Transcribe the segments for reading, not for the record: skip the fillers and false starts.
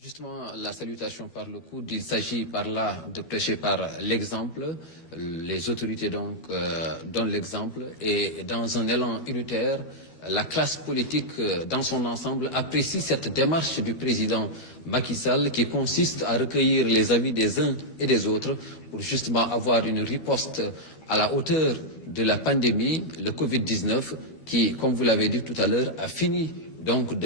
Justement, la salutation par le coude, il s'agit par là de prêcher par l'exemple. Les autorités donc donnent l'exemple et dans un élan unitaire, la classe politique dans son ensemble apprécie cette démarche du président Macky Sall qui consiste à recueillir les avis des uns et des autres pour justement avoir une riposte à la hauteur de la pandémie, le Covid-19, qui, comme vous l'avez dit tout à l'heure, a fini donc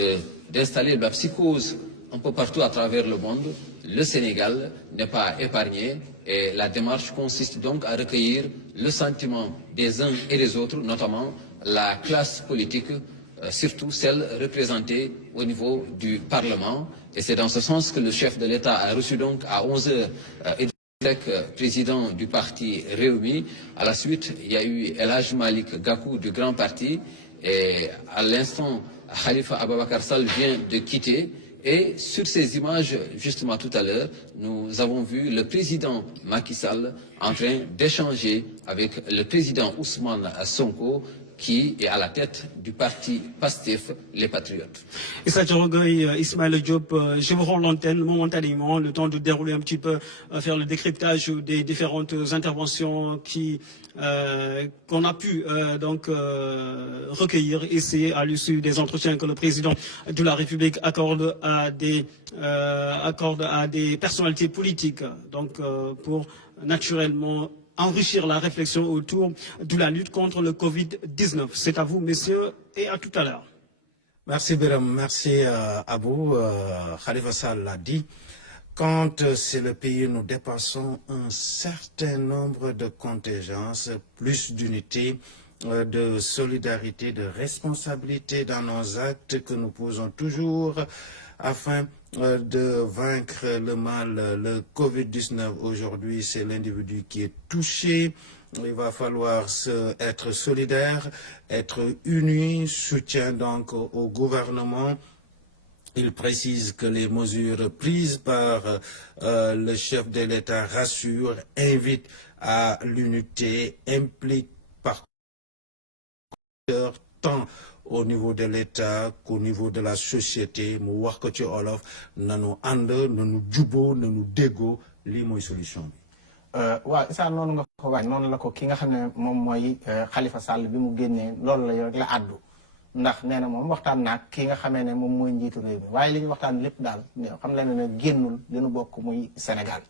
d'installer la psychose un peu partout à travers le monde. Le Sénégal n'est pas épargné et la démarche consiste donc à recueillir le sentiment des uns et des autres, notamment la classe politique, surtout celle représentée au niveau du Parlement. Et c'est dans ce sens que le chef de l'État a reçu donc à 11h président du parti Rewmi. À la suite, il y a eu El Hadj Malick Gakou du Grand Parti et à l'instant, Khalifa Ababacar Sall vient de quitter. Et sur ces images, justement tout à l'heure, nous avons vu le président Macky Sall en train d'échanger avec le président Ousmane Sonko, qui est à la tête du parti PASTEF, les Patriotes. Issa Diorogoy, Ismaël Diop, je vous rends l'antenne momentanément, le temps de dérouler un petit peu, faire le décryptage des différentes interventions qu'on a pu recueillir ici à l'issue des entretiens que le président de la République accorde à des personnalités politiques, donc pour naturellement enrichir la réflexion autour de la lutte contre le Covid-19. C'est à vous, messieurs, et à tout à l'heure. Merci, Biram. Merci à vous. Khalifa Sall l'a dit. Quand c'est le pays, nous dépassons un certain nombre de contingences, plus d'unité, de solidarité, de responsabilité dans nos actes que nous posons toujours afin de vaincre le mal. Le Covid-19 aujourd'hui, c'est l'individu qui est touché. Il va falloir être solidaire, être unis, soutien donc au gouvernement. Il précise que les mesures prises par le chef de l'État rassurent, invitent à l'unité, impliquent par tant au niveau de l'État qu'au niveau de la société. Mu wax ko ci olof nanu ànd nanu juboo nanu déggoo lii mooy solution bi. waaw Issa noonu nga ko waaj noonu la ko ki nga xam ne moom mooy Khalifa Sall bi mu génnee loolu la rek la àddu ndax nee na moom waxtaan naag ki nga xamee ne moom mooy njiitu réew mi waaye li ñu waxtaan lépp daal xam leen ne génnul dinu bokk muy Sénégal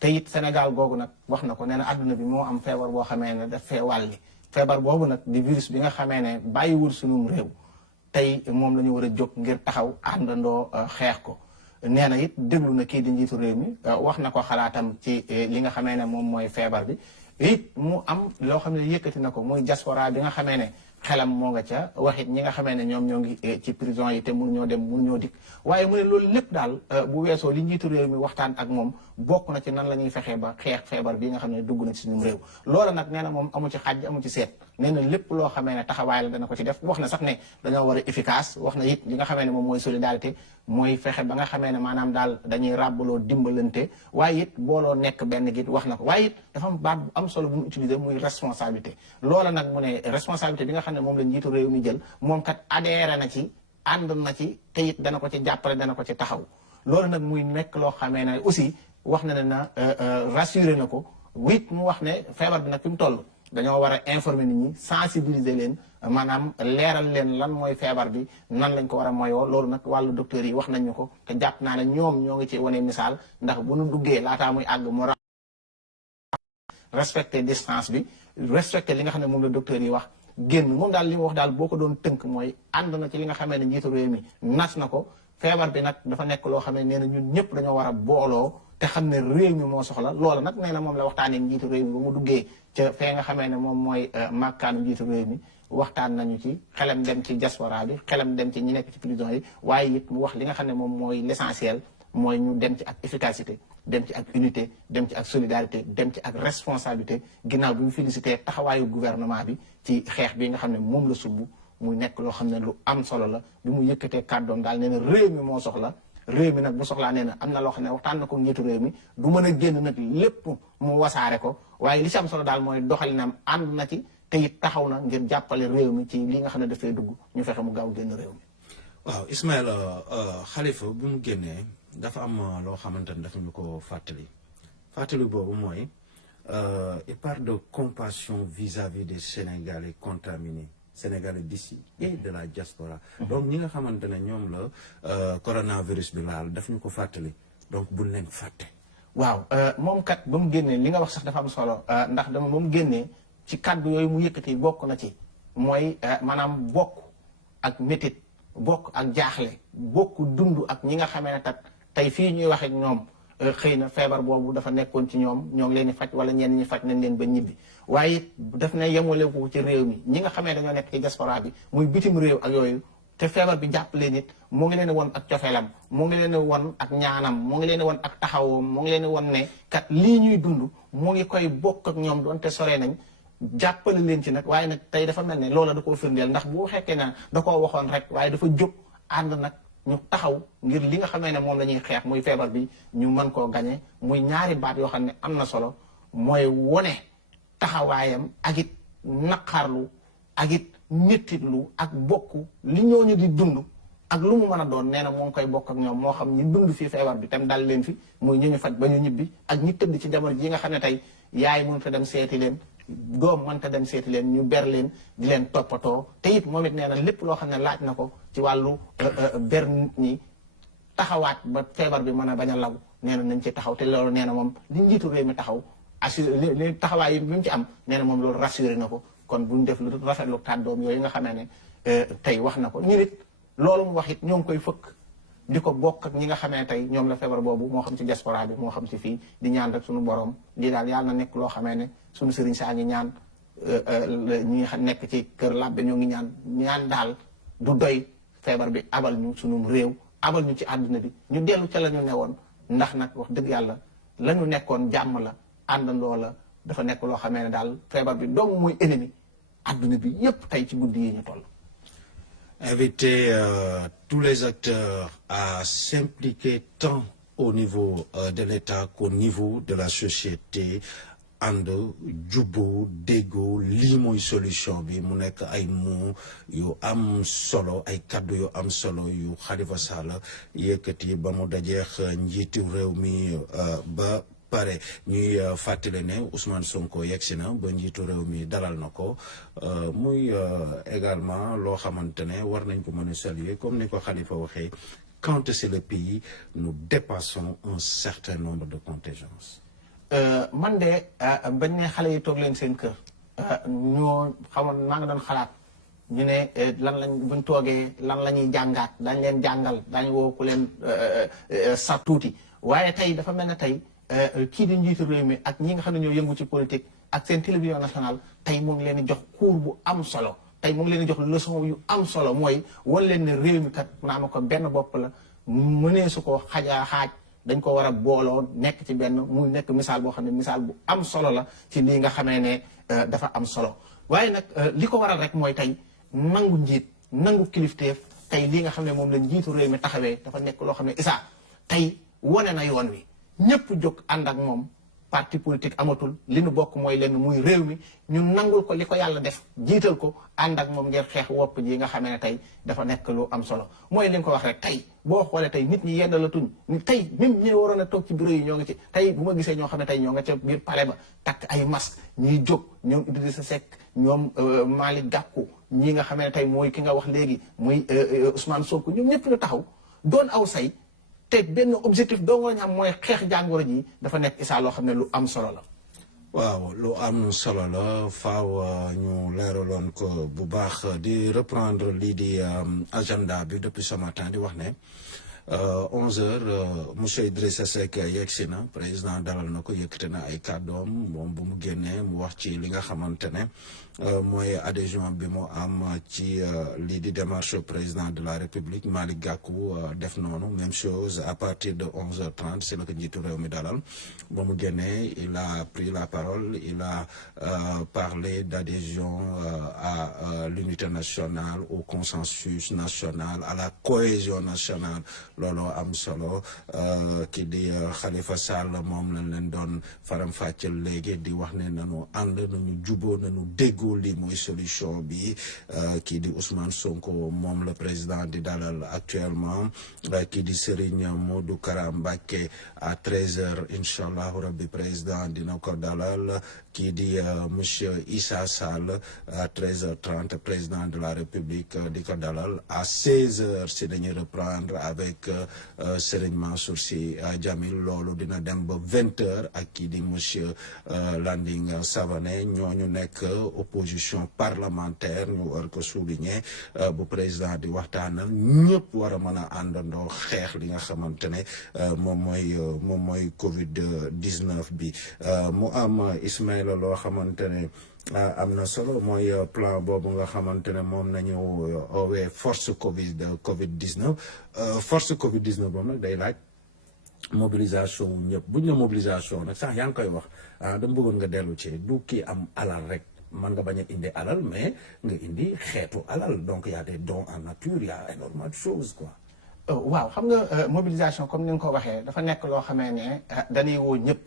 te it Sénégal googu nag wax na ko nee na àdduna bi moo am feebar boo xamee ne daf fee wàlli feebar boobu nag di virus bi nga xamee ne bàyyiwul sunum réew tey moom la ñu war a jóg ngir taxaw àndandoo xeex ko nee na it déglu na kii di njiitu réew mi wax na ko xalaatam ci li nga xamee ne moom mooy feebar bi it mu am loo xam ne yëkkati na ko muy diaspora bi nga xamee ne xelam moo nga ca waxit ñi nga xamee ne ñoom ñoo ngi ci prison yi te mun ñoo dem mun ñoo dikk waaye mu ne loolu lépp daal bu weesoo li njiitu réew mi waxtaan ak moom bokk na ci nan la ñuy fexee ba xeex feebar bi nga xam ne dugg na ci suñu réew loola nag nee na moom amu ci xàjj amu ci seet nee na lépp loo xamee ne taxawaay la dana ko ci def wax na sax ne dañoo war a efficace wax na it li nga xamee ne moom mooy solidarité mooy fexe ba nga xamee ne maanaam daal dañuy ràbbaloo dimbalante waaye it booloo nekk benn gi wax na ko waaye it dafa am baat bu am solo bu mu utiliser muy responsabilité loola nag mu ne responsabilité bi nga xam ne moom la njiitu réew mi jël moom kat adhéré na ci ànd na ci te it dana ko ci jàppale dana ko ci taxaw loolu nag muy nekk loo xamee ne aussi wax na ne na rassuré na ko it mu wax ne feebar bi nag fi mu toll dañoo war a informer nit ñi sensibiliser leen maanaam leeral leen lan mooy feebar bi nan lañ ko war a moyoo loolu nag wàllu docteur yi wax nañ ñu ko te jàpp naa ne ñoom ñoo ngi ci wane misaal ndax bu nu duggee laataa muy àgg mu respecter distance bi respecter li nga xam ne moom la docteur yi wax génn moom daal li mu wax daal boo ko doon tënk mooy ànd na ci li nga xamee ne njiitu réew mi nas na ko feebar bi nag dafa nekk loo xam ne nee na ñun ñëpp dañoo war a booloo te xam ne réew mi moo soxla loola nag nee na moom la waxtaanee njiitu réew mi ba mu duggee ca fee nga xamee ne moom mooy màkkaanu njiitu réew mi waxtaan nañu ci xelam dem ci diaspora bi xelam dem ci ñi nekk ci prison yi waaye it mu wax li nga xam ne moom mooy l'essentiel mooy ñu dem ci ak efficacité dem ci ak unité dem ci ak solidarité dem ci ak responsabilité ginnaaw bi ñu félicité taxawaayu gouvernement bi ci xeex bi nga xam ne moom la sumb muy nekk loo xam ne lu am solo la bi mu yëkkatee kàddoom daal nee na réew mi moo soxla réew mi nag bu soxlaa nee na am na loo xam ne waxtaan na ko njiitu réew mi du mën a génn nag lépp mu wasaare ko waaye li ci am solo daal mooy doxalinam ànd na ci te it taxaw na ngir jàppale réew mi ci li nga xam ne dafay dugg ñu fexe mu gaaw génn réew mi waaw Ismaël Khalifa bu mu génnee dafa am loo xamante ne dafa ñu ko fàttali boobu mooy il parle de compassion vis-à-vis des Sénégalais contaminés Sénégalais d'ici et de la diaspora. Donc ñi nga xamante ne ñoom la coronavirus bi laal daf ñu ko fàttali donc buñ leen fàtte. waaw moom kat ba mu génnee li nga wax sax dafa am solo ndax dama ba mu génnee ci kàddu yooyu mu yëkkati bokk na ci mooy maanaam bokk ak métit bokk ak jaaxle bokk dund ak ñi nga xamee ne tat tey fii ñuy wax ak ñoom xëy na feebar boobu dafa nekkoon ci ñoom ñoo ngi leen di faj wala ñenn ñi faj nañ leen ba ñibbi waaye daf ne yemale ko ci réew mi ñi nga xamee dañoo nekk ci diaspora bi muy bitim réew ak yooyu te feebar bi jàppale nit mu ngi leen won ak cofeelam mu ngi leen won ak ñaanam mu ngi leen won ak taxawoom mu ngi leen won ne kat lii ñuy dund mu ngi koy bokk ak ñoom doonte sore nañ jàppale leen ci nag waaye nag tey dafa mel ne loola da koo firndeel ndax bu fekkee na da koo waxoon rek waaye dafa jóg ànd nag ñu taxaw ngir li nga xamee ne moom la ñuy xeex muy feebar bi ñu mën koo gañe muy ñaari baat yoo xam ne am na solo mooy wone taxawaayam ak it naqarlu ak it mettitlu ak bokk li ñooñu di dund ak lu mu mën a doon nee na moo ngi koy bokk ak ñoom moo xam ñi dund fii feebar bi tam dal leen fi muy ñu faj ba ñu ñibbi ak ñi tëdd ci jamono ji nga xam ne tey yaay mënut a dem seeti leen doom mënta dem seeti leen ñu ber leen di leen toppatoo te it moom it nee na lépp loo xam ne laaj na ko ci wàllu ber nit ñi taxawaat ba feebar bi mën a bañ a law nee na nañ ci taxaw te loolu nee na moom li njiitu réew mi taxaw assuré li taxawaay yi bi mu ci am nee na moom loolu rassuré na ko kon buñ def lu rafetlu kàddoom yooyu nga xamee ne tey wax na ko ñu nit loolu mu wax it ñoo ngi koy fëkk di ko bokk ak ñi nga xamee ne tey ñoom la feebar boobu moo xam ci diaspora bi moo xam ci fii di ñaan rek suñu borom lii daal yàlla na nekk loo xamee ne suñu sëriñ saa ngi ñaan ñi nga nekk ci kër labbe ñoo ngi ñaan daal du doy feebar bi abal ñu suñu réew abal ñu ci àdduna bi ñu dellu ca la ñu newoon ndax nag wax dëgg yàlla la ñu nekkoon jàmm la àndandoo la dafa nekk loo xamee ne daal feebar bi dong mooy ennemi àdduna bi yépp tey ci guddi yi ñu toll. Inviter tous les acteurs à s'impliquer tant au niveau de l'État qu'au niveau de la société ànd jubbo déggoo lii mooy solution bi mu nekk ay mots yu am solo ay kaddu yu am solo yu Khalifa Sall yëkkati ba mu dajeex njiitu réew mi ba pare ñuy fàttali ne Ousmane Sonko yegsi na ba njiitu réew mi dalal na ko muy également loo xamante ne war nañ ko mën a saluer comme ni ko Khalifa waxee quand c'est le pays nous dépassons un certain nombre de contingences. man de bañ ne xale yi toog leen seen kër ñoo xamoon maa ngi doon xalaat ñu ne lan lañ buñ toogee lan la ñuy jàngaat dañ leen jàngal dañ woo ku leen sa tuuti waaye tey dafa mel ne tey kii di njiitu réew mi ak ñi nga xam ne ñoo yëngu ci politique ak seen télévision nationale tey mu ngi leen di jox cours bu am solo tey mu ngi leen di jox leçon yu am solo mooy wan leen ne réew mi kat naa ma ko benn bopp la mënee su ko xaaj dañ ko war a booloo nekk ci benn muy nekk misaal boo xam ne misaal bu am solo la ci lii nga xamee ne dafa am solo waaye nag li ko waral rek mooy tey nangu njiit nangu kilifteef tey lii nga xam ne moom la njiitu réew mi taxawee dafa nekk loo xam ne Issa tey wane na yoon wi ñëpp jóg ànd ak moom parti politique amatul li nu bokk mooy lenn muy réew mi ñu nangul ko li ko yàlla def jiital ko ànd ak moom ngir xeex wopp ji nga xamee ne tey dafa nekk lu am solo mooy li nga ko wax rek tey boo xoolee tey nit ñi yendalatuñ tey même ñi waroon a toog ci bureau yi ñoo ngi ci tey bu ma gisee ñoo xam ne tey ñoo nga ca biir palais ba takk ay masque ñuy jóg ñoom Idrissa Seck ñoom Malick Gakou ñi nga xamee ne tey mooy ki nga wax léegi muy Ousmane Sonko ñoom ñëpp ñu taxaw doon aw say te benn objectif doo nga ñu am mooy xeex jàngoro ji dafa nekk Issa loo xam ne lu am solo la. waaw lu am solo la faaw ñu leeraloon ko bu baax di reprendre lii di agenda bi depuis ce matin di wax ne 11h monsieur Idrissa Seck yegsi na président dalal na ko yëkkate na ay kàddoom moom bu mu génnee mu wax ci li nga xamante ne mooy adhésion bi mu am ci lii di démarche président de la République Malick Gakou def noonu même chose à partir de 11h30 c'est la ko njiitu réew mi dalal ba mu génnee il a pris la parole il a parlé d'adhésion à l'unité nationale au consensus national à la cohésion nationale looloo am solo kii di Khalifa Sall moom lañ leen doon faram-fàcceel léegi di wax ne nañu ànd nañu juboo nañu déggoo lii mooy solution bi kii di Ousmane Sonko moom le président di dalal actuellement kii di Serigne Modou Kara Mbacké à 13h incha allahu rabbi président dina ko dalal kii di monsieur Issa Sall à 13h30 président de la République di ko dalal à 16h si dañuy reprendre avec Serigne Mansour Sy Djamil loolu dina dem ba 20h ak kii di monsieur Landing Savané ñooñu nekk opposition parlementaire ñu war ko souligner bu président di waxtaanal ñëpp war a mën a àndandoo xeex li nga xamante ne moom mooy Covid 19 bi mu am Ismaïla loo xamante ne am na solo mooy plan boobu nga xamante ne moom nañu oowee force Covid 19 force Covid 19 boobu nag day laaj mobilisation wu ñëpp buñ la mobilisation nag sax yaa ngi koy wax dama bëggoon nga dellu ci du kii am alal rek man nga bañ a indi alal mais nga indi xeetu alal donc y a des dons en nature y a énormément de choses quoi. waaw xam nga mobilisation comme ni nga ko waxee dafa nekk loo xamee ne dañuy woo ñëpp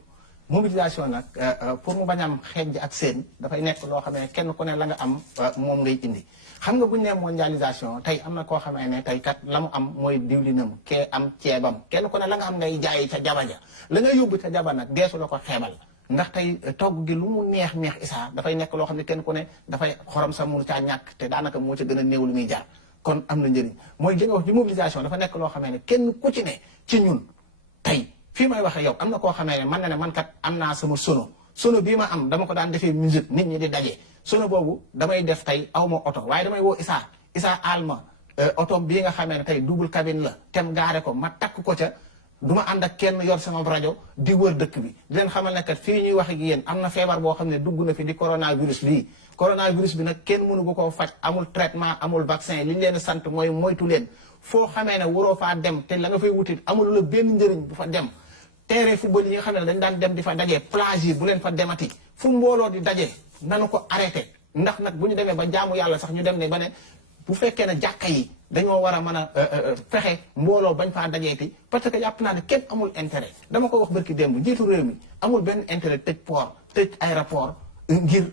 mobilisation nag pour mu bañ am xeej ak seen dafay nekk loo xamee ne kenn ku ne la nga am moom ngay indi xam nga bu ñu nee mondialisation tey am na koo xamee ne tey kat la mu am mooy diwlinam kee am ceebam kenn ku ne la nga am ngay jaayi ca jaba ja la nga yóbbu ca jaba nag deesu la ko xeebal ndax tey togg gi lu mu neex Issa dafay nekk loo xam ne kenn ku ne dafay xorom sa mënu caa ñàkk te daanaka moo ca gën a néew lu muy jaar kon am na njëriñ mooy li nga wax ci mobilisation dafa nekk loo xamee ne kenn ku ci ne ci ñun tey fii may waxee yow am na koo xamee ne man na ne man kat am naa sama sono bii ma am dama ko daan defee musique nit ñi di daje sono boobu damay def tey aw ma oto waaye damay woo Issa alma oto bii nga xamee ne tey double cabine la tem gaare ko ma takk ko ca du ma ànd ak kenn yor sama rajo di wër dëkk bi di leen xamal ne kat fii ñuy wax ak yéen am na feebar boo xam ne dugg na fi di coronavirus bi nag kenn mënu bu ko faj amul traitement amul vaccin li ñu leen sant mooy moytu leen foo xamee ne waroo faa dem te la nga fay wutit amul la benn njëriñ bu fa dem terrain football yi nga xam ne dañ daan dem di fa daje plage yi bu leen fa demati fu mbooloo di daje nanu ko arrêté ndax nag bu ñu demee ba jaamu yàlla sax ñu dem ne ba ne bu fekkee ne jàkka yi dañoo war a mën a fexe mbooloo bañ faa dajeeti parce que yàpp naa ne kenn amul intérêt dama ko wax barki démb njiitu réew mi amul benn intérêt tëj port tëj aéroport ngir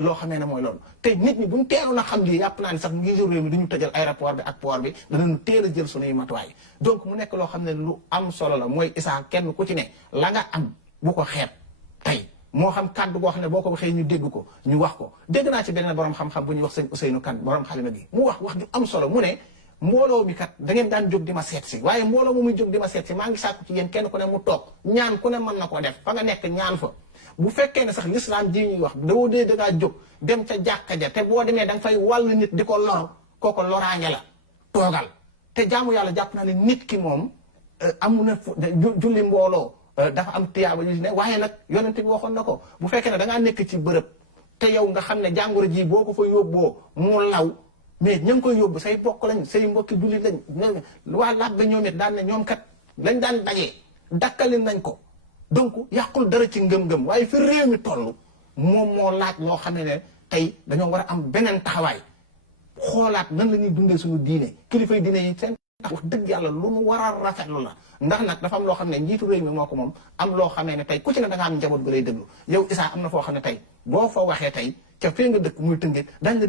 loo xamee ne mooy loolu te nit ñi buñ teeloon a xam lii yàpp naa ne sax njiitu réew mi duñu tëjal aéroport bi ak port bi danañu teel a jël sunuy matuwaay donc mu nekk loo xam ne lu am solo la mooy Issa kenn ku ci ne la nga am bu ko xeeb tey moo xam kàddu goo xam ne boo ko waxee ñu dégg ko ñu wax ko dégg naa ci beneen borom xam-xam bu ñuy wax sëñ Ousseynou Kane borom xalima gi mu wax ju am solo mu ne mbooloo mi kat da ngeen daan jóg di ma seet si waaye mbooloo mu muy jóg di ma seet si maa ngi sàkku ci yéen kenn ku ne mu toog ñaan ku ne mën na ko def fa nga nekk ñaan fa bu fekkee ne sax l'islam ji ñuy wax doo dee da ngaa jóg dem ca jàkka ja te boo demee da nga fay wàll nit di ko lor kooko loraange la toogal te jaamu yàlla jàpp naa ne nit ki moom amu na julli mbooloo dafa am tiyaaba yu ne waaye nag yonent bi waxoon na ko bu fekkee ne da ngaa nekk ci bërëb te yow nga xam ne jàngoro ji boo ko fa yóbboo mu law mais ña ngi koy yóbbu say bokk lañ say mbokki jullit lañ waa labbe ñoom it daan ne ñoom kat lañ daan dajee dakkali nañ ko donc yàqul dara ci ngëm-ngëm waaye fi réew mi toll moom moo laaj loo xamee ne tey dañoo war a am beneen taxawaay xoolaat nan la ñuy dundee suñu diine kilifay diine yi seen wax dëgg yàlla lu mu war a rafetlu la ndax nag dafa am loo xam ne njiitu réew mi moo ko moom am loo xamee ne tey ku ci ne da nga am njaboot gu lay déglu yow Issa am na foo xam ne tey boo fa waxee tey ca fee nga dëkk muy tëngee dañ la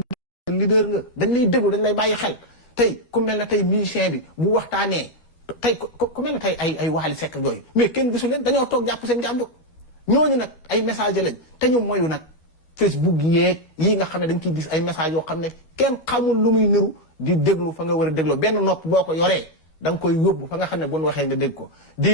leader nga dañ lay déglu dañ lay bàyyi xel tey ku mel ne tey musicien bi bu waxtaanee tey ku mel ne tey ay Waly Seck yooyu mais kenn gisu leen dañoo toog jàpp seen jàmbur ñooñu nag ay message lañ te ñu moyu nag Facebook yeeg yii nga xam ne dañ ciy gis ay message yoo xam ne kenn xamul lu muy niru di déglu fa nga war a dégloo benn nopp boo ko yoree da nga koy yóbbu fa nga xam ne bu ñu waxee nga dégg ko di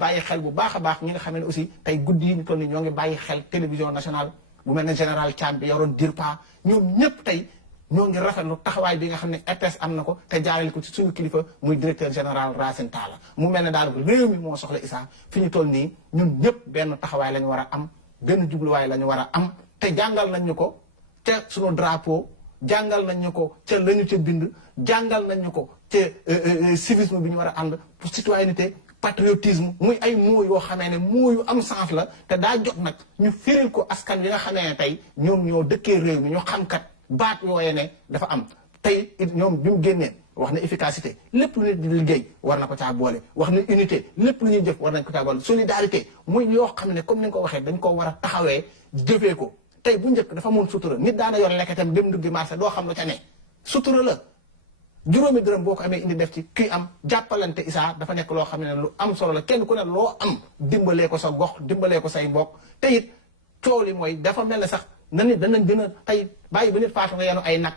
bàyyi xel bu baax a baax ñi nga xam ne aussi tey guddi yi ñu toll nii ñoo ngi bàyyi xel télévision nationale bu mel ne général Thiam bi yoroon DIRPA ñoom ñëpp tey ñoo ngi rafetlu taxawaay bi nga xam ne RTS am na ko te jaarale ko ci suñu kilifa muy directeur général Racine Talla mu mel ne daal réew mi moo soxla Issa fi ñu toll nii ñun ñëpp benn taxawaay la ñu war a am benn jubluwaay la ñu war a am te jàngal nañ ñu ko te suñu drapeau jàngal nañ ñu ko ca la ñu ca bind jàngal nañ ñu ko ca civisme bi ñu war a ànd pour citoyenneté patriotisme muy ay mots yoo xamee ne mots yu am sens la te daa jot nag ñu firil ko askan wi nga xamee ne tey ñoom ñoo dëkkee réew mi ñoo xam kat baat yooye ne dafa am tey it ñoom bi mu génnee wax na efficacité lépp lu nit di liggéey war na ko caa boole wax na unité lépp lu ñuy jëf war nañ ko caa boole solidarité muy yoo xam ne comme ni nga ko waxee dañ ko war a taxawee jëfee ko tey bu njëkk dafa mun sutura nit daana yor lekkatam dem duggi marché doo xam lu ca ne sutura la juróomi dërëm boo ko amee indi def ci kii am jàppalante Issa dafa nekk loo xam ne lu am solo la kenn ku ne loo am dimbalee ko sa gox dimbalee ko say mbokk te it coow li mooy dafa mel ne sax na nit danañ gën a tey bàyyi ba nit faatu nga yanu ay nag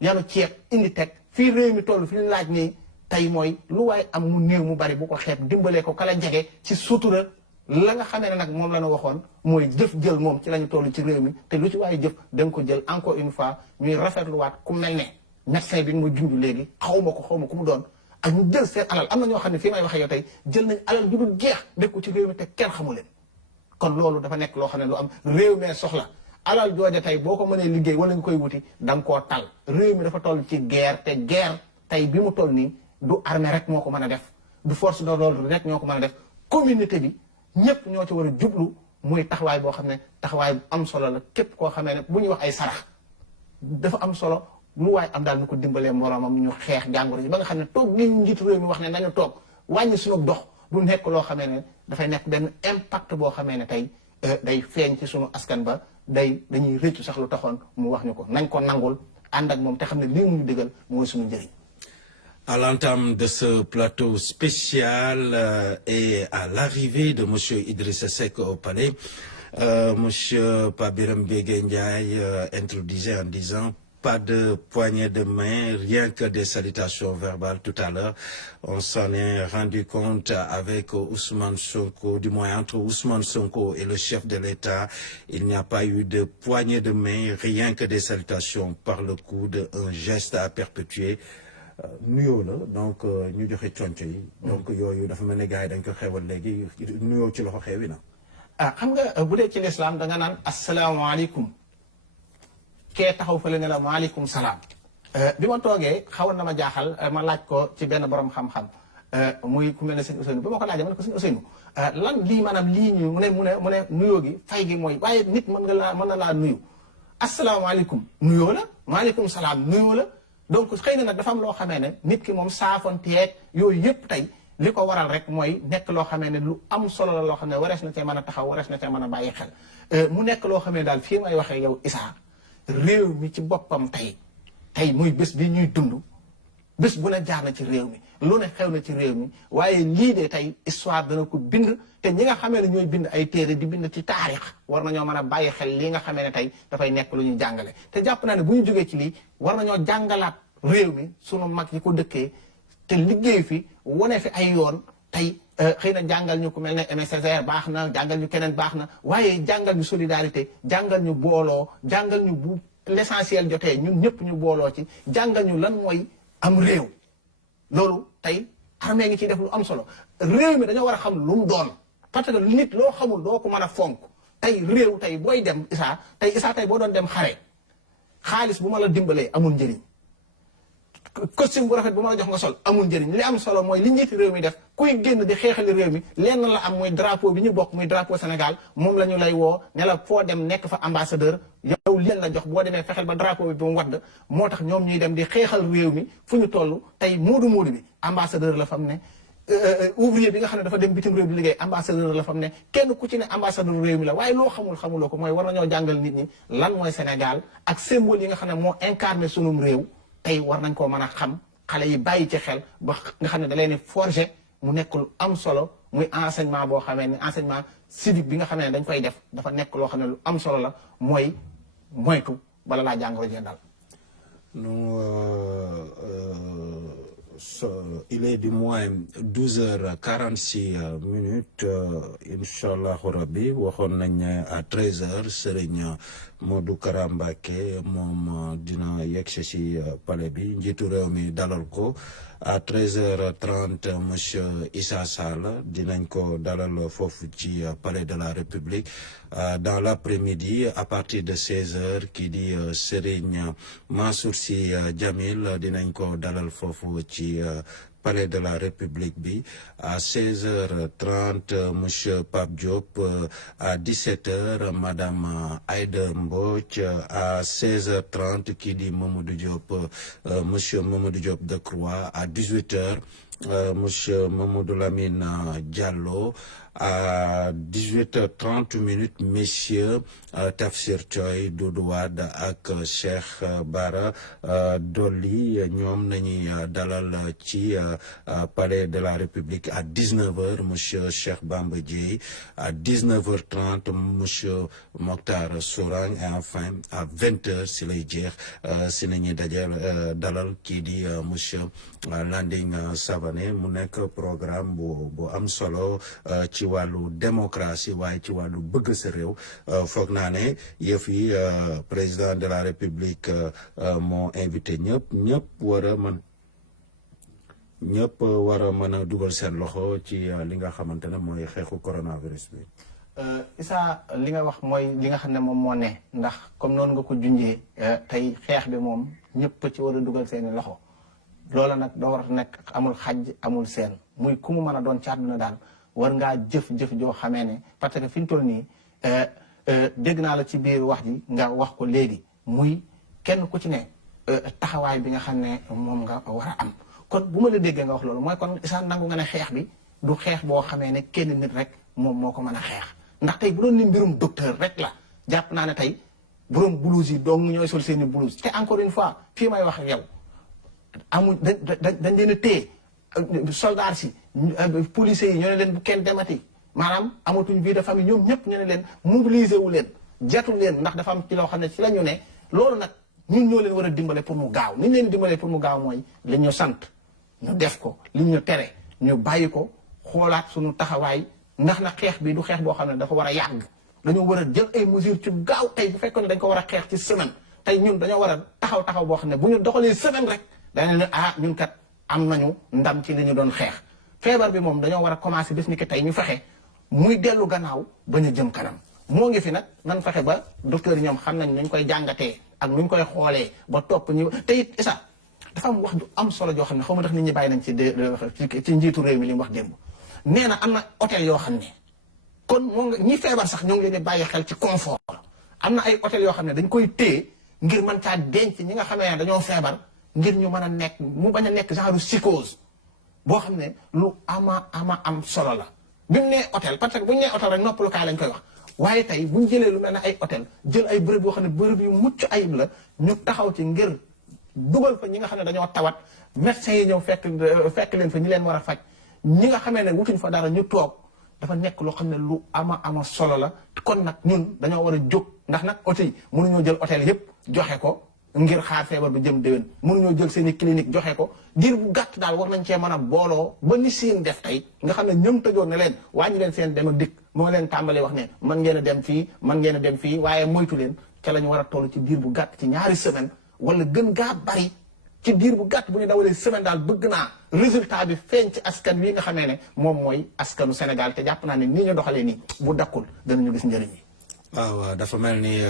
yanu ceeb indi teg fii réew mi toll fi ñu laaj nii tey mooy lu waaye am mu néew mu bari bu ko xeeb dimbalee ko kala jege ci sutura la nga xamee ne nag moom la ñu waxoon mooy jëf jël moom ci la ñu toll ci réew mi te lu ci waaye jëf da nga ko jël encore une fois ñuy rafetluwaat ku mel ne médecin bi mu junj léegi xaw ma ku mu doon ak ñu jël seen alal am na ñoo xam ne fii may waxee yow tey jël nañ alal ju dul jeex def ko ci réew mi te kenn xamu leen kon loolu dafa nekk loo xam ne lu am réew mee soxla alal jooja tey boo ko mënee liggéey wala nga koy wuti da nga koo tal réew mi dafa toll ci guerre te guerre tey bi mu toll nii du armée rek moo ko mën a def du force de l'ordre rek ñoo ko mën a def communauté bi ñëpp ñoo ci war a jublu muy taxawaay boo xam ne taxawaay bu am solo la képp koo xamee ne bu ñuy wax ay sarax dafa am solo lu waaye am daal ñu ko dimbalee moroomam ñu xeex jàngoro yi ba nga xam ne toog gi njiitu réew mi wax ne nañu toog wàññi suñu dox du nekk loo xamee ne dafay nekk benn impact boo xamee ne tey day feeñ ci suñu askan ba dañuy rëccu sax lu taxoon mu wax ñu ko nañ ko nangul ànd ak moom te xam ne lii mu ñu digal mooy suñu njëriñ. À l'entame de ce plateau spécial et à l'arrivée de monsieur Idrissa Seck au palais, monsieur Pape Birame Bégué Ndiaye introduisait en disant pas de poignée de main, rien que des salutations verbales tout à l'heure. On s'en est rendu compte avec Ousmane Sonko, du moins entre Ousmane Sonko et le chef de l'État. Il n'y a pas eu de poignée de main, rien que des salutations par le coude, un geste à perpétuer. Nuyoo la donc ñu joxe conco yi. donc yooyu dafa mel ne gars yi dañ ko xewal léegi nuyoo ci loxo xewi na. ah xam nga bu dee ci lislaam da nga naan asalaamaaleykum kee taxaw fële ne la maaleykum salaam. bi ma toogee xawoon na ma jaaxal ma laaj ko ci benn borom xam-xam muy ku mel ne sëñ Ousseynou bi ma ko laajee ma ne ko sëñ Ousseynou lan lii maanaam lii ñu mu ne nuyoo gi fay gi mooy waaye nit mën na laa nuyu asalaamaaleykum nuyoo la maaleykum salaam nuyoo la. donc xëy na nag dafa am loo xamee ne nit ki moom saafonteeg yooyu yëpp tey li ko waral rek mooy nekk loo xamee ne lu am solo la loo xam ne warees na cee mën a taxaw warees na cee mën a bàyyi xel mu nekk loo xamee daal fii may waxee yow Issa réew mi ci boppam tey muy bés bi ñuy dund bés bu ne jaar na ci réew mi lu ne xew na ci réew mi waaye lii de tey histoire dana ko bind te ñi nga xamee ne ñooy bind ay téere di bind ci taarix war nañoo mën a bàyyi xel lii nga xamee ne tey dafay nekk lu ñuy jàngale te jàpp naa ne bu ñu jógee ci lii war nañoo jàngalaat réew mi sunu mag yi ko dëkkee te liggéey fi wane fi ay yoon tey xëy na jàngal ñu ku mel ne Aimé Césaire baax na jàngal ñu keneen baax na waaye jàngal ñu solidarité jàngal ñu booloo jàngal ñu bu l'essentiel jotee ñun ñëpp ñu booloo ci jàngal ñu lan mooy am réew loolu tey armée ngi ciy def lu am solo réew mi dañoo war a xam lu mu doon parce que nit loo xamul doo ko mën a fonk tey réew tey booy dem Issa tey boo doon dem xare xaalis bu ma la dimbalee amul njëriñ costume bu rafet bu ma la jox nga sol amul njëriñ li am solo mooy li njiiti réew mi def kuy génn di xeexali réew mi lenn la am muy drapeau bi ñu bokk muy drapeau Sénégal moom la ñu lay woo ne la foo dem nekk fa ambassadeur yow leen la jox boo demee fexeel ba drapeau bi mu wadd moo tax ñoom ñuy dem di xeexal réew mi fu ñu toll tey moodu bi ambassadeur la fam ne ouvrier bi nga xam ne dafa dem bitim réew di liggéey ambassadeur la fam ne kenn ku ci ne ambassadeur réew mi la waaye loo xamuloo ko mooy war nañoo jàngal nit ñi lan mooy Sénégal ak symbole yi nga xam ne moo incarné sunum réew tey war nañ koo mën a xam xale yi bàyyi ci xel ba nga xam ne da leen di forger mu nekk lu am solo muy enseignement boo xamee ne enseignement civique bi nga xam ne dañ koy def dafa nekk loo xam ne lu am solo la mooy moytu bala laa jàngoro jee dal. Il est du moins 12h46 Inch'Allah Rabbi waxoon nañ à 13h Serigne Modou Kara Mbacké moom dina yegsi ci palais bi njiitu réew mi dalal ko à 13h30 monsieur Issa Sall dinañ ko dalal foofu ci palais de la République dans l'après-midi à partir de 16h kii di Serigne Mansour Sy Djamil dinañ ko dalal foofu ci palais de la République bi à 16h30 monsieur Pape Diop à 17h madame Aïda Mbodj à 16h30 kii di Mamadou Diop monsieur Mamadou Diop Decroix à 18h monsieur Mamadou Lamine Diallo à 18h30 messieurs Tafsir Thioye Doudou Wade ak Cheikh Bara Dolly ñoom nañuy dalal ci palais de la République à 19h monsieur Cheikh Bamba Dièye à 19h30 monsieur Mokhtar Sourang et enfin à 20h si lay jeex si nañuy dalal kii di monsieur Landing Savané mu nekk programme bu am solo ci wàllu démocratie waaye ci wàllu bëgg sa réew foog naa ne yëf yi président de la République moo invité ñëpp war a mën a dugal seen loxo ci li nga xamante ne mooy xeexu coronavirus bi. Issa li nga wax mooy li nga xam ne moom moo ne ndax comme noonu nga ko junjee tey xeex bi moom ñëpp ci war a dugal seeni loxo loola nag doo war a nekk amul xaj amul seen muy ku mu mën a doon ci àdduna daal war ngaa jëf-jëf joo xamee ne parce que fi ñu toll nii dégg naa la ci biir wax ji nga wax ko léegi muy kenn ku ci ne taxawaay bi nga xam ne moom nga war a am kon bu ma la déggee nga wax loolu mooy kon Issa nangu nga ne xeex bi du xeex boo xamee ne kenn nit rek moom moo ko mën a xeex ndax tey bu doon ni mbirum docteur rek la jàpp naa ne tey borom blouse yi dong ñooy sol seeni blouse te encore une fois fii may wax ak yow amul dañ leen a téye soldats si policiers yi ñoo ne leen bu kenn demati maanaam amatuñ vie de famille ñoom ñëpp ñu ne leen mobiliser wu leen jetu leen ndax dafa am ci loo xam ne ci la ñu ne loolu nag ñun ñoo leen war a dimbale pour mu gaaw ni ñu leen dimbale pour mu gaaw mooy li ñu sant ñu def ko li ñu tere ñu bàyyi ko xoolaat suñu taxawaay ndax nag xeex bi du xeex boo xam ne dafa war a yàgg dañoo war a jël ay mesures ci gaaw tey bu fekkoon ne dañ ko war a xeex ci semaine tey ñun dañoo war a taxaw boo xam ne bu ñu doxalee semaine rek dañu ne ñun kat am nañu ndam ci li ñu doon xeex feebar bi moom dañoo war a commencer bis ni ki tey ñu fexe muy dellu gannaaw bañ a jëm kanam moo ngi fi nag nan fexe ba docteur yi ñoom xam nañ nuñ koy jàngatee ak nuñ koy xoolee ba topp ñu te it Issa dafa am wax ju am solo joo xam ne xaw ma tax nit ñi bàyyi nañ ci njiitu réew mi li mu wax démb nee na am na hôtel yoo xam ne kon moo nga ñi feebar sax ñoo ngi leen di bàyyi xel ci confort am na ay hôtel yoo xam ne dañ koy téye ngir mën caa denc ñi nga xamee ne dañoo feebar ngir ñu mën a nekk mu bañ a nekk genre psychose boo xam ne lu am solo la bi mu nee hôtel parce que bu ñu nee hôtel rek noppalukaay lañ koy wax waaye tey bu ñu jëlee lu mel ne ay hôtel jël ay bërëb yoo xam ne bërëb yu mucc ayib la ñu taxaw ci ngir dugal fa ñi nga xam ne dañoo tawat médecins yi ñëw fekk leen fa ñi leen war a faj ñi nga xamee ne wutuñ fa dara ñu toog dafa nekk loo xam ne lu ama solo la kon nag ñun dañoo war a jóg ndax nag hôtel yi mënuñoo jël hôtel yépp joxe ko ngir xaar feebar bu jëm déwén mënuñoo jël seeni clinique joxe ko diir bu gàtt daal war nañ cee mën a booloo ba ni siin def tey nga xam ne ñoom tëjoon ne leen wàññi leen seen dem ak dikk moo leen tàmbalee wax ne mën ngeen a dem fii mën ngeen a dem fii waaye moytu leen ca la ñu war a toll ci diir bu gàtt ci ñaari semaine wala gën gaa bari ci diir bu gàtt bu ñu dawalee semaine daal bëgg naa résultat bi feeñ ci askan wi nga xamee ne moom mooy askanu Sénégal te jàpp naa ne nii ñu doxalee nii bu dakkul danañu gis njëriñ yi. waaw dafa mel ni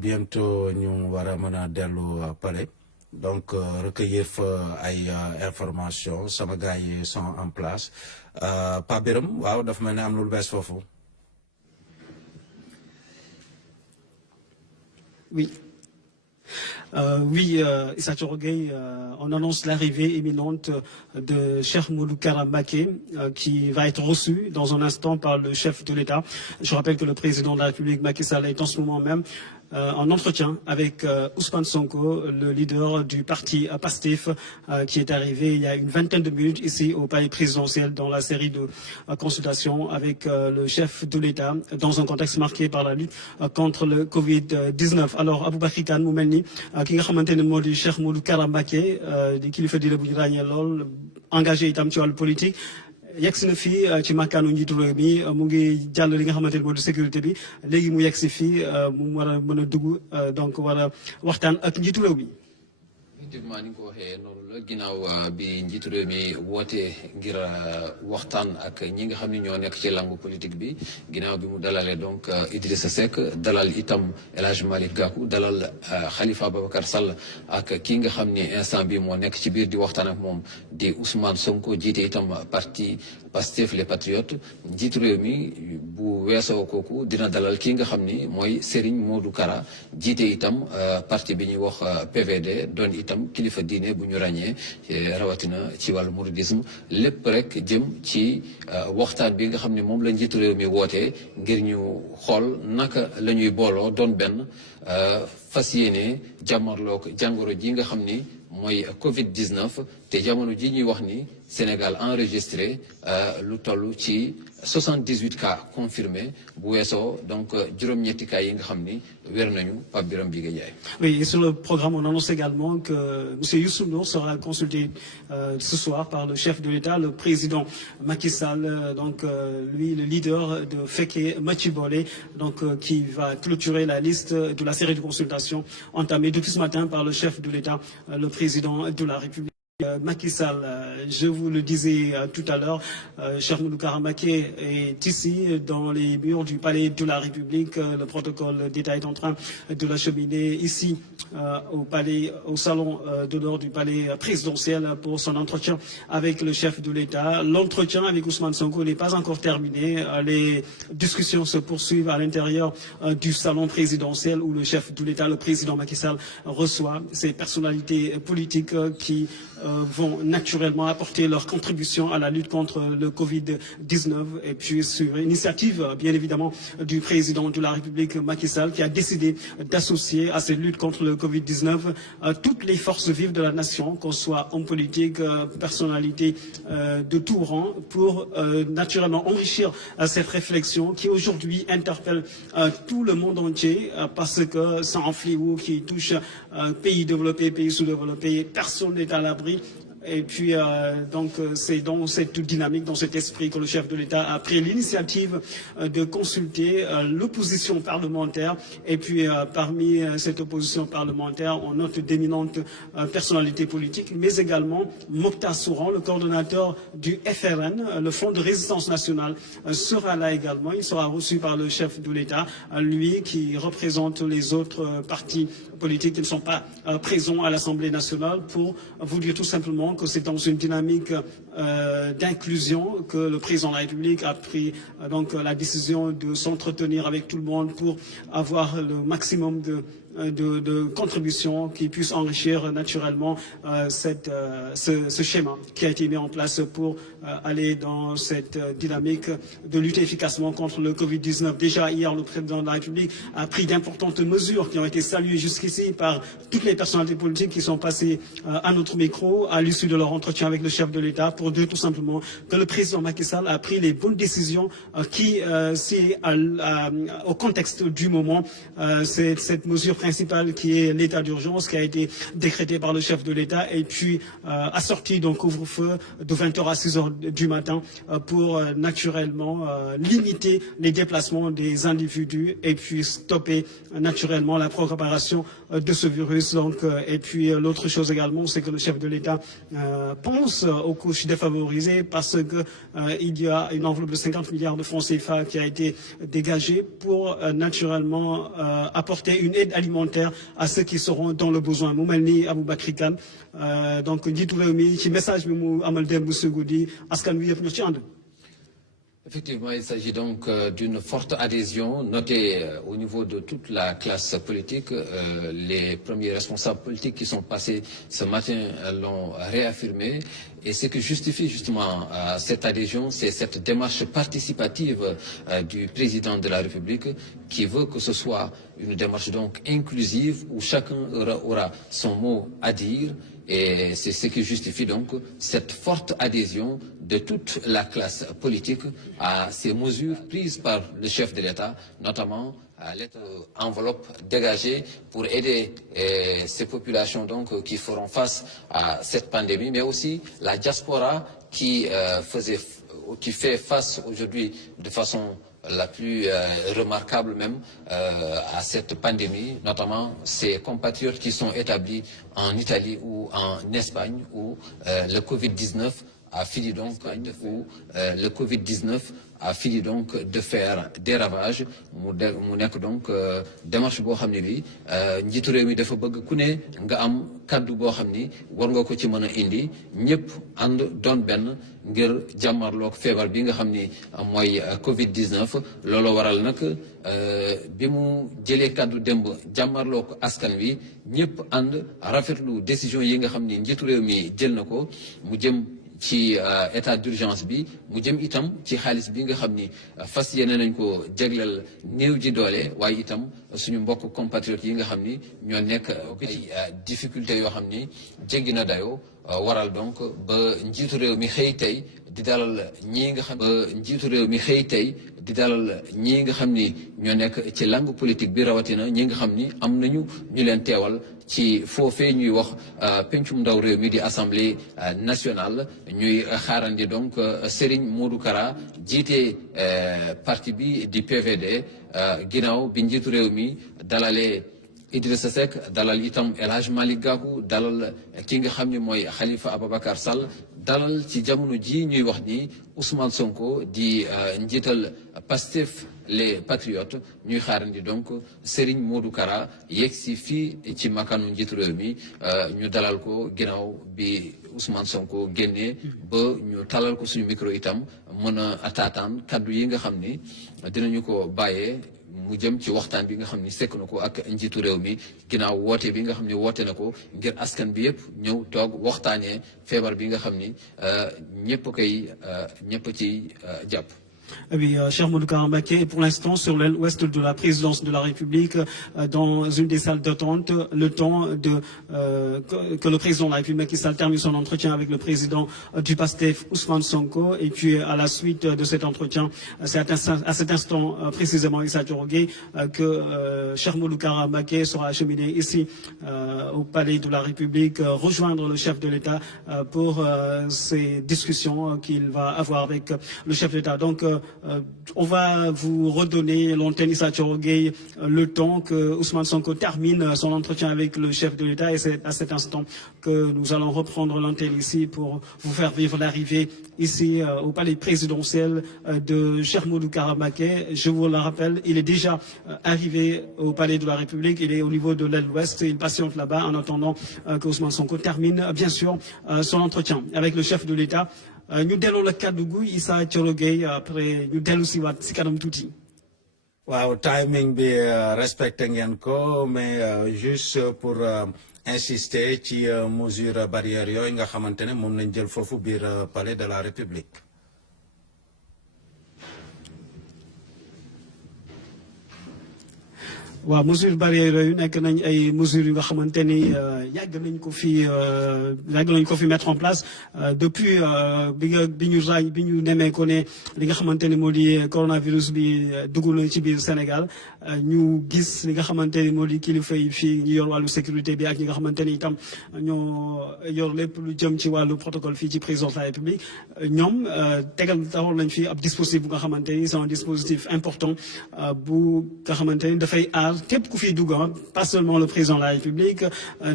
bientôt ñu war a mën a dellu palais donc recueillir fa ay information sama gars yi sont en place Pape Birame waaw dafa mel ni am na lu bees foofu. Oui. Issa Thioro Gueye, on annonce l'arrivée imminente de Cheikh Modou Kara Mbacké qui va être reçu dans un instant par le chef de l'État. Je rappelle que le président de la République, Macky Sall, est en ce moment même en entretien avec Ousmane Sonko, le leader du parti PASTEF, qui est arrivé il y a une vingtaine de minutes ici au palais présidentiel dans la série de consultations avec le chef de l'État dans un contexte marqué par la lutte contre le Covid-19. Alors Aboubacry Kane mu mel ni ki nga xamante ne moo di Cheikh Modou Kara Mbacké di kilifa diine bu ñu ràññee lool engagé itam ci wàllu politique yegsi na fii ci makkaanu njiitu réew mi mu ngi jàll li nga xamante ne moo di sécurité bi léegi mu yegsi fii mu war a mën a dugg donc war a waxtaan ak njiitu réew mi. effectivement ni nga ko waxee noonu la ginnaaw bi njiitu réew mi wootee ngir waxtaan ak ñi nga xam ne ñoo nekk ci langue politique bi ginnaaw bi mu dalalee donc Idrissa Seck dalal itam El Hadj Malick Gakou dalal Khalifa Ababacar Sall ak ki nga xam ni instant bi moo nekk ci biir di waxtaan ak moom di Ousmane Sonko jiite itam parti Pastef les Patriotes njiitu réew mi bu weesoo kooku dina dalal ki nga xam ni mooy Serigne Modou Kara jiite itam parti bi ñuy wax PVD doon itam kilifa diine bu ñu ràññee rawatina ci wàllu mouridisme lépp rek jëm ci waxtaan bi nga xam ne moom la njiitu réew mi wootee ngir ñu xool naka la ñuy booloo doon benn fas yéene jàmmarloog jàngoro ji nga xam ni mooy Covid-19 te jamono ji ñuy wax ni Sénégal enregistré lu toll ci 78 cas confirmés bu weesoo donc juróom-ñetti cas yi nga xam ni wér nañu Pape Birame Bigué Ndiaye. Oui, et sur le programme, on annonce également que M. Youssou Ndour sera consulté ce soir par le chef de l'État, le président Macky Sall, donc lui, le leader de Fekke Machibole, donc qui va clôturer la liste de la série de consultations entamée depuis ce matin par le chef de l'État, le président de la République. Macky Sall, je vous le disais tout à l'heure, Cheikh Mouloud Kara Mbacké est ici dans les murs du palais de la République. Le protocole d'État est en train de l'acheminer ici au palais, au salon d'honneur du palais présidentiel pour son entretien avec le chef de l'État. L'entretien avec Ousmane Sonko n'est pas encore terminé. Les discussions se poursuivent à l'intérieur du salon présidentiel où le chef de l'État, le président Macky Sall, reçoit ces personnalités politiques qui vont naturellement apporter leur contribution à la lutte contre le Covid-19 et puis sur initiative bien évidemment du président de la République Macky Sall qui a décidé d'associer à cette lutte contre le Covid-19 toutes les forces vives de la nation, qu'on soit homme politique, personnalité de tout rang, pour naturellement enrichir cette réflexion qui aujourd'hui interpelle tout le monde entier parce que c'est un fléau qui touche pays développés, pays sous-développés, personne n'est à l'abri. Et puis, donc, c'est dans cette dynamique, dans cet esprit que le chef de l'État a pris l'initiative de consulter l'opposition parlementaire. Et puis, parmi cette opposition parlementaire, on note d'éminentes personnalités politiques, mais également Mokhtar Souran, le coordonnateur du FRN, le Front de Résistance Nationale, sera là également. Il sera reçu par le chef de l'État, lui qui représente les autres partis politiques qui ne sont pas présents à l'Assemblée nationale, pour vous dire tout simplement que c'est dans une dynamique d'inclusion que le président de la République a pris donc la décision de s'entretenir avec tout le monde pour avoir le maximum de contributions qui puissent enrichir naturellement ce schéma qui a été mis en place pour aller dans cette dynamique de lutter efficacement contre le Covid-19. Déjà hier, le président de la République a pris d'importantes mesures qui ont été saluées jusqu'ici par toutes les personnalités politiques qui sont passées à notre micro à l'issue de leur entretien avec le chef de l'État, pour dire tout simplement que le président Macky Sall a pris les bonnes décisions qui, c'est au contexte du moment, c'est cette mesure principale qui est l'état d'urgence qui a été décrété par le chef de l'État et puis assorti d'un couvre-feu de 20h à 6h du matin pour naturellement limiter les déplacements des individus et puis stopper naturellement la propagation de ce virus. Donc, et puis l'autre chose également, c'est que le chef de l'État pense aux couches défavorisées parce que il y a une enveloppe de 50 milliards de francs CFA qui a été dégagée pour naturellement apporter une aide alimentaire à ceux qui seront dans le besoin. mu mel ni Aboubacry Kane donc njiitu réew mi ci message bi mu amal démb su guddi askan wi yëpp ñu ci ànd. Effectivement, il s'agit donc d'une forte adhésion notée au niveau de toute la classe politique. Les premiers responsables politiques qui sont passés ce matin l'ont réaffirmé. Et ce qui justifie justement cette adhésion, c'est cette démarche participative du président de la République qui veut que ce soit une démarche donc inclusive où chacun aura son mot à dire. Et c'est ce qui justifie donc cette forte adhésion de toute la classe politique à ces mesures prises par le chef de l'État, notamment à l'enveloppe dégagée pour aider ces populations donc qui feront face à cette pandémie, mais aussi la diaspora qui faisait qui fait face aujourd'hui de façon la plus remarquable même à cette pandémie, notamment ces compatriotes qui sont établis en Italie ou en Espagne où le Covid-19 a fini donc le Covid-19 a fini donc de faire des ravages mu nekk donc démarche boo xam ne bi njiitu réew mi dafa bëgg ku ne nga am kaddu boo xam ni war nga ko ci mën a indi ñëpp ànd doon benn ngir jàmmarloog feebar bi nga xam ni mooy Covid-19 looloo waral nag bi mu jëlee kaddu démb jàmmarloog askan wi ñëpp ànd rafetlu décision yi nga xam ni njiitu réew mi jël na ko mu jëm ci état d'urgence bi mu jëm itam ci xaalis bi nga xam ni fas yéene nañ ko jagleel néew ji doole waaye itam suñu mbokk compatriotes yi nga xam ni ñoo nekk ay difficultés yoo xam ni jéggi na dayoo waral donc ba njiitu réew mi xëy tey di dalal ñii nga xam njiitu réew mi xëy tey di dalal ñii nga xam ni ñoo nekk ci langue politique bi rawatina ñi nga xam ni am nañu ñu leen teewal ci foofee ñuy wax pencum ndaw réew mi di assemblée nationale ñuy xaarandi donc Serigne Modou Kara jiite parti bi di PVD ginnaaw bi njiitu réew mi dalalee Idrissa Seck dalal itam El Hadj Malick Gakou dalal ki nga xam ni mooy Khalifa Ababacar Sall dalal ci jamono ji ñuy wax ni Ousmane Sonko di njiital Pastef les patriotes ñuy xaarandi donc Serigne Modou Kara yegg si fii ci makkaanu njiitu réew mi ñu dalal ko ginnaaw bi Ousmane Sonko génnee ba ñu talal ko suñu micro itam mën a taataan kaddu yi nga xam ni dinañu ko bàyyee mu jëm ci waxtaan bi nga xam ni sekk na ko ak njiitu réew mi ginnaaw woote bi nga xam ni woote na ko ngir askan bi yëpp ñëw toog waxtaanee feebar bi nga xam ni ñëpp ciy jàpp. Oui, cher Modou Kara Mbacké, pour l'instant, sur l'aile ouest de la présidence de la République, dans une des salles d'attente, le temps que le président de la République, Macky Sall, termine son entretien avec le président du PASTEF, Ousmane Sonko, et puis à la suite de cet entretien, c'est à cet instant précisément, Issa Diorogui, que cher Modou Kara Mbacké sera acheminé ici au Palais de la République, rejoindre le chef de l'État pour ces discussions qu'il va avoir avec le chef de l'État. Donc, on va vous redonner l'antenne Issa Diorogui le temps que Ousmane Sonko termine son entretien avec le chef de l'État et c'est à cet instant que nous allons reprendre l'antenne ici pour vous faire vivre l'arrivée ici au palais présidentiel de Cheikh Modou Kara Mbacké. Je vous le rappelle, il est déjà arrivé au palais de la République, il est au niveau de l'aile ouest, il patiente là-bas en attendant que Ousmane Sonko termine bien sûr son entretien avec le chef de l'État. ñu delloo la kàddu gu Issa Diorogui après ñu dellu si waat si kanam tuuti. waaw timing bi respecté ngeen ko mais juste pour insister ci mesure barrière yooyu nga xamante ne moom lañ jël foofu biir palais de la République. waaw mesure barrière yooyu nekk nañ ay mesures yu nga xamante ni yàgg nañ ko fi mettre en place depuis bi ñu nemee ko ne li nga xamante ni moo di coronavirus bi dugg na ci biir Sénégal ñu gis li nga xamante ni moo di kilifa yi fii ñu yor wàllu sécurité bi ak ñi nga xamante ni itam ñoo yor lépp lu jëm ci wàllu protocole fii ci présidence de la République ñoom taxawal nañ fi ab dispositif bu nga xamante ni c'est un dispositif important bu nga xamante ni dafay aar képp ku fiy dugg pas seulement le président de la République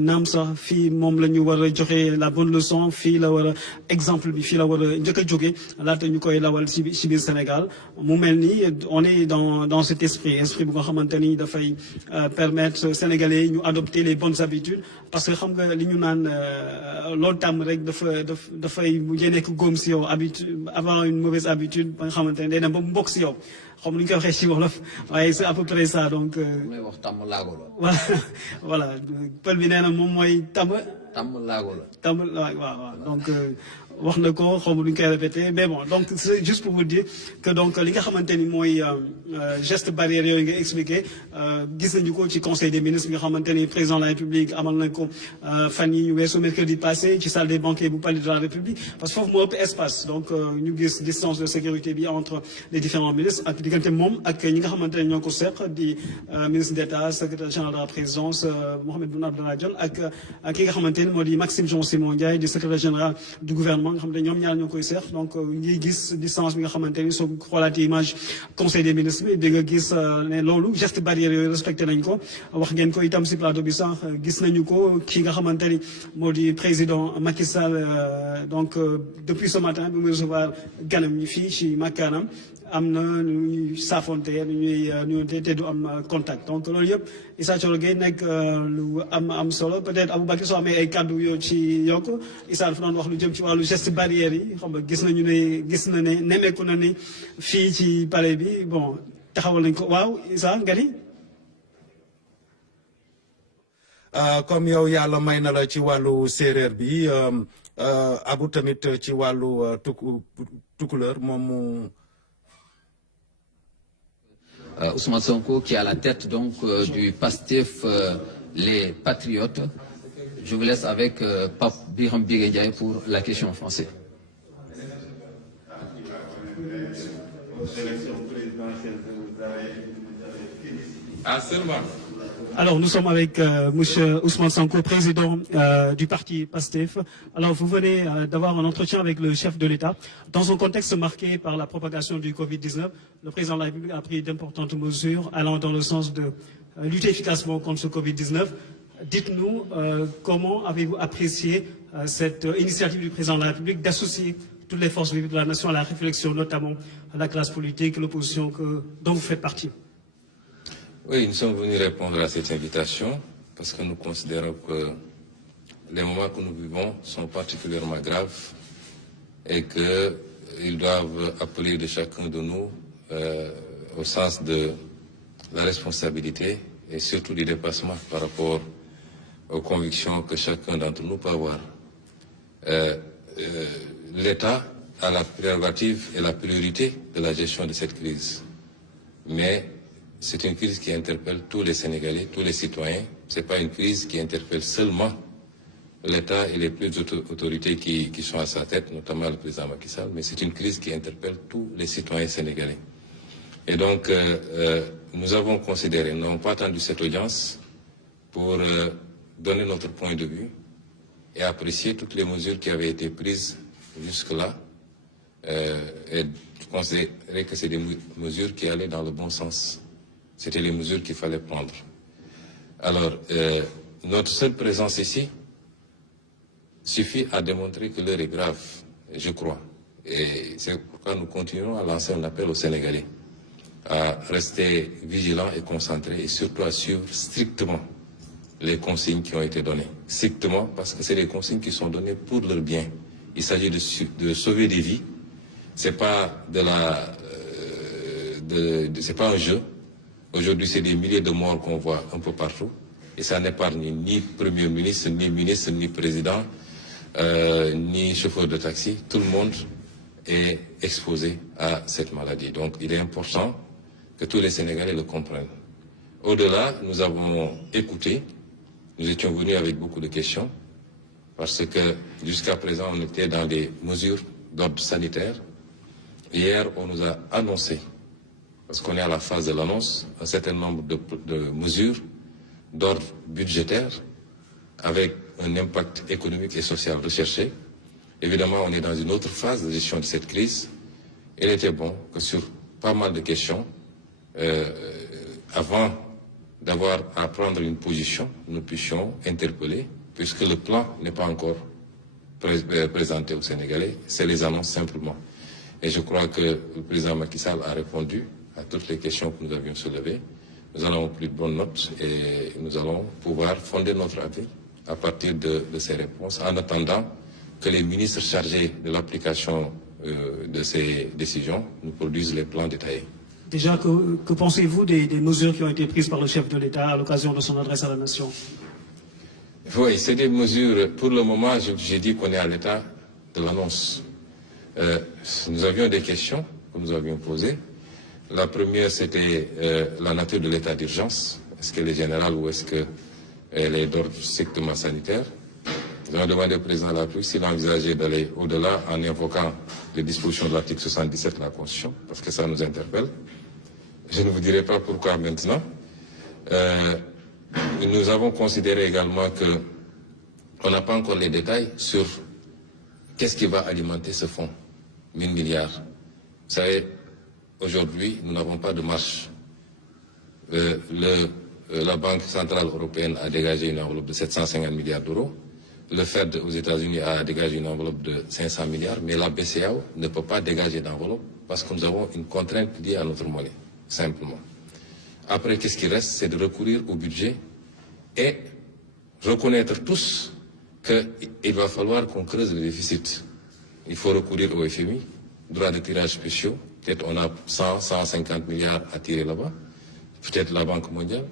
naam sax fii moom la ñu war a joxe la bonne leçon fii la war a exemple bi fii la war a njëkk a jóge laata ñu koy lawal ci biir Sénégal mu mel ni on est dans cet esprit bu nga xamante ni dafay permettre Sénégalais ñu adopter les bonnes habitudes parce que xam nga li ñu naan loolu tàmm rek dafay mujjee nekk góom si yow habitude avoir une mauvaise habitude ba nga xamante ne day dem ba mu mbokk si yow xam lu ñu koy waxee ci wolof waaye c'est à peu près ça donc. mooy wax tàmm laago la. voilà pël bi nee na moom mooy tàmm laago la. tàmm waaw donc. wax na ko xaw ma lu ñu koy répété mais bon donc c'est juste pour vous dire que donc li nga xamante ni mooy geste barrière yooyu nga expliqué gis nañu ko ci conseil des ministres bi nga xamante ni président de la République amal nañ ko fan yi ñu weesu mercredi passé ci salle des banquets bu palais de la République parce que foofu moo ëpp espace donc ñu gis distance de sécurité bi entre les différents ministres ak diggante moom ak ñi nga xamante ne ñoo ko seq di ministre d'État secrétaire général de la présidence Mohamed Boun Abdallah Dionne ak ki nga xamante ni moo di Maxime Jean Simon Ndiaye di secrétaire général du gouvernement également nga xamante ne ñoom ñaar ñoo koy seex donc ngi gis distance bi nga xamante ni soo xoolaatee image conseil des ministres bi di nga gis ne loolu geste barrière yooyu respecté nañ ko wax ngeen ko itam si plateau bi sax gis nañu ko ki nga xamante ni moo di président Macky Sall donc depuis ce matin bi muy recevoir ganam ñi fii ci makkaanam am na ñuy saafonte ñuy te du am contact donc loolu yëpp Issa Thioro Gueye nekk lu am solo peut-être Aboubacry soo amee ay kàddu yoo ci yokk Issa dafa doon wax lu jëm ci wàllu geste barrière yi xam nga gis na ne nemmeeku na ni fii ci palais bi bon taxawal nañ ko waaw Issa nga ni comme yow yàlla may na la ci wàllu séeréer bi Abou tamit ci wàllu tukuleur moom mu Ousmane Sonko qui est à la tête donc du PASTEF les Patriotes. Je vous laisse avec Pape Birame Biré Ndiaye pour la question en français. Alors, nous sommes avec monsieur Ousmane Sonko, président du parti PASTEF. Alors, vous venez d'avoir un entretien avec le chef de l'État. Dans un contexte marqué par la propagation du Covid-19, le président de la République a pris d'importantes mesures allant dans le sens de lutter efficacement contre ce Covid-19. Dites-nous comment avez-vous apprécié cette initiative du président de la République d'associer toutes les forces vives de la nation à la réflexion, notamment à la classe politique, l'opposition dont vous faites partie? Oui, nous sommes venus répondre à cette invitation parce que nous considérons que les moments que nous vivons sont particulièrement graves et qu'ils doivent appeler de chacun de nous au sens de la responsabilité et surtout du dépassement par rapport aux convictions que chacun d'entre nous peut avoir. L'État a la prérogative et la priorité de la gestion de cette crise. Mais c'est une crise qui interpelle tous les Sénégalais, tous les citoyens. Ce n'est pas une crise qui interpelle seulement l'État et les plus autorités qui sont à sa tête, notamment le président Macky Sall, mais c'est une crise qui interpelle tous les citoyens sénégalais. Et donc, nous avons considéré, nous n'avons pas attendu cette audience pour donner notre point de vue et apprécier toutes les mesures qui avaient été prises jusque-là. Et considérer que c'est des mesures qui allaient dans le bon sens. C'était les mesures qu'il fallait prendre. Alors, notre seule présence ici suffit à démontrer que l'heure est grave, je crois. Et c'est pourquoi nous continuons à lancer un appel aux Sénégalais à rester vigilants et concentrés et surtout à suivre strictement les consignes qui ont été données. Strictement parce que c'est des consignes qui sont données pour leur bien. Il s'agit de sauver des vies. C'est pas c'est pas un jeu. Aujourd'hui, c'est des milliers de morts qu'on voit un peu partout. Et ça n'épargne ni Premier ministre, ni président, ni chauffeur de taxi. Tout le monde est exposé à cette maladie. Donc, il est important que tous les Sénégalais le comprennent. Au-delà, nous avons écouté. Nous étions venus avec beaucoup de questions. Parce que jusqu'à présent, on était dans des mesures d'ordre sanitaire. Hier, on nous a annoncé, parce qu'on est à la phase de l'annonce, un certain nombre de mesures d'ordre budgétaire avec un impact économique et social recherché. Évidemment, on est dans une autre phase de gestion de cette crise. Il était bon que sur pas mal de questions, avant d'avoir à prendre une position, nous puissions interpeller, puisque le plan n'est pas encore présenté aux Sénégalais, c'est les annonces simplement. Et je crois que le président Macky Sall a répondu à toutes les questions que nous avions soulevées. Nous allons plus de bonnes notes et nous allons pouvoir fonder notre avis à partir de ces réponses, en attendant que les ministres chargés de l'application de ces décisions nous produisent les plans détaillés. Déjà, que pensez-vous des mesures qui ont été prises par le chef de l'État à l'occasion de son adresse à la nation? Oui, c'est des mesures. Pour le moment, j'ai dit qu'on est à l'état de l'annonce. Nous avions des questions que nous avions posées. La première, c'était la nature de l'état d'urgence. Est-ce qu'elle est générale ou est-ce qu'elle est d'ordre strictement sanitaire? Nous avons demandé au président de la République s'il envisageait d'aller au-delà en invoquant les dispositions de l'article 77 de la Constitution, parce que ça nous interpelle. Je ne vous dirai pas pourquoi maintenant. Nous avons considéré également qu'on n'a pas encore les détails sur qu'est-ce qui va alimenter ce fonds 1000 milliards. Vous savez, aujourd'hui, nous n'avons pas de marge. La Banque centrale européenne a dégagé une enveloppe de 750 milliards d'euros. Le Fed aux États-Unis a dégagé une enveloppe de 500 milliards, mais la BCEAO ne peut pas dégager d'enveloppe parce que nous avons une contrainte liée à notre monnaie, simplement. Après, qu'est-ce qui reste? C'est de recourir au budget et reconnaître tous qu'il va falloir qu'on creuse le déficit. Il faut recourir au FMI, droit de tirage spéciaux. Peut-être on a 150 milliards à tirer là-bas, peut-être la Banque mondiale.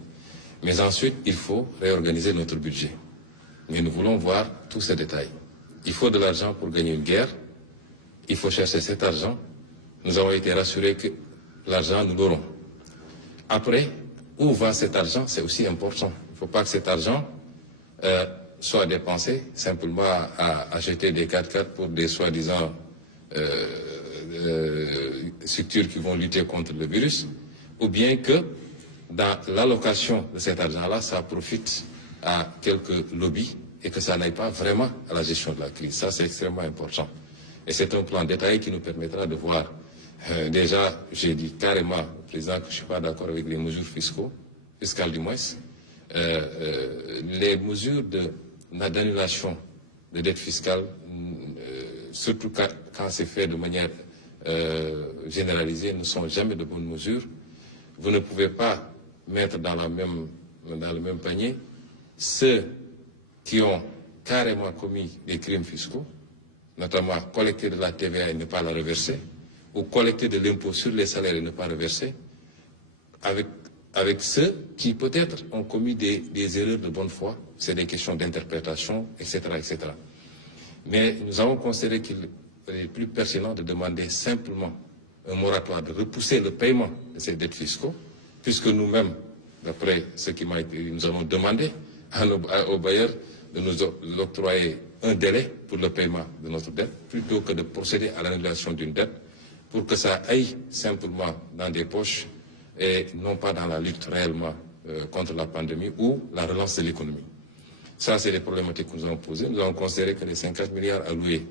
Mais ensuite, il faut réorganiser notre budget. Mais nous voulons voir tous ces détails. Il faut de l'argent pour gagner une guerre. Il faut chercher cet argent. Nous avons été rassurés que l'argent, nous l'aurons. Après, où va cet argent? C'est aussi important. Il ne faut pas que cet argent soit dépensé simplement à acheter des 4x4 pour des soi-disant structures qui vont lutter contre le virus, ou bien que dans l'allocation de cet argent-là, ça profite à quelques lobbies et que ça n'aille pas vraiment à la gestion de la crise. Ça, c'est extrêmement important. Et c'est un plan détaillé qui nous permettra de voir. Déjà, j'ai dit carrément au président que je ne suis pas d'accord avec les mesures fiscales du moins. Les mesures d'annulation de dette fiscale, surtout quand c'est fait de manière généralisée, ne sont jamais de bonnes mesures. Vous ne pouvez pas mettre dans le même panier ceux qui ont carrément commis des crimes fiscaux, notamment collecter de la TVA et ne pas la reverser, ou collecter de l'impôt sur les salaires et ne pas reverser, avec ceux qui peut-être ont commis des erreurs de bonne foi. C'est des questions d'interprétation, etc., etc. Mais nous avons considéré qu'il est plus pertinent de demander simplement un moratoire, de repousser le paiement de ces dettes fiscaux, puisque nous-mêmes, d'après ce qui m'a été, nous avons demandé aux bailleurs de nous octroyer un délai pour le paiement de notre dette, plutôt que de procéder à l'annulation d'une dette, pour que ça aille simplement dans des poches et non pas dans la lutte réellement contre la pandémie ou la relance de l'économie. Ça, c'est les problématiques que nous avons posées. Nous avons considéré que les 50 milliards alloués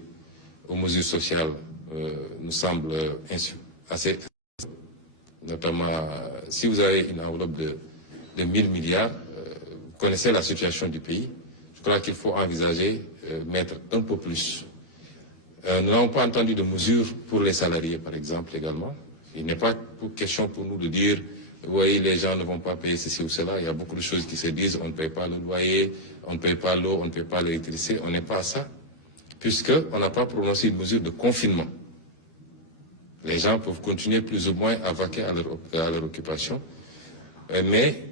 aux mesures sociales nous semblent assez, notamment si vous avez une enveloppe de 1000 milliards, vous connaissez la situation du pays. Je crois qu'il faut envisager mettre un peu plus. Nous n'avons pas entendu de mesures pour les salariés, par exemple, également. Il n'est pas question pour nous de dire, vous voyez, les gens ne vont pas payer ceci ou cela. Il y a beaucoup de choses qui se disent, on ne paye pas le loyer, on ne paye pas l'eau, on ne paye pas l'électricité. On n'est pas à ça, puisqu'on n'a pas prononcé une mesure de confinement. Les gens peuvent continuer plus ou moins à vaquer à leur occupation, mais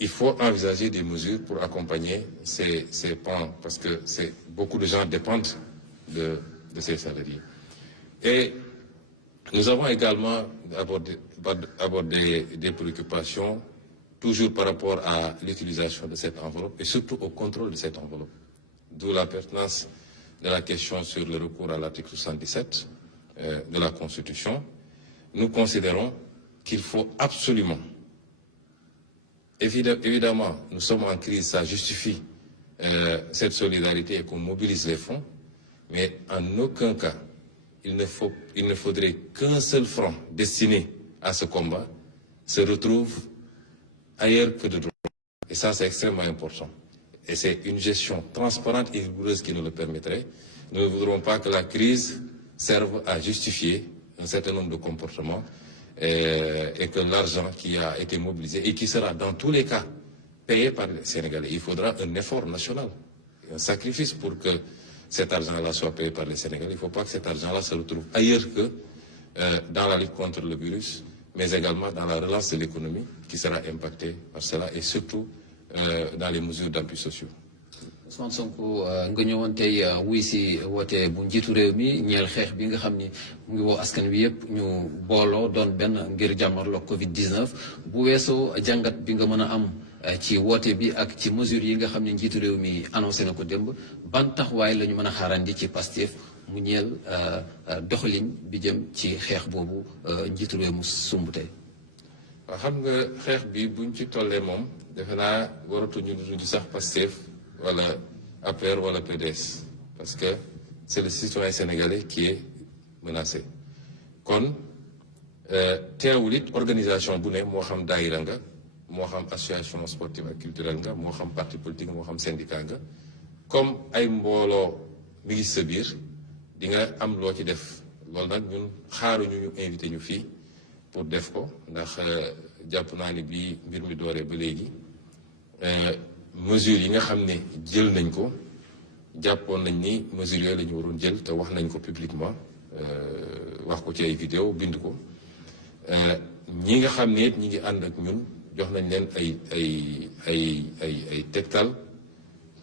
il faut envisager des mesures pour accompagner ces pans, parce que beaucoup de gens dépendent de ces salariés. Et nous avons également abordé des préoccupations, toujours par rapport à l'utilisation de cette enveloppe et surtout au contrôle de cette enveloppe. D'où la pertinence de la question sur le recours à l'article 77 de la Constitution. Nous considérons qu'il faut absolument, évidemment, nous sommes en crise, ça justifie cette solidarité et qu'on mobilise les fonds, mais en aucun cas, il ne faudrait qu'un seul franc destiné à ce combat se retrouve ailleurs que de droit. Et ça, c'est extrêmement important. Et c'est une gestion transparente et rigoureuse qui nous le permettrait. Nous ne voudrons pas que la crise serve à justifier un certain nombre de comportements et que l'argent qui a été mobilisé et qui sera dans tous les cas payé par les Sénégalais. Il faudra un effort national, un sacrifice pour que cet argent-là soit payé par les Sénégalais. Il ne faut pas que cet argent-là se retrouve ailleurs que dans la lutte contre le virus, mais également dans la relance de l'économie qui sera impactée par cela et surtout dans les mesures d'appui sociaux. Ousmane Sonko nga ñëwoon tey wuy si woote bu njiitu réew mi ñeel xeex bi nga xam ni mu ngi woo askan wi yëpp ñu booloo doon benn ngir jàmmarloo Covid-19 bu weesoo jàngat bi nga mën a am ci woote bi ak ci mesures yi nga xam ne njiitu réew mi annoncé na ko démb ban taxawaay la ñu mën a xaarandi ci Pastef mu ñeel doxalin bi jëm ci xeex boobu njiitu réew mu sumb tey. waaw xam nga xeex bi buñ ci tollee moom defe naa waratuñu di sax Pastef wala APR wala PDS parce que c'est le citoyen sénégalais qui est menacé kon teewul it organisation bu ne moo xam daayira nga moo xam association sportive ak culturelle nga moo xam parti politique moo xam syndicat nga comme ay mbooloo mi ngi sa biir di nga am loo ci def loolu nag ñun xaaruñu ñu invité ñu fii pour def ko ndax jàpp naa ni bii mbir mi dooree ba léegi mesures yi nga xam ne jël nañ ko jàppoon nañ ni mesures yooyu la ñu waroon jël te wax nañ ko publiquement wax ko ci ay vidéo bind ko ñi nga xam ne it ñi ngi ànd ak ñun jox nañ leen ay tegtal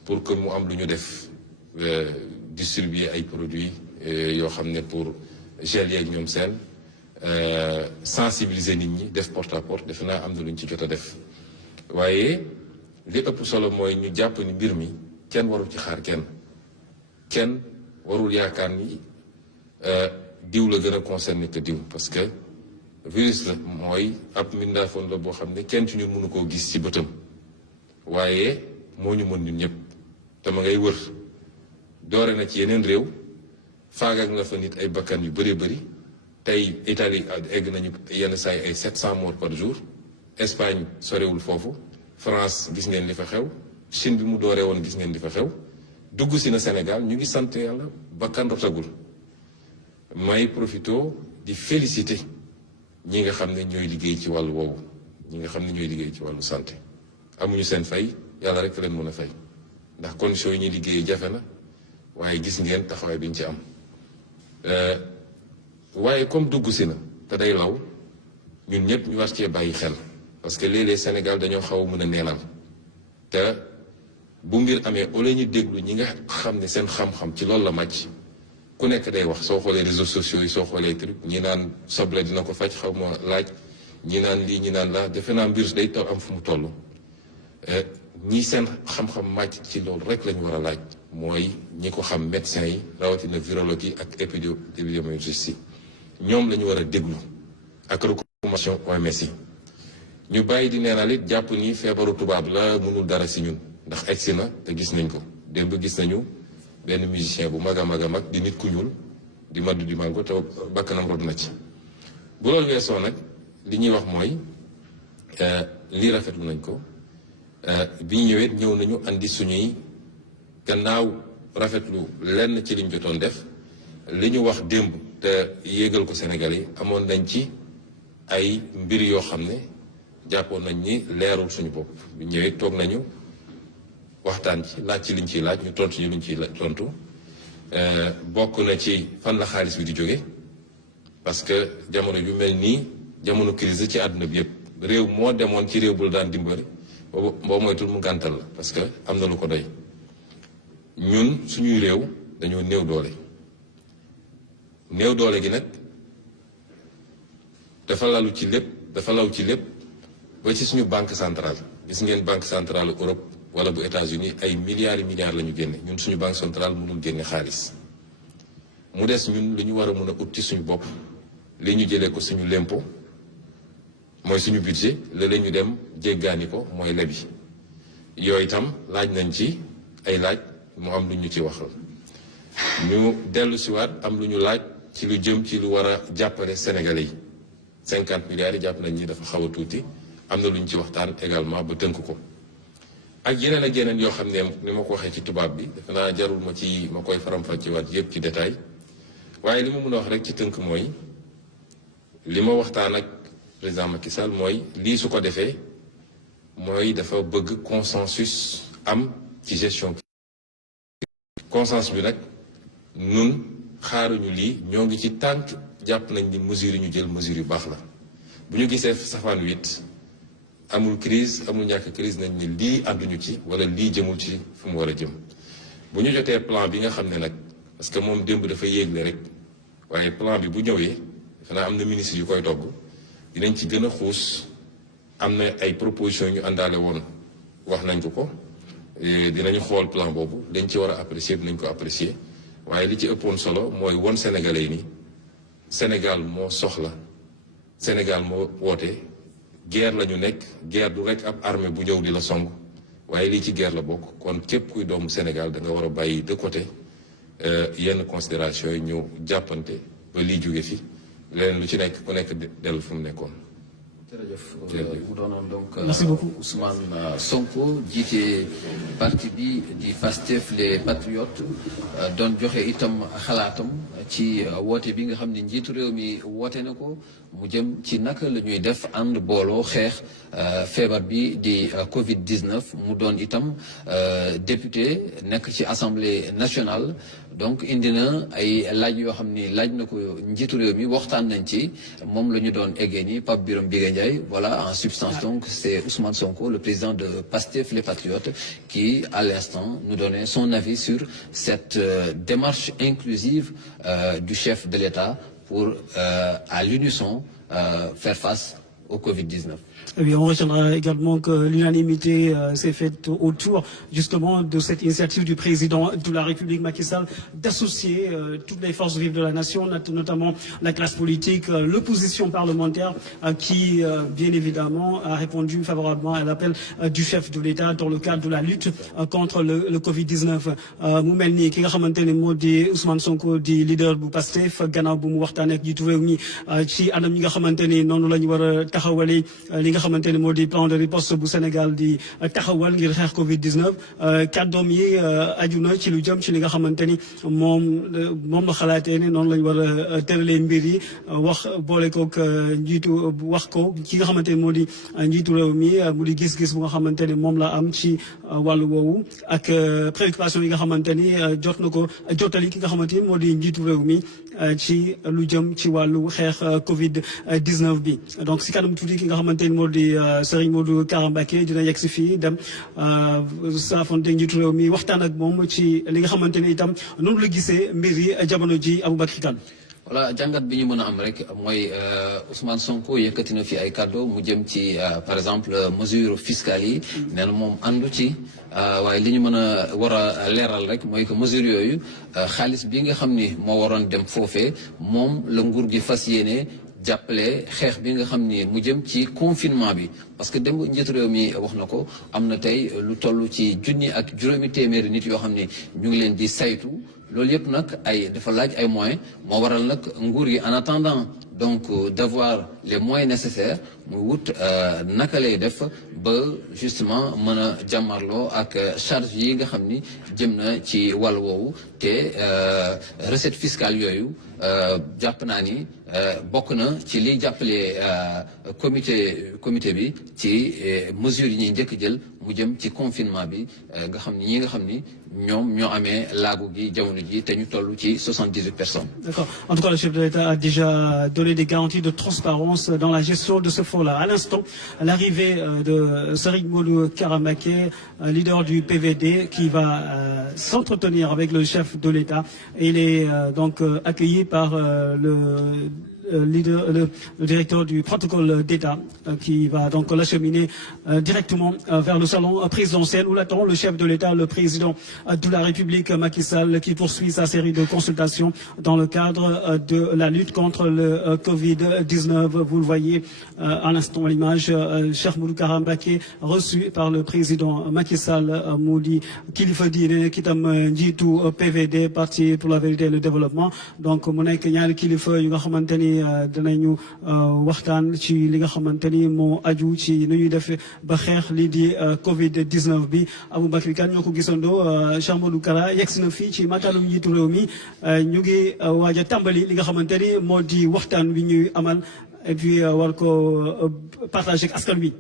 pour que mu am lu ñu def distribuer ay produits yoo xam ne pour gel yeeg ñoom seen sensibiliser nit ñi def porte à porte defe naa am na lu ñu ci jot a def waaye li ëpp solo mooy ñu jàpp ni mbir mi kenn warul ci xaar kenn warul yaakaar ni diw la gën a concerné que diw parce que virus la mooy ab mbindaafoon la boo xam ne kenn ci ñun mënu koo gis ci bëtam waaye moo ñu mën ñun ñëpp te ma ngay wër doore na ci yeneen réew faagak na fa nit ay bakkan yu bëree bëri tey Italie egg nañu yenn saa yi ay 700 morts par jour Espagne sorewul foofu France gis ngeen li fa xew Chine bi mu dooree woon gis ngeen li fa xew dugg si na Sénégal ñu ngi sant yàlla bakkan rotagul may profito di féliciter ñi nga xam ne ñooy liggéey ci wàllu woowu ñi nga xam ne ñooy liggéey ci wàllu santé amuñu seen fay yàlla rek leen mën a fay ndax conditions yi ñuy liggéeyee jafe na waaye gis ngeen taxawaay bi ñu ci am waaye comme dugg si na te day law ñun ñëpp ñu war cee bàyyi xel parce que léeg-léeg Sénégal dañoo xaw a mën a neenal te bu mbir amee au lieu ñu déglu ñi nga xam ne seen xam-xam ci loolu la màcc ku nekk day wax soo xoolee réseaux sociaux yi soo xoolee truc ñi naan soble dina ko faj xaw ma laaj ñi naan lii ñi naan laa defe naa mbir day taw am fu mu toll ñi seen xam-xam màcc ci loolu rek lañu war a laaj mooy ñi ko xam médecins yi rawatina virologue yi ak épidémiologistes yi ñoom la ñu war a déglu ak recommandation OMS yi ñu bàyyi di neenal it jàpp ni feebaru tubaab la mënul dara si ñun ndax egsi na te gis nañ ko démb gis nañu benn musicien bu mag a mag a mag di nit ku ñuul di maddu di mango te bakkanam rod na ci bu loolu weesoo nag li ñuy wax mooy lii rafetlu nañ ko bi ñu ñëwee ñëw nañu andi suñuy gannaaw rafetlu lenn ci liñ jotoon def li ñu wax démb te yéegal ko Sénégal yi amoon nañ ci ay mbir yoo xam ne jàppoon nañ ni leerul suñu bopp bi ñëwee toog nañu waxtaan ci laaj ci liñ ciy laaj ñu tontu ñu liñ ciy tontu bokk na ci fan la xaalis bi di jóge parce que jamono yu mel nii jamono crise ci àdduna bi yëpp réew moo demoon ci réew bu la daan dimbali boo moytul mu gàntal la parce que am na lu ko doy ñun suñuy réew dañoo néew doole gi nag dafa lalu ci lépp dafa law ci lépp ba ci suñu banque centrale gis ngeen banque centrale Europe wala bu États-Unis ay milliards la ñu génne ñun suñu banque centrale mënul génne xaalis mu des ñun li ñu war a mën a ut ci suñu bopp li ñu jëlee ko suñu lempo mooy suñu budget la ñu dem jéggaani ko mooy lebi yooyu itam laaj nañ ci ay laaj mu am lu ñu ci waxal ñu dellu siwaat am lu ñu laaj ci lu jëm ci lu war a jàppale Sénégalais yi 50 milliards yi jàpp nañ ni dafa xaw a tuuti am na lu ñu ci waxtaan également ba tënk ko ak yeneen ak yeneen yoo xam ne ni ma ko waxee ci tubaab bi defe naa jarul ma koy faram-fàcceewaat yëpp ci détail waaye li ma mën a wax rek ci tënk mooy li ma waxtaan ak président Macky Sall mooy lii su ko defee mooy dafa bëgg consensus am ci gestion consensus bi nag nun xaaruñu lii ñoo ngi ci tànk jàpp nañ ni mesures yi ñu jël mesures yu baax la bu ñu gisee safaan wit amul crise amul ñàkk crise nañ ni lii ànduñu ci wala lii jëmul ci fu mu war a jëm bu ñu jotee plan bi nga xam ne nag parce que moom démb dafa yéegle rek waaye plan bi bu ñëwee xanaa am na ministre yu koy togg dinañ ci gën a xuus am na ay propositions yu ñu àndaale woon wax nañ ko dinañu xool plan boobu dañ ci war a apprécier dinañ ko apprécier waaye li ci ëppoon solo mooy won Sénégalais yi ni Sénégal moo soxla Sénégal moo woote guerre la ñu nekk guerre du rek ab armée bu ñëw di la song waaye lii ci guerre la bokk kon képp kuy doomu Sénégal da nga war a bàyyi de côté yenn considération yi ñu jàppante ba lii jóge fi leneen lu ci nekk ku nekk dellu fu mu nekkoon. jërëjëf mu doonoon donc merci beaucoup Ousmane Sonko jiite parti bi di Pastef les Patriotes doon joxe itam xalaatam ci woote bi nga xam ne njiitu réew mi woote na ko mu jëm ci naka la ñuy def ànd booloo xeex feebar bi di Covid 19 mu doon itam député nekk ci assemblée nationale. donc indi na ay laaj yoo xam ni laaj na ko njiitu réew mi waxtaan nañ ci moom la ñu doon eggee ni Pape Birame Biga Ndiaye voilà en substance donc c'est Ousmane Sonko le président de Pastef les Patriotes qui à l'instant nous donnait son avis sur cette démarche inclusive du chef de l'État pour à l'unisson faire face au Covid-19. Eh bien, on retiendra également que l'unanimité s'est faite autour justement de cette initiative du président de la République Macky Sall d'associer toutes les forces vives de la nation, notamment la classe politique, l'opposition parlementaire qui bien évidemment a répondu favorablement à l'appel du chef de l'État dans le cadre de la lutte contre le Covid-19. mu mel ni ki nga xamante ne moo di Ousmane Sonko di leader bu Pastef gannaaw bu mu waxtaanee ak jiitu réew mi ci anam ñi nga xamante ni noonu la ñu war a taxawale li nga xamante ne moo di plan de riposte bu Sénégal di taxawal ngir xeex Covid 19 kàddoom yi aju na ci lu jëm ci li nga xamante ni moom la xalaatee ne noonu la ñu war a tëralee mbir yi wax boole koog njiitu wax ko ki nga xamante ne moo di njiitu réew mi mu di gis-gis bu nga xamante ne moom la am ci wàllu woowu ak préoccupation yi nga xamante ni jot na ko jottali ki nga xamante ni moo di njiitu réew mi ci lu jëm ci wàllu xeex Covid 19 bi donc si kanam tuuti ki nga xamante ni moo di Serigne Modou Kara Mbacké dina yegg si fii dem saafonte njiitu réew mi waxtaan ak moom ci li nga xamante ni itam noonu la gisee mbir yi jamono ji Aboubacry Kane. voilà jàngat bi ñu mën a am rek mooy Ousmane Sonko yëkkati na fi ay kàddu mu jëm ci par exemple mesure fiscale yi nee na moom àndu ci waaye li ñu mën a war a leeral rek mooy que mesure yooyu xaalis bi nga xam ni moo waroon dem foofee moom la nguur gi fas yéene jàppale xeex bi nga xam ni mu jëm ci confinement bi parce que démb njiitu réew mi wax na ko am na tey lu toll ci junni ak juróomi téeméeri nit yoo xam ni ñu ngi leen di saytu loolu yëpp nag ay dafa laaj ay moyens moo waral nag nguur gi en attendant donc d'avoir les moyens nécessaires mu wut naka lay def ba justement mën a jàmmarloo ak charge yi nga xam ni jëm na ci wàll woowu te recette fiscale yooyu jàpp naa ni bokk na ci liy jàppale comité bi ci mesures yi ñuy njëkk jël mu jëm ci confinement bi nga xam ni ñi nga xam ni ñoom ñoo amee laagu gi jamono ji te ñu toll ci 78 personnes. D'accord. En tout cas, le chef de l'État a déjà donné des garanties de transparence dans la gestion de ce fonds-là. À l'instant, l'arrivée de Serigne Modou Kara Mbacké, leader du PVD, qui va s'entretenir avec le chef de l'État. Il est donc accueilli par le directeur du protocole d'État qui va donc l'acheminer directement vers le salon présidentiel où l'attend le chef de l'État, le président de la République Macky Sall, qui poursuit sa série de consultations dans le cadre de la lutte contre le Covid-19. Vous le voyez à l'instant à l'image, Cheikh Modou Kara Mbacké reçu par le président Macky Sall mu di kilifa diine ki tam njiitu PVD, Parti pour la vérité et le développement. Donc mu nekk ñaari kilifa yu nga xamante ni danañu waxtaan ci li nga xamante ni moo aju ci nu ñuy def ba xeex lii di Covid 19 bi. Aboubacry Kane ñoo ko gisandoo Cheikh Modou Kara yegsi na fii ci mataalum njiitu réew mi ñu ngi waaj a tàmbali li nga xamante ni moo di waxtaan bi ñuy amal et puis war ko partager ak askan wi.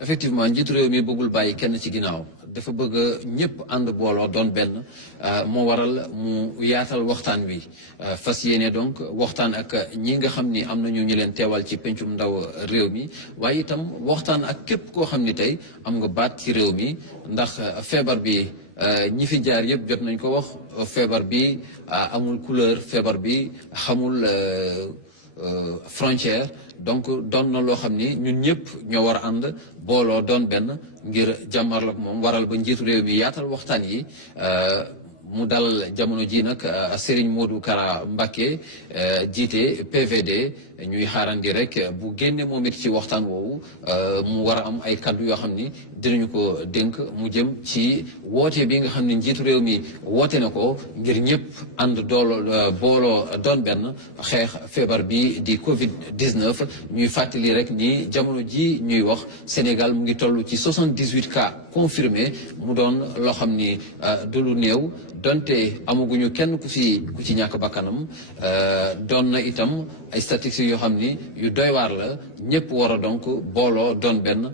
effectivement njiitu réew mi bëggul bàyyi kenn ci ginnaaw dafa bëgg ñëpp ànd booloo doon benn moo waral mu yaatal waxtaan wi fas yéene donc waxtaan ak ñi nga xam ni am nañu ñu leen teewal ci pencum ndaw réew mi waaye itam waxtaan ak képp koo xam ni tey am nga baat ci réew mi ndax feebar bi ñi fi jaar yëpp jot nañ ko wax feebar bi amul couleur feebar bi xamul frontière donc doon na loo xam ni ñun ñëpp ñoo war a ànd booloo doon benn ngir jàmmarloo ak moom waral ba njiitu réew mi yaatal waxtaan yi mu dal jamono ji nag Serigne Modou Kara Mbacké jiite PVD ñuy xaarandi rek bu génne moom it ci waxtaan woowu mu war a am ay kaddu yoo xam ni dinañu ko dénk mu jëm ci woote bi nga xam ne njiitu réew mi woote na ko ngir ñëpp ànd booloo doon benn xeex feebar bi di Covid 19 ñuy fàttali rek ni jamono ji ñuy wax Sénégal mu ngi toll ci 78 cas confirmés mu doon loo xam ni du lu néew donte amaguñu kenn ku ci ñàkk bakkanam doon na itam ay statistiques yoo xam ni yu doy waar la ñëpp war a donc booloo doon benn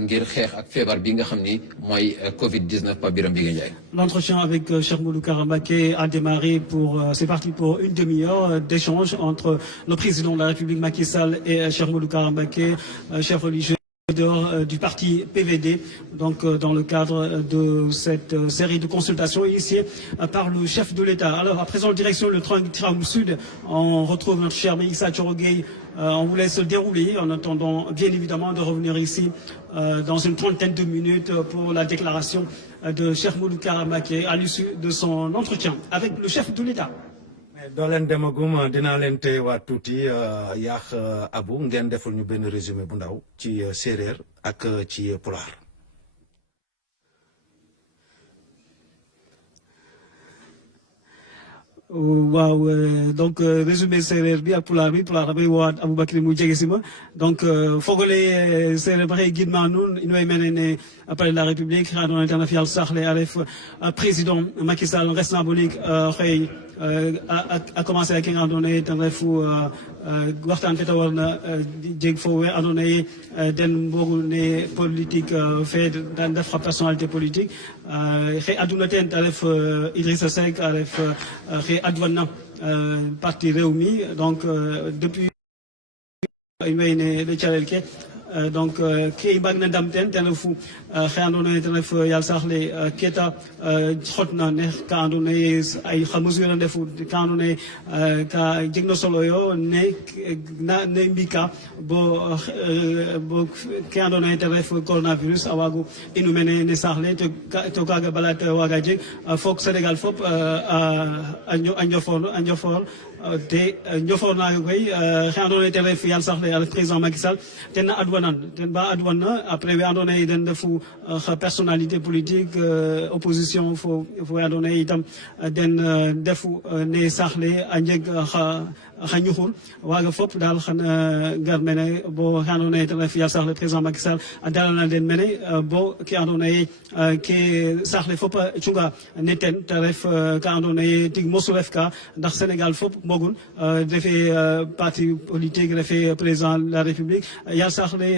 ngir xeex ak feebar bi nga xam ni mooy Covid 19 Pape Birame Bigué Ndiaye. L'entretien avec Cheikh Modou Kara Mbacké a démarré c'est parti pour une demi-heure d'échange entre le président de la République Macky Sall et Cheikh Modou Kara Mbacké, chef religieux du parti PVD, donc dans le cadre de cette série de consultations initiées par le chef de l'État. Alors à présent, direction le Triangle Sud, on retrouve notre cher Issa Thioro Gueye. On vous laisse dérouler en attendant bien évidemment de revenir ici dans une trentaine de minutes pour la déclaration de Cheikh Modou Kara Mbacké à l'issue de son entretien avec le chef de l'État. doo leen demagum dinaa leen téyewaat tuuti yaax Abou ngeen defal ñu benn résumé bu ndaw ci séeréer ak ci pulaar. waaw donc résumé séeréer bi ak pulaar damay woowaat Aboubacry mu jege si ma donc fogole séeréer baxey gidma nuun in way mene ne palais de la République xa andoona yee ten ref Yal Saxle a ref président Macky Sall ngesna bo ndiik xëy a commencé ak ki nga andoona yee ten refu waxtaan fe ta warna jeg fo we andoona yee den mbogu ne politique fe da ndef xa personnalité politique xëy aduna teen ta ref Idrissa Seck a ref xëy adwana parti Rewmi donc depuis in way ne le calel ke donc ke i mbaag na ndam ten refu xe andoona yee ten ref Yal Saxle keta xotna ne ka andoona yee ay xa mesure a ndefu ka andoona yee ka jeg na solo yo ne mbika bo ke andoona yee ten ref coronavirus a waago inu mene ne Saxle to kaaga bala te waaga jeg foog Sénégal fop a njofor te njofor naaga koy xe andoona yee ten ref Yal Saxle a ref président Macky Sall ten ba adwana après we andoona yee den ndefu xa personnalité politique opposition fo we andoona yee itam den ndefu ne Saxle a njeg xa ñuxur waaga fop daal xana ngar mene bo ke andoona yee ten ref Yal Saxle président Macky Sall a dalana den mene bo ke andoona yee ke Saxle fop a cunga ne ten te ref ka andoona yee tig mosu ref ka ndax Sénégal fop mbogun refe parti politique refe président de la République Yal Saxle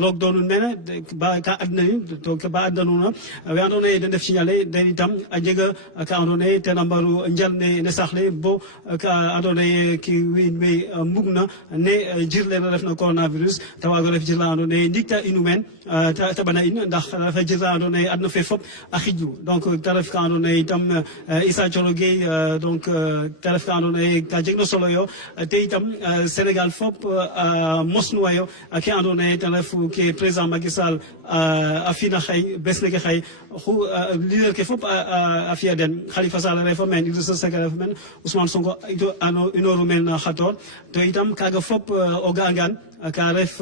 roog doonun mene ba ka adna nin to ba adna nuuna we andoona yee den ndef signalé den itam a jega ka andoona yee ten a mbaru njal ne Saxle bo ka andoona yee wiin we mbugna ne jir le ref na coronavirus ta waago ref jir la andoona yee ndik ta inu meen ta bana in ndax refa jir la andoona yee adna fe fop a xijlu donc ta ref ka andoona yee itam Issa Thioro Gueye donc ta ref ka andoona yee ka jeg na solo yo te itam Sénégal fop mosnuwa yo ke andoona yee ten ref ke président Macky Sall a fina xëy bés neke xëy leader ke fop a fiya den Khalifa Sall refa meen Idrissa Seck refa meen Ousmane Sonko inoru meen xator to itam kaga fop o ga'angaan ka ref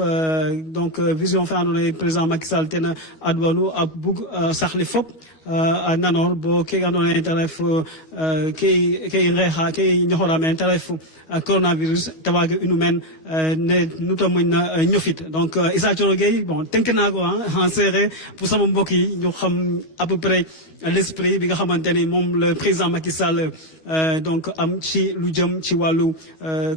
donc vision fe andoona yee président Macky Sall ten adwanu a bug Saxle fop a nanor bo ke andoona yee te ref ke i nqeexa ke i ñoxora meen te ref coronavirus te waaga inu meen ne nu ta moƴna ñofit donc Issa Thioro Gueye bon tënk naa ko en séeréer pour sama mbokk yi ñu xam à peu près l'esprit bi nga xamante ni moom le président Macky Sall donc am ci lu jëm ci wàllu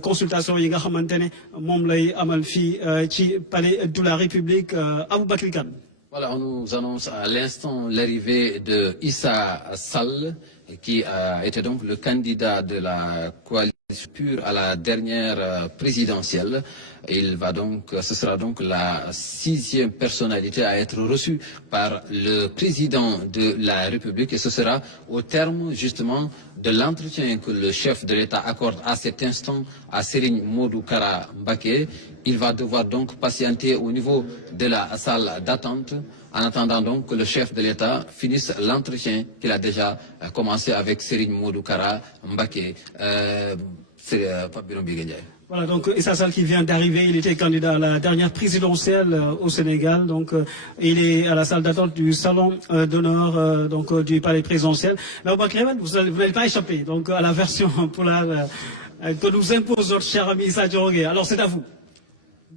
consultation yi nga xamante ne moom lay amal fii ci palais de la République Aboubacry Kane. Voilà, on nous annonce à l'instant l'arrivée de Issa Sall, qui a été donc le candidat de la coalition pure à la dernière présidentielle. Ce sera donc la 6e personnalité à être reçue par le président de la République, et ce sera au terme justement de l'entretien que le chef de l'État accorde à cet instant à Serigne Modou Kara Mbacké. Il va devoir donc patienter au niveau de la salle d'attente en attendant donc que le chef de l'État finisse l'entretien qu'il a déjà commencé avec Serigne Modou Kara Mbacké. C'est Pape Birame Bigué Ndiaye. Voilà, donc Issa Sall qui vient d'arriver, il était candidat à la dernière présidentielle au Sénégal, donc il est à la salle d'attente du salon d'honneur du palais présidentiel. Mais vous n'allez pas échapper donc à la version pour que nous impose notre cher ami Issa Diorgué. Alors c'est à vous.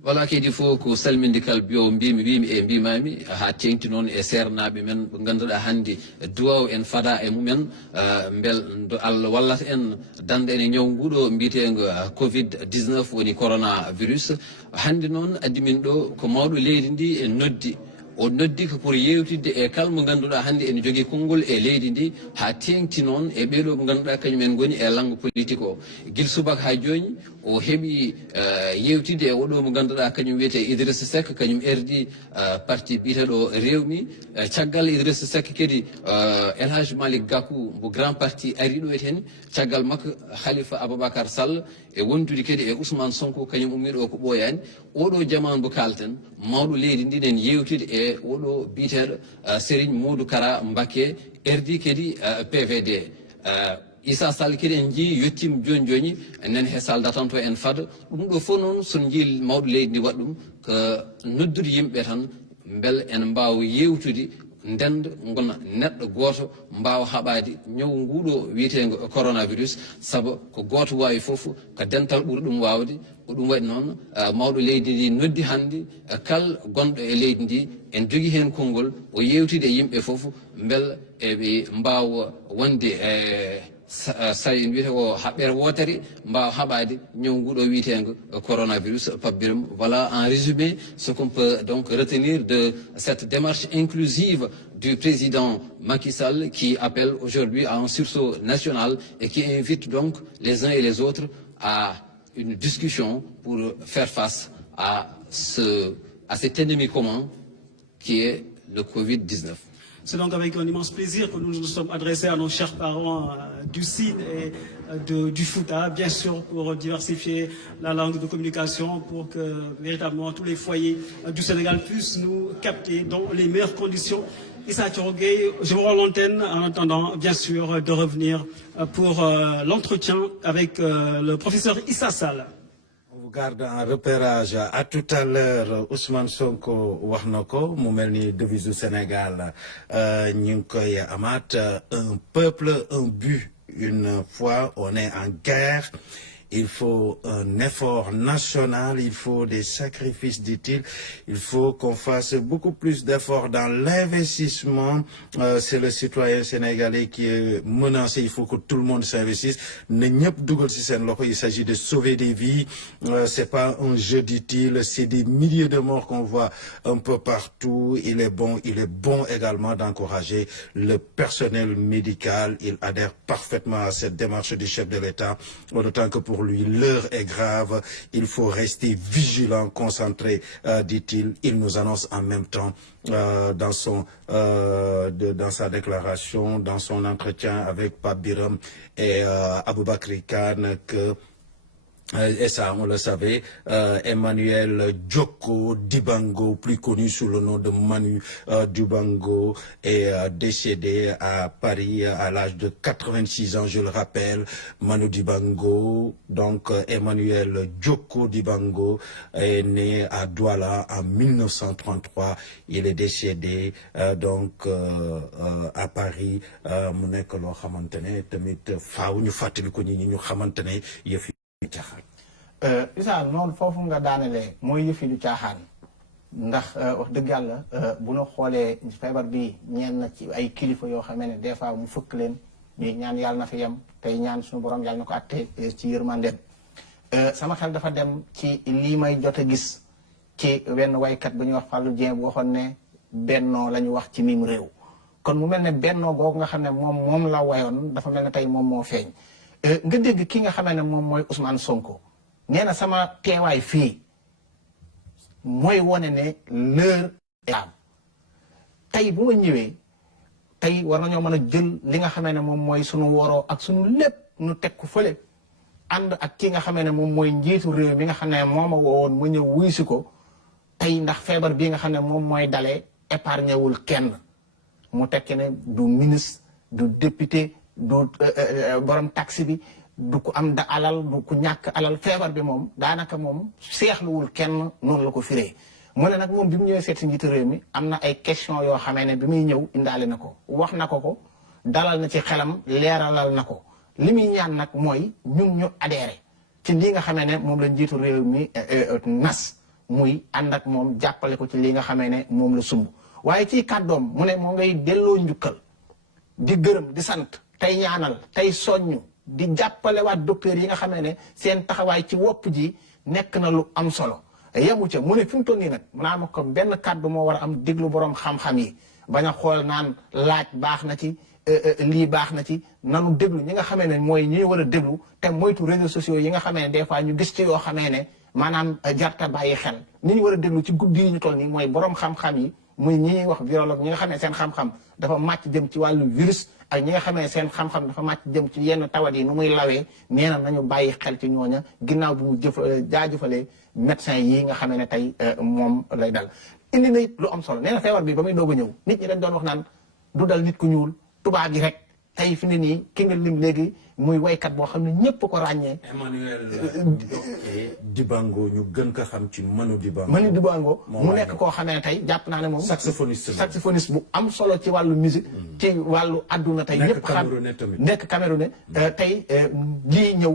Voilà kedi fof ko salminde kala biyo mbimi e mbimami ha tengti noon e sernaɓe men ɓe ganduɗa hannde duwaw en fada e mumen bel do Allah wallata en dande en e ñaw nguɗo mbitego Covid 19 woni coronavirus hannde noon addi min ɗo ko mawɗo leydi ndi en noddi o noddi ko pour yewtidde e kala mo ganduɗa hannde ene jogui konngol e leydi ndi ha tengti noon e ɓeɗo mo ganduɗa kañumen goni e langue politique o guil subaka ha joni o heeɓi yewtidde e oɗo mo ganduɗa kañum wiyete Idrissa Seck kañum erdi parti biteɗo Rewmi caggal Idrissa Seck kadi El Hadji Malick Gakou mo grand parti ari ɗo hen caggal makko Khalifa Aboubacar Sall e wondude kadi e Ousmane Sonko kañum ummiɗo ko ɓooyani oɗo jamanu mo kalten mawɗo leydi ndi nen yewtide e oɗo biteɗo Serigne Modou Kara Mbacké erdi kadi PVD Issa Sall kadi en jii yettima joni joni enen he salle d'attente en fada ɗum ɗo fof noon son jii mawɗo leydi ndi waɗa ɗum ko noddude yimɓe tan beele en mbawa yewtude ndenda gona neɗɗo goto mbawa haɓade ñaw nguɗo wiyetego coronavirus saabu ko goto wawi foof ko dental ɓuuri ɗum wawde ko ɗum waɗi noon mawɗo leydi ndi noddi hannde kala gonɗo e leydi ndi en jogui hen konngol o yewtide e yimɓe foof beele eɓe mbawa wonde sayi wiyete ko haɓɓere wotere mbawa haɓade ñaw nguɗo wiyetego coronavirus pabbiram. Voilà en résumé ce qu'on peut donc retenir de cette démarche inclusive du président Macky Sall qui appelle aujourd'hui à un sursaut national et qui invite donc les uns et les autres à une discussion pour faire face à cet ennemi commun qui est le Covid-19. C'est donc avec un immense plaisir que nous nous sommes adressés à nos chers parents du Sine et du Fouta, bien sûr pour diversifier la langue de communication, pour que véritablement tous les foyers du Sénégal puissent nous capter dans les meilleures conditions. Issa Diorgué, je vous rends l'antenne en attendant bien sûr de revenir pour l'entretien avec le professeur Issa Sall. Garde un repérage à tout à l'heure Ousmane Sonko wax na ko mu mel ni devise du Sénégal ñu ngi koy amaat un peuple un but. Une fois on est en guerre, il faut un effort national, il faut des sacrifices, dit-il. Il faut qu'on fasse beaucoup plus d'efforts dans l'investissement. C'est le citoyen sénégalais qui est menacé. Il faut que tout le monde s'investisse. Il s'agit de sauver des vies. C'est pas un jeu, dit-il. C'est des milliers de morts qu'on voit un peu partout. Il est bon également d'encourager le personnel médical. Il adhère parfaitement à cette démarche du chef de l'État. D'autant que pour lui, l'heure est grave, il faut rester vigilant, concentré, dit-il. Il nous annonce en même temps dans sa déclaration, dans son entretien avec Pape Biram et Aboubakry Kane que et ça, on le savait, Emmanuel Djoko Dibango, plus connu sous le nom de Manu Dibango, est décédé à Paris à l'âge de 86 ans, je le rappelle. Manu Dibango, donc Emmanuel Djoko Dibango, est né à Douala en 1933. Il est décédé donc à Paris. Mu nekk loo xamante ne tamit faaw ñu fàttali ko ñi ñu xamante ne yëf Issa noonu foofu nga daanelee mooy yëfi lu caaxaan ndax wax dëgg yàlla bu ñu xoolee feebar bi ñenn ci ay kilifa yoo xamee ne des fois mu fëkk leen ñuy ñaan yàlla na fi yem tey ñaan suñu borom yàlla na ko àtte ci yërmandeem sama xel dafa dem ci lii may jot a gis ci wenn waykat bu ñuy wax Fallou Dieng bu waxoon ne bennoo la ñu wax ci mim réew kon mu mel ne bennoo googu nga xam ne moom la wayoon dafa mel ne tey moom moo feeñ nga dégg ki nga xamee ne moom mooy Ousmane Sonko nee na sama teewaay fii mooy wone ne l'heure est am tey bu ma ñëwee tey war nañoo mën a jël li nga xamee ne moom mooy sunu woroo ak sunu lépp nu teg ko fële ànd ak ki nga xamee ne moom mooy njiitu réew mi nga xam ne moom a woowoon mu ñëw wuy si ko tey ndax feebar bii nga xam ne moom mooy dalee épargné wul kenn mu tekki ne du ministre du député du borom taxi bi du ko am da alal du ko ñàkk alal feebar bi moom daanaka moom seexluwul kenn noonu la ko firee mu ne nag moom bi mu ñëwee seet si njiitu réew mi am na ay question yoo xamee ne bi muy ñëw indaale na ko wax na ko dalal na ci xelam leeralal na ko li muy ñaan nag mooy ñun ñu adhéré ci lii nga xamee ne moom la njiitu réew mi nas muy ànd ak moom jàppale ko ci lii nga xamee ne moom la sumb waaye ci kàddoom mu ne moo ngay delloo njukkal di gërëm di sant tey ñaanal tey soññu di jàppale waat docteur yi nga xamee ne seen taxawaay ci wopp ji nekk na lu am solo yemu ca mu ne fi mu toll nii nag naa ma ko benn kàddu moo war a am déglu borom xam-xam yi bañ a xool naan laaj baax na ci lii baax na ci nanu déglu ñi nga xamee ne mooy ñi war a déglu te moytu réseaux sociaux yi nga xamee ne des fois ñu gis ci yoo xamee ne maanaam jarta bàyyi xel ni ñu war a déglu ci guddi yi ñu toll nii mooy borom xam-xam yi muy ñi ñuy wax virologue ñi nga xamee seen xam-xam dafa màcc jëm ci wàllu virus ak ñi nga xamee seen xam-xam dafa màcc jëm ci yenn tawat yi nu muy lawee nee na nañu bàyyi xel ci ñooña ginnaaw bi mu jaajëfalee médecin yi nga xamee ne tey moom lay dal indi na it lu am solo nee na feebar bi ba muy doog a ñëw nit ñi dañ doon wax naan du dal nit ku ñuul tubaab yi rek tey fi ne nii ki nga lim léegi muy waykat boo xam ne ñëpp ko ràññee. Emmanuel Dibango ñu gën ko xam ci Manu Dibango. Manu Dibango mu nekk koo xamee ne tey jàpp naa ne moom. saxophoniste bu am solo ci wàllu musique. ci wàllu adduna tey. ñëpp xam nekk Camerounais tey lii ñëw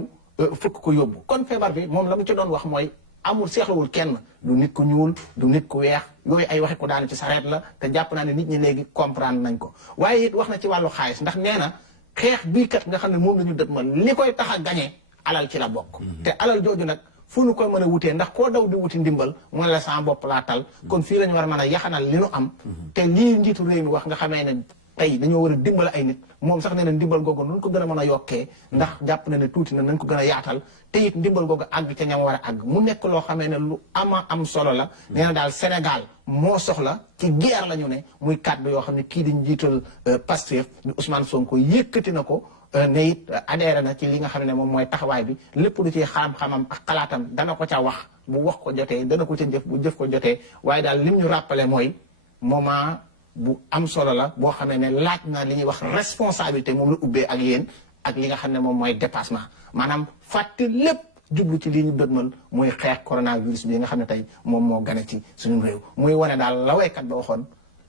fukk ko yóbbu. kon feebar bi moom la mu ci doon wax mooy amul seexlawul kenn du nit ku ñuul du nit ku weex yooyu ay waxe ko daanu ci sareet la te jàpp naa ne nit ñi léegi comprendre nañ ko waaye it wax na ci wàllu xaalis ndax nee na xeex bii kat nga xam ne moom la ñu dët man li koy tax a gañe alal ci la bokk te alal jooju nag fu nu koy mën a wutee ndax koo daw di wuti ndimbal mu ne la sama bopp laa tal kon fii la ñu war a mën a yaxanal li nu am te lii njiitu réew mi wax nga xamee ne tey dañoo war a dimbal ay nit moom sax nee na ndimbal googu nañ ko gën a mën a yokkee ndax jàpp na ne tuuti na nañ ko gën a yaatal te it ndimbal googu àgg ca ñam war a àgg mu nekk loo xamee ne lu ama am solo la nee na daal Sénégal moo soxla ci guerre la ñu ne muy kàddu yoo xam ne kii di njiital Pastef ni Ousmane Sonko yëkkati na ko ne it adhéré na ci li nga xam ne moom mooy taxawaay bi lépp lu ci xam-xamam ak xalaatam dana ko ca wax bu wax ko jotee dana ko ca jëf bu jëf ko jotee waaye daal lim ñu rappelé mooy moment bu am solo la boo xamee ne laaj na li ñuy wax responsabilité moom la ubbee ak yéen ak li nga xam ne moom mooy dépassement maanaam fàtte lépp jublu ci lii ñu dëgmal muy xeex coronavirus bi nga xam ne tey moom moo gane ci suñu réew muy wane daal la waykat ba waxoon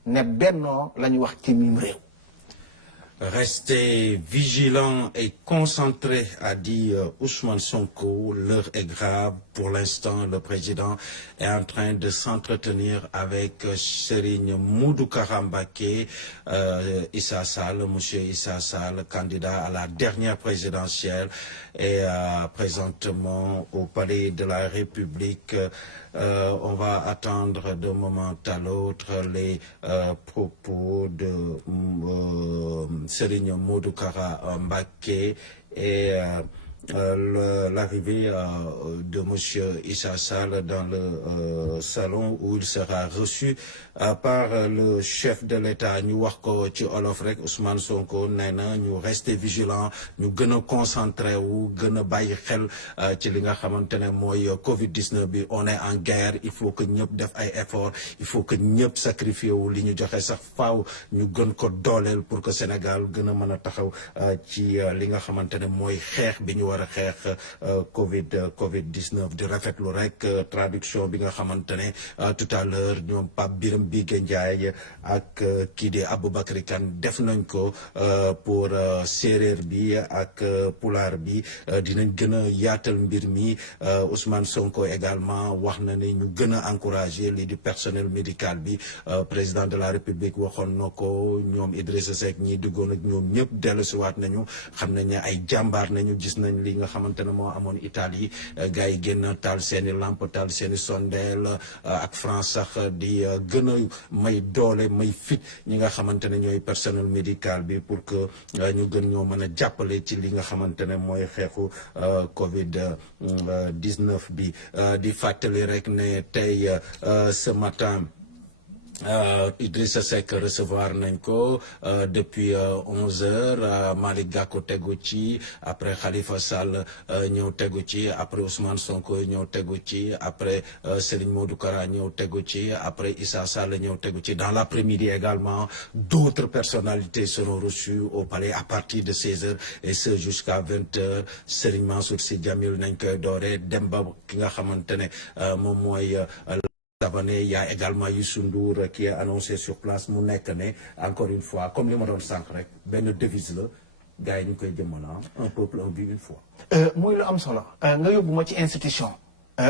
ne bennoo la ñu wax ci mim réew. Restez vigilants et concentrés, a dit Ousmane Sonko. L'heure est grave. Pour l'instant, le président est en train de s'entretenir avec Serigne Modou Kara Mbacké, Issa Sall, monsieur Issa Sall, candidat à la dernière présidentielle et présentement au Palais de la République. On va attendre d'un moment à l'autre les propos de Serigne Modou Kara Mbacké et l'arrivée de monsieur Issa Sall dans le salon où il sera reçu par le chef de l'État. ñu wax ko ci olof rek Ousmane Sonko nee na ñu rester vigilant ñu gën a concentré wu gën a bàyyi xel ci li nga xamante ne mooy Covid-19 bi on est en guerre il faut que ñëpp def ay efforts il faut que ñëpp sacrifié wu li ñu joxe sax faaw ñu gën ko dooleel pour que Sénégal gën a mën a taxaw ci li nga xamante ne mooy xeex bi ñu war a xeex Covid-19 di rafetlu rek traduction bi nga xamante ne tout à l'heure ñoom Pape Birame Bigué Ndiaye ak kii di Aboubacry Kane def nañ ko pour séeréer bi ak pulaar bi dinañ gën a yaatal mbir mi Ousmane Sonko également wax na ne ñu gën a encourager lii di personnel médical bi président de la République waxoon na ko ñoom Idrissa Seck ñi duggoon ak ñoom ñëpp dellusiwaat nañu xam nañ ne ay jàmbaar nañu gis nañ li nga xamante ne moo amoon Italie gars yi génn taal seeni lampe taal seeni sondeel ak France sax di gën a may doole may fit ñi nga xamante ne ñooy personnel médical bi pour que ñu gën ñoo mën a jàppale ci li nga xamante ne mooy xeexu Covid-19 bi di fàttali rek ne tey ce matin Idrissa Seck recevoir nañ ko depuis 11h Malick Gakou tegu ci après Khalifa Sall ñëw tegu ci après Ousmane Sonko ñëw tegu ci après Serigne Modou Kara ñëw tegu ci après Issa Sall ñëw tegu ci. Dans l'après-midi également d'autres personnalités seront reçues au palais à partir de 16h et ce jusqu'à 20h. Serigne Mansour Sy Djamil nañ koy doore Demba ki nga xamante ne moom mooy il y a également Youssou Ndour qui est annoncé sur place mu nekk ne encore une fois comme li ma doon sànq rek benn devise la gars yi ñu koy jëmmal un peuple un but une fois. muy lu am solo nga yóbbu ma ci institution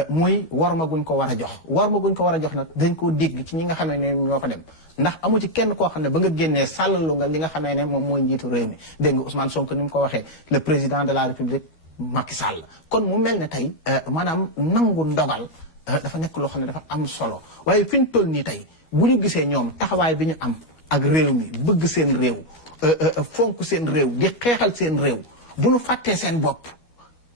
muy warma guñ ko war a jox nag dañ koo dégg ci ñi nga xamee ne ñoo fa dem ndax amu ci kenn koo xam ne ba nga génnee sàllalu nga li nga xamee ne moom mooy njiitu réew mi dégg nga Ousmane Sonko ni mu ko waxee le président de la République Macky Sall kon mu mel ne tey maanaam nangu ndogal dafa nekk loo xam ne dafa am solo waaye fi ñu toll nii tey bu ñu gisee ñoom taxawaay bi ñu am ak réew mi bëgg seen réew fonk seen réew di xeexal seen réew bu ñu fàttee seen bopp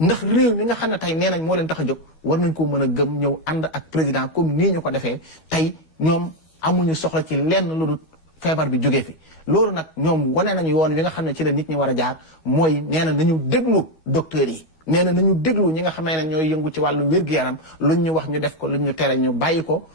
ndax réew mi nga xam ne tey nee nañ moo leen tax a jóg war nañ ko mën a gëm ñëw ànd ak président comme nii ñu ko defee tey ñoom amuñu soxla ci lenn lu dul feebar bi jógee fi loolu nag ñoom wane nañu yoon wi nga xam ne ci la nit ñi war a jaar mooy nee na nañu déglu docteurs yi nee na nañu déglu ñi nga xamee ne ñooy yëngu ci wàllu wér-gu-yaram luñ ñu wax ñu def ko luñ ñu tere ñu bàyyi ko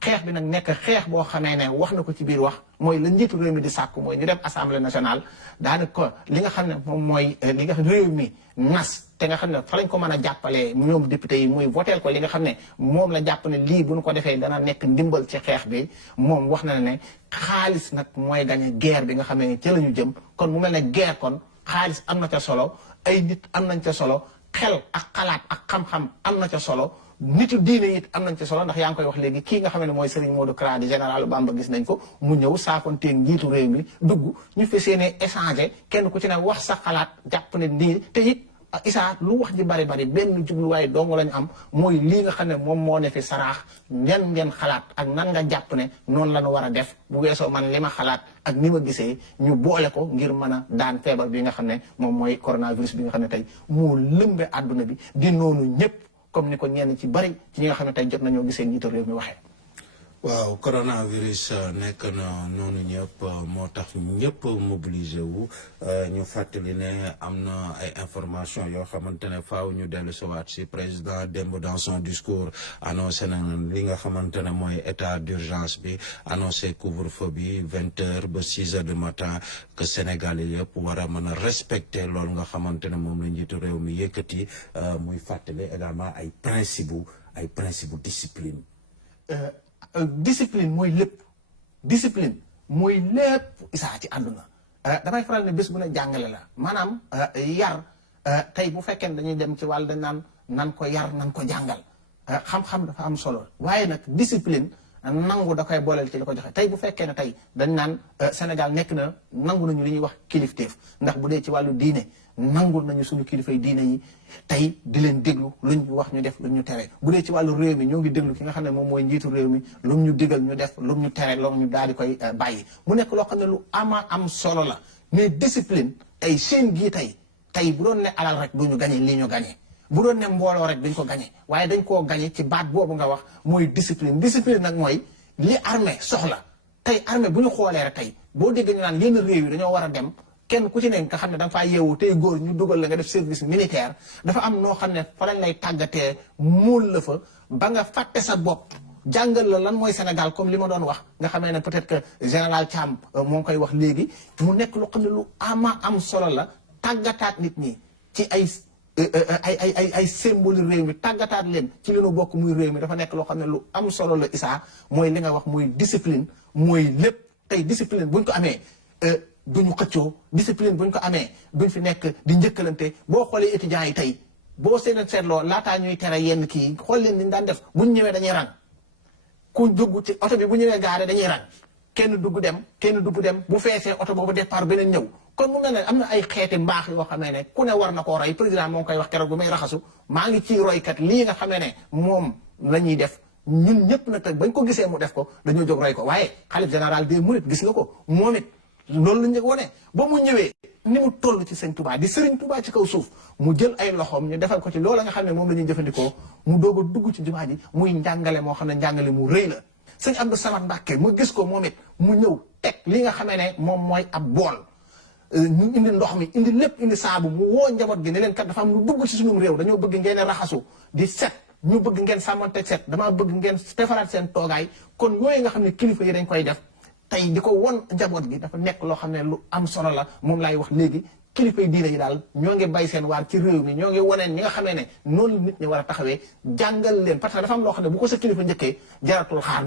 xeex bi nag nekk xeex boo xamee ne wax na ko ci biir wax mooy la njiitu réew mi di sàkku mooy ñu dem assemblée nationale daanaka li nga xam ne moom mooy li nga réew mi nas te nga xam ne fa lañ ko mën a jàppalee ñoom député yi muy voteel ko li nga xam ne moom la jàpp ne lii bu ñu ko defee dana nekk ndimbal ci xeex bi moom wax na ne xaalis nag mooy gañe guerre bi nga xamee ne ci la ñu jëm kon mu mel ne guerre kon xaalis am na ca solo ay nit am nañ ca solo xel ak xalaat ak xam-xam am na ca solo nitu diine it am nañ ca solo ndax yaa ngi koy wax léegi kii nga xam ne mooy Serigne Modou Kara di général Bamba gis nañ ko mu ñëw saafonteeg njiitu réew mi dugg ñu fi seenee échanger kenn ku ci ne wax sa xalaat jàpp ne nii te it Issa lu wax ji bari bari benn jubluwaay dong lañu am mooy lii nga xam ne moom moo ne fi saraax ngeen xalaat ak nan nga jàpp ne noonu la ñu war a def bu weesoo man li ma xalaat ak ni ma gisee ñu boole ko ngir mën a daan feebar bi nga xam ne moom mooy coronavirus bi nga xam ne tey moo lëmbe àdduna bi di noonu ñëpp comme ni ko ñenn ci bari ci ñi nga xam ne tey jot nañoo gisee njiitu réew mi waxee. waaw coronavirus nekk na noonu ñëpp moo tax ñëpp mobilisé wu ñu fàttali ne am na ay information yoo xamante ne faaw ñu dellu siwaat si président démb dans son discours annoncé na li nga xamante ne mooy état d'urgence bi annoncé couvre-feu bi 20h ba 6h du matin que Sénégalais yëpp war a mën a respecter loolu nga xamante ne moom la njiitu réew mi yëkkati muy fàttali également ay principe discipline. Discipline mooy lépp Issa ci àdduna damay faral ne bés bu ne jàngale la maanaam yar tey bu fekkee ne dañuy dem ci wàll dañ naan nan ko yar nan ko jàngal xam-xam dafa am solo waaye nag discipline nangu da koy booleel ci li ko joxe tey bu fekkee ne tey dañ naan Sénégal nekk na nangu nañu li ñuy wax kilifteef ndax bu dee ci wàllu diine nangul nañu suñu kilifay diine yi tey di leen déglu luñ ñu wax ñu def luñ ñu tere bu dee ci wàllu réew mi ñoo ngi déglu ki nga xam ne moom mooy njiitu réew mi lu ñu digal ñu def lu ñu tere loolu ñu daal di koy bàyyi mu nekk loo xam ne lu am solo la mais discipline tey seen gii tey bu doon ne alal rek du ñu gañe lii ñu gañe bu doon ne mbooloo rek duñ ko gañe waaye dañ koo gañe ci baat boobu nga wax mooy discipline nag mooy li armée soxla tey armée bu ñu xoolee rek tey boo dégg ñu naan yenn réew yi dañoo war a dem kenn ku ci ne nga xam ne da nga faa yeewu tey góor ñu dugal la nga def service militaire dafa am noo xam ne fa lañ lay tàggatee muul la fa ba nga fàtte sa bopp jàngal la lan mooy Sénégal comme li ma doon wax nga xamee ne peut-être que général Thiam moo ngi koy wax léegi mu nekk lu xam ne lu am solo la tàggataat nit ñi ci ay symbole réew mi tàggataat leen ci li nu bokk muy réew mi dafa nekk loo xam ne lu am solo la Issa mooy li nga wax muy discipline mooy lépp tey discipline buñ ko amee duñu xëccoo discipline buñ ko amee duñ fi nekk di njëkkalante boo xoolee étudiants yi tey boo seetloo laataa ñuy tere yenn kii xool leen ni ñu daan def buñ ñëwee dañuy rang ku dugg ci oto bi bu ñëwee gaare dañuy rang kenn dugg dem bu feesee oto boobu départ beneen ñëw kon mu mel ne am na ay xeeti mbaax yoo xamee ne ku ne war na koo roy président moo ngi koy wax keroog bu may raxasu maa ngi ciy roykat lii nga xamee ne moom la ñuy def ñun ñëpp nag bañ ko gisee mu def ko dañoo jóg roy ko waaye xalif général des mourides gis nga ko moom it loolu la ñu wone ba mu ñëwee ni mu toll ci sëñ Touba di sëriñ Touba ci kaw suuf mu jël ay loxoom ñu defal ko ci loola nga xam ne moom la ñuy jëfandikoo mu doog a dugg ci jumaa ji muy njàngale moo xam ne njàngale mu rëy la sëñ Abdou Samad Mbàkke ma gis ko moom it mu ñëw teg li nga xamee ne moom mooy ab bool ñu indi ndox mi indi lépp indi saabu mu woo njaboot gi ne leen kat dafa am lu dugg ci sunum réew dañoo bëgg ngeen raxasu di set ñu bëgg ngeen sàmmanteeg set damaa bëgg ngeen defaraat seen toogaay kon yooyu nga xam ne kilifa yi dañ koy def tey di ko won njaboot gi dafa nekk loo xam ne lu am solo la moom laay wax léegi kilifa yi diine yi daal ñoo ngi bay seen waar ci réew mi ñoo ngi waneen ñi nga xamee ne noonu nit ñi war a taxawee jàngal leen parce que dafa am loo xam ne bu ko sa kilifa njëkkee jaratul xaar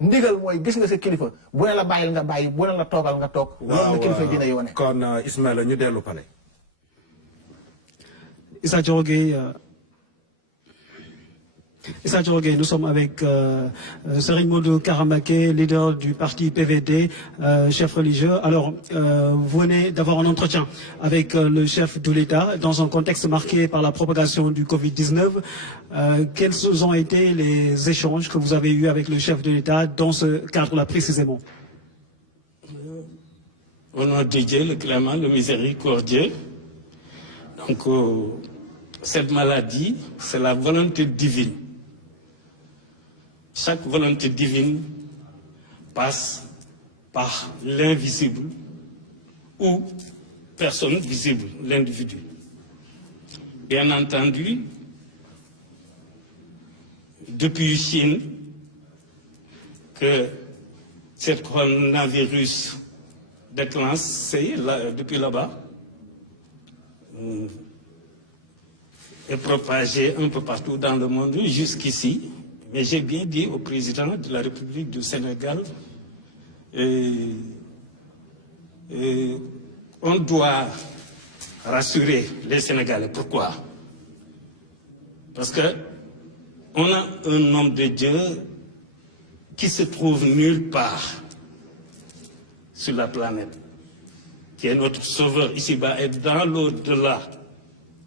ndigal mooy gis nga sa kilifa bu ne la bàyyil nga bàyyi bu ne la toogal nga toog. loolu la kilifa diine yi wane. kon Ismaïla ñu dellu pale. Issa Thioro Gueye, nous sommes avec Serigne Modou Kara Mbacké, leader du parti PVD, chef religieux. Alors, vous venez d'avoir un entretien avec le chef de l'État dans un contexte marqué par la propagation du Covid-19. Quels ont été les échanges que vous avez eus avec le chef de l'État dans ce cadre-là précisément? Au nom de Dieu, le clément, le miséricordieux. Donc, cette maladie, c'est la volonté divine. Chaque volonté divine passe par l'invisible ou personne visible, l'individu. Bien entendu, depuis Chine, que cette coronavirus déclenche, c'est là, depuis là-bas, est propagé un peu partout dans le monde jusqu'ici. Mais j'ai bien dit au président de la République du Sénégal, on doit rassurer les Sénégalais. Pourquoi? Parce que on a un homme de Dieu qui se trouve nulle part sur la planète, qui est notre sauveur ici-bas et dans l'au-delà.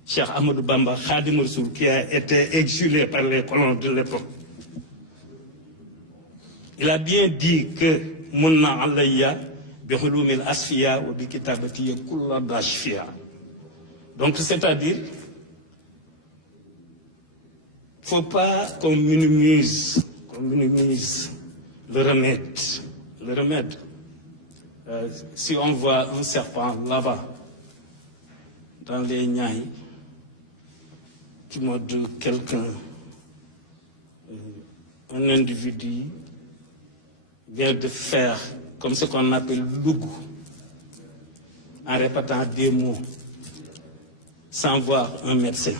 Cheikh Ahmadou Bamba Khadim Rassoul, qui a été exilé par les colons de l'époque. Il a bien dit que Munna alayya bi hulumil asfiya wa bi kitabati kulla dashfiya. Donc c'est-à-dire, faut pas qu'on minimise le remède. Le remède. Si on voit un serpent là-bas, dans les Niayes, qui morde quelqu'un, un individu vient de faire comme ce qu'on appelle l'ougou, en répétant des mots, sans voir un médecin.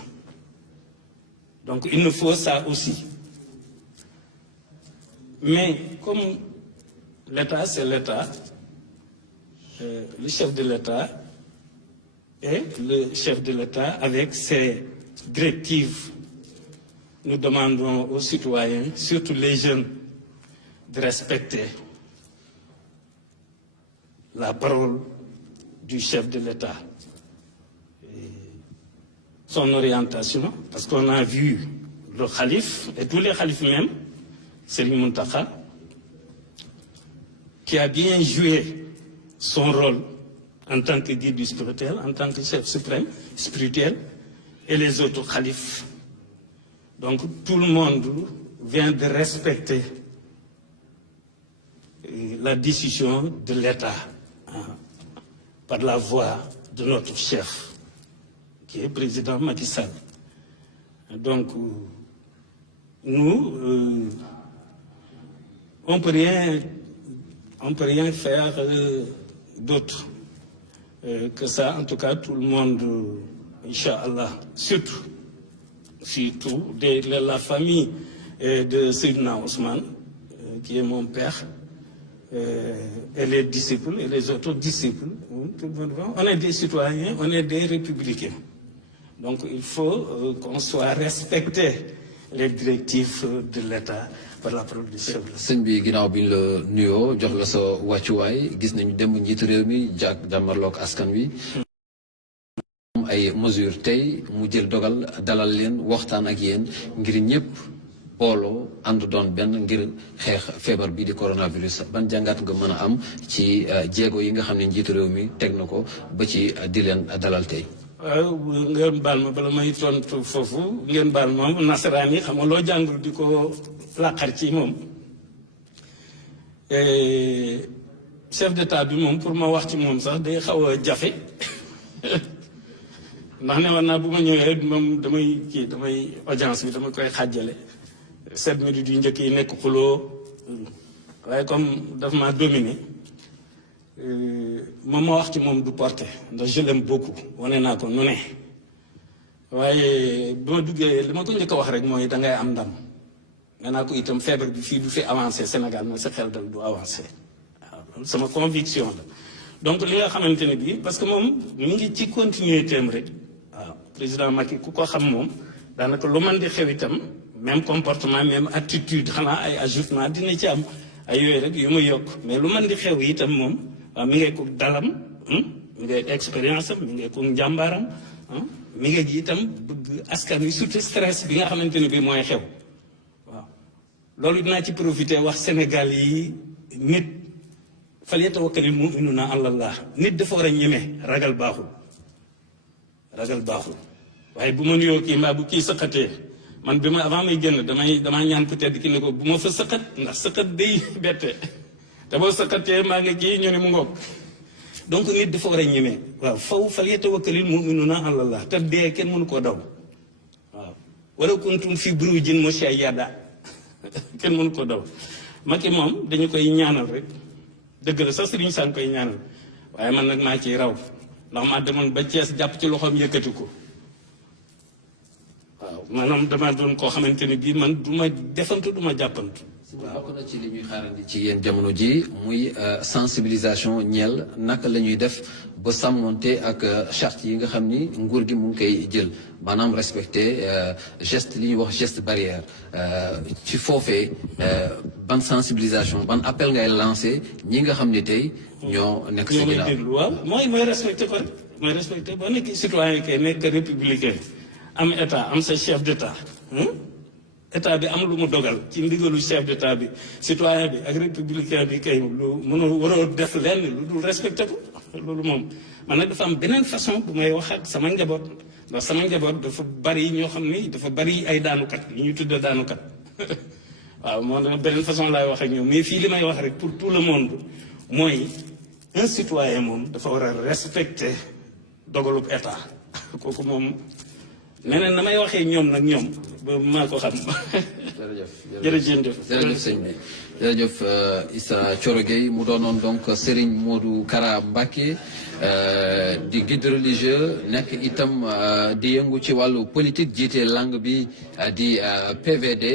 Donc il nous faut ça aussi. Mais comme l'État, c'est l'État, le chef de l'État et le chef de l'État, avec ses directives, nous demandons aux citoyens, surtout les jeunes, de respecter la parole du chef de l'État. Son orientation, parce qu'on a vu le calife, et tous les califes même, Serigne Mountakha, qui a bien joué son rôle en tant que guide spirituel, en tant que chef suprême spirituel, et les autres califes. Donc tout le monde vient de respecter la décision de l'État par la voix de notre chef, qui est président Macky Sall. Donc nous, on peut rien faire d'autre que ça. En tout cas, tout le monde, Inch'Allah, surtout la famille de Seydina Ousmane, qui est mon père, et les disciples et les autres disciples. On est des citoyens, on est des républicains. Donc il faut qu'on soit respecté les directives de l'État par la parole du chef. sëñ bi ginnaaw bi ñu la nuyoo jox la sa wàccuwaay gis nañu dem njiitu réew mi jàmmarloog askan wi. ay mesures tey mu jël dogal dalal leen waxtaan ak yéen ngir ñëpp booloo ànd doon benn ngir xeex feebar bii di coronavirus ban jàngat nga mën a am ci jéego yi nga xam ne njiitu réew mi teg na ko ba ci di leen dalal tey. waaw ngeen baal ma bala may tontu foofu ngeen baal moom nasaraan yi xam nga loo jàngul di ko làqar ci moom et chef d'état bi moom pour ma wax ci moom sax day xaw a jafe ndax ne war naa bu ma ñëwee moom damay audience bi dama koy xàjjale 7 minutes yu njëkk yi nekk xuloo waaye comme daf ma dominé moom ma wax ci moom du porté ndax je l'aime beaucoup wane naa ko nu ne waaye bi ma duggee li ma ko njëkk a wax rek mooy da ngay am ndam nee naa ko itam feebar bi fii du fi avancé Sénégal mais sa xel dal du avancé waaw sama conviction la donc li nga xamante ne bii parce que moom mi ngi ci continuité am rek waaw président Macky ku ko xam moom daanaka lu man di xew itam même comportement même attitude xanaa ay ajustement dina ci am ay yooyu rek yu muy yokk mais lu man di xew itam moom waaw mi ngay ko dalam mi ngay expérience am mi ngay ko njàmbaaram mi ngay itam bëgg askan wi surtout stress bi nga xamante ne bii mooy xew waaw loolu dinaa ci profité wax Sénégal yi nit fal yatawakkalil mu'minuuna alallah nit dafa war a ñeme ragal baaxul waaye bu ma nuyoo kii mbaa bu kii sëqatee man bi ma avant may génn damaa ñaan ku tedd ki ne ko bu ma fa sëqat ndax sëqat day bette te boo sëqatee maa ngi kii ñu ne mu ngoog donc nit dafa war a ñeme waaw faw fal yatawakkalil mu'minuuna alallah te dee kenn mënu koo daw waaw wala kuntum fi burujin mushayyada kenn mënu koo daw Macky moom dañu koy ñaanal rek dëgg la sax Serigne Sane koy ñaanal waaye man nag maa ciy raw ndax maa demoon ba Thiès jàpp ci loxoom yëkkati ko waaw maanaam dama doon koo xamante ne bii man du ma defantu du ma jàppantu. bokk na ci li ñuy xaarandi ci yéen jamono ji muy sensibilisation ñeel naka la ñuy def ba sàmmonte ak charte yi nga xam ni nguur gi mu ngi koy jël maanaam respecté geste li ñuy wax geste barrière ci foofee ban sensibilisation ban appel ngay lancé ñi nga xam ne tey ñoo nekk si ginnaaw déglu waaw mooy respecté ko rek mooy respecté boo nekk citoyen kay nekk républicain am état am sa chef d'état état bi am lu mu dogal ci ndigalu chef d'état bi citoyen bi ak républicain bi kay lu mënul waroo def lenn lu dul respecté ko loolu moom man nag dafa am beneen façon bu may wax ak sama njaboot ndax sama njaboot dafa bari ñoo xam ni dafa bari ay daanukat yi ñu tuddee daanukat waaw moo tax beneen façon laay wax ak ñoom mais fii li may wax rek pour tout le monde mooy un citoyen moom dafa war a respecter dogalub état kooku moom neneen na may waxee ñoom nag ñoom ba maa ko xam. jërëjëf sëñ bi jërëjëf Issa Thioro Gueye mu doonoon donc Serigne Modou Kara Mbacké di guide religieux nekk itam di yëngu ci wàllu politique jiite langue bi di PVD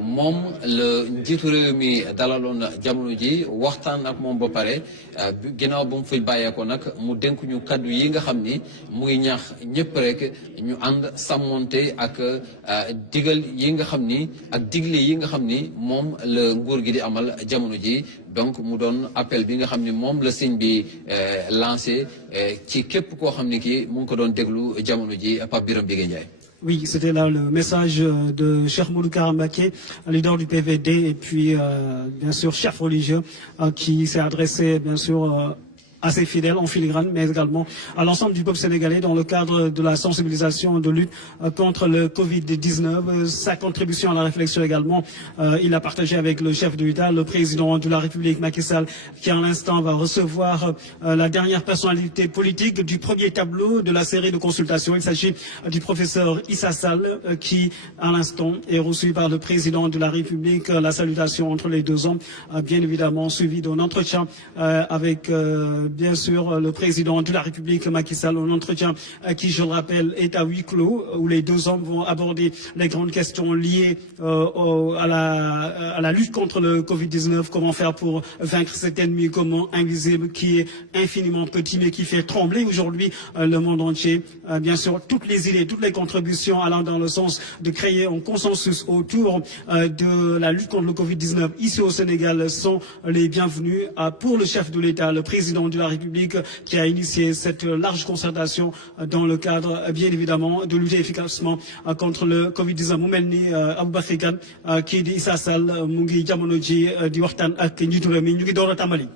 moom la njiitu réew mi dalaloon jamono ji waxtaan ak moom ba pare ginnaaw ba mu fi bàyyeekoo nag mu dénk ñu kaddu yi nga xam ni muy ñaax ñëpp rek ñu ànd sàmmonte ak digal yi nga xam ni ak digle yi nga xam ni moom la nguur gi di amal jamono ji donc mu doon appel bi nga xam ni moom la sëñ bi lancé ci képp koo xam ni kii mu ngi ko doon déglu jamono ji Pape Birame Bigué Ndiaye. Oui, c'était là le message de Cheikh Modou Kara Mbacké, leader du PVD, et puis bien sûr chef religieux qui s'est adressé bien sûr à ses fidèles en filigrane, mais également à l'ensemble du peuple sénégalais dans le cadre de la sensibilisation de lutte contre le Covid-19. Sa contribution à la réflexion également, il a partagé avec le chef de l'État, le président de la République Macky Sall, qui à l'instant va recevoir la dernière personnalité politique du premier tableau de la série de consultations. Il s'agit du professeur Issa Sall, qui à l'instant est reçu par le président de la République. La salutation entre les deux hommes, bien évidemment suivi d'un entretien avec bien sûr le président de la République Macky Sall, un entretien qui, je le rappelle, est à huis clos, où les deux hommes vont aborder les grandes questions liées à la lutte contre le Covid-19, comment faire pour vaincre cet ennemi commun invisible qui est infiniment petit mais qui fait trembler aujourd'hui le monde entier. Bien sûr, toutes les idées, toutes les contributions allant dans le sens de créer un consensus autour de la lutte contre le Covid-19 ici au Sénégal sont les bienvenus pour le chef de l'État, le président de la République, qui a initié cette large concertation dans le cadre, bien évidemment, de lutter efficacement contre le Covid-19. mu mel ni Aboubacry Kane kii di Issa Sall mu ngi jamono ji di waxtaan ak njiitu réew mi ñu ngi door a tàmbali.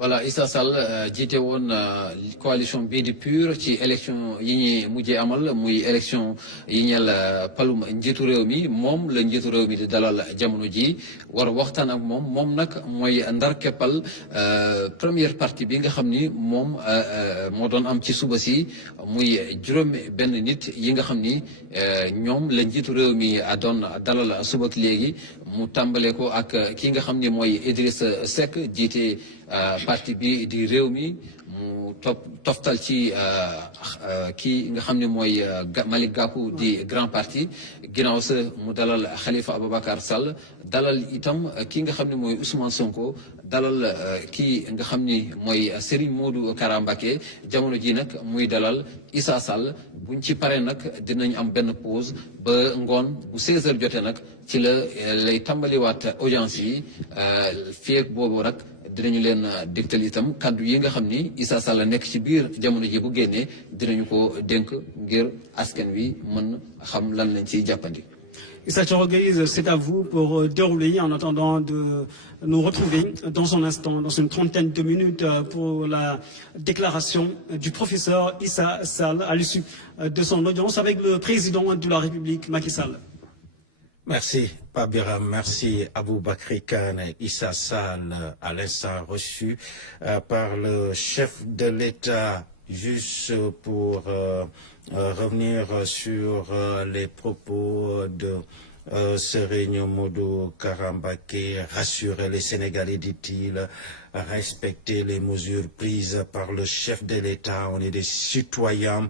voilà Issa Sall jiite woon coalition bii di PUR ci élection yi ñuy mujjee amal muy élection yi ñeel palum njiitu réew mi moom la njiitu réew mi di dalal jamono ji war waxtaan ak moom nag mooy ndar keppal première partie bi nga xam ni moom moo doon am ci suba si muy juróom benn nit yi nga xam ni ñoom la njiitu réew mi doon dalal suba ak léegi mu tàmbale ko ak ki nga xam ni mooy Idrissa Seck jiite parti bi di réew mi mu toftal ci kii nga xam ne mooy Malick Gakou di grand parti ginnaaw sa mu dalal Khalifa Ababacar Sall dalal itam ki nga xam ne mooy Ousmane Sonko dalal kii nga xam ni mooy Serigne Modou Kara Mbacké jamono ji nag muy dalal Issa Sall buñ ci paree nag dinañ am benn pause ba ngoon bu 16h jotee nag ci la lay tàmbaliwaat audience yi fii ak boobu rek dinañu leen dégtal itam kaddu yi nga xam ni Issa Sall nekk ci biir jamono ji bu génnee dinañu ko dénk ngir askan wi mën xam lan lañ ciy jàppandi. Issa Thiorogueye, c'est à vous pour dérouler en attendant de nous retrouver dans un instant, dans une trentaine de minutes pour la déclaration du professeur Issa Sall à l'issue de son audience avec le président de la République, Macky Sall. Merci Pape Biram, merci Aboubakry Kane. Issa Sall à l'instant reçu par le chef de l'État, juste pour revenir sur les propos de Serigne Modou Kara Mbacké, rassurer les Sénégalais, dit-il, respecter les mesures prises par le chef de l'État. On est des citoyens,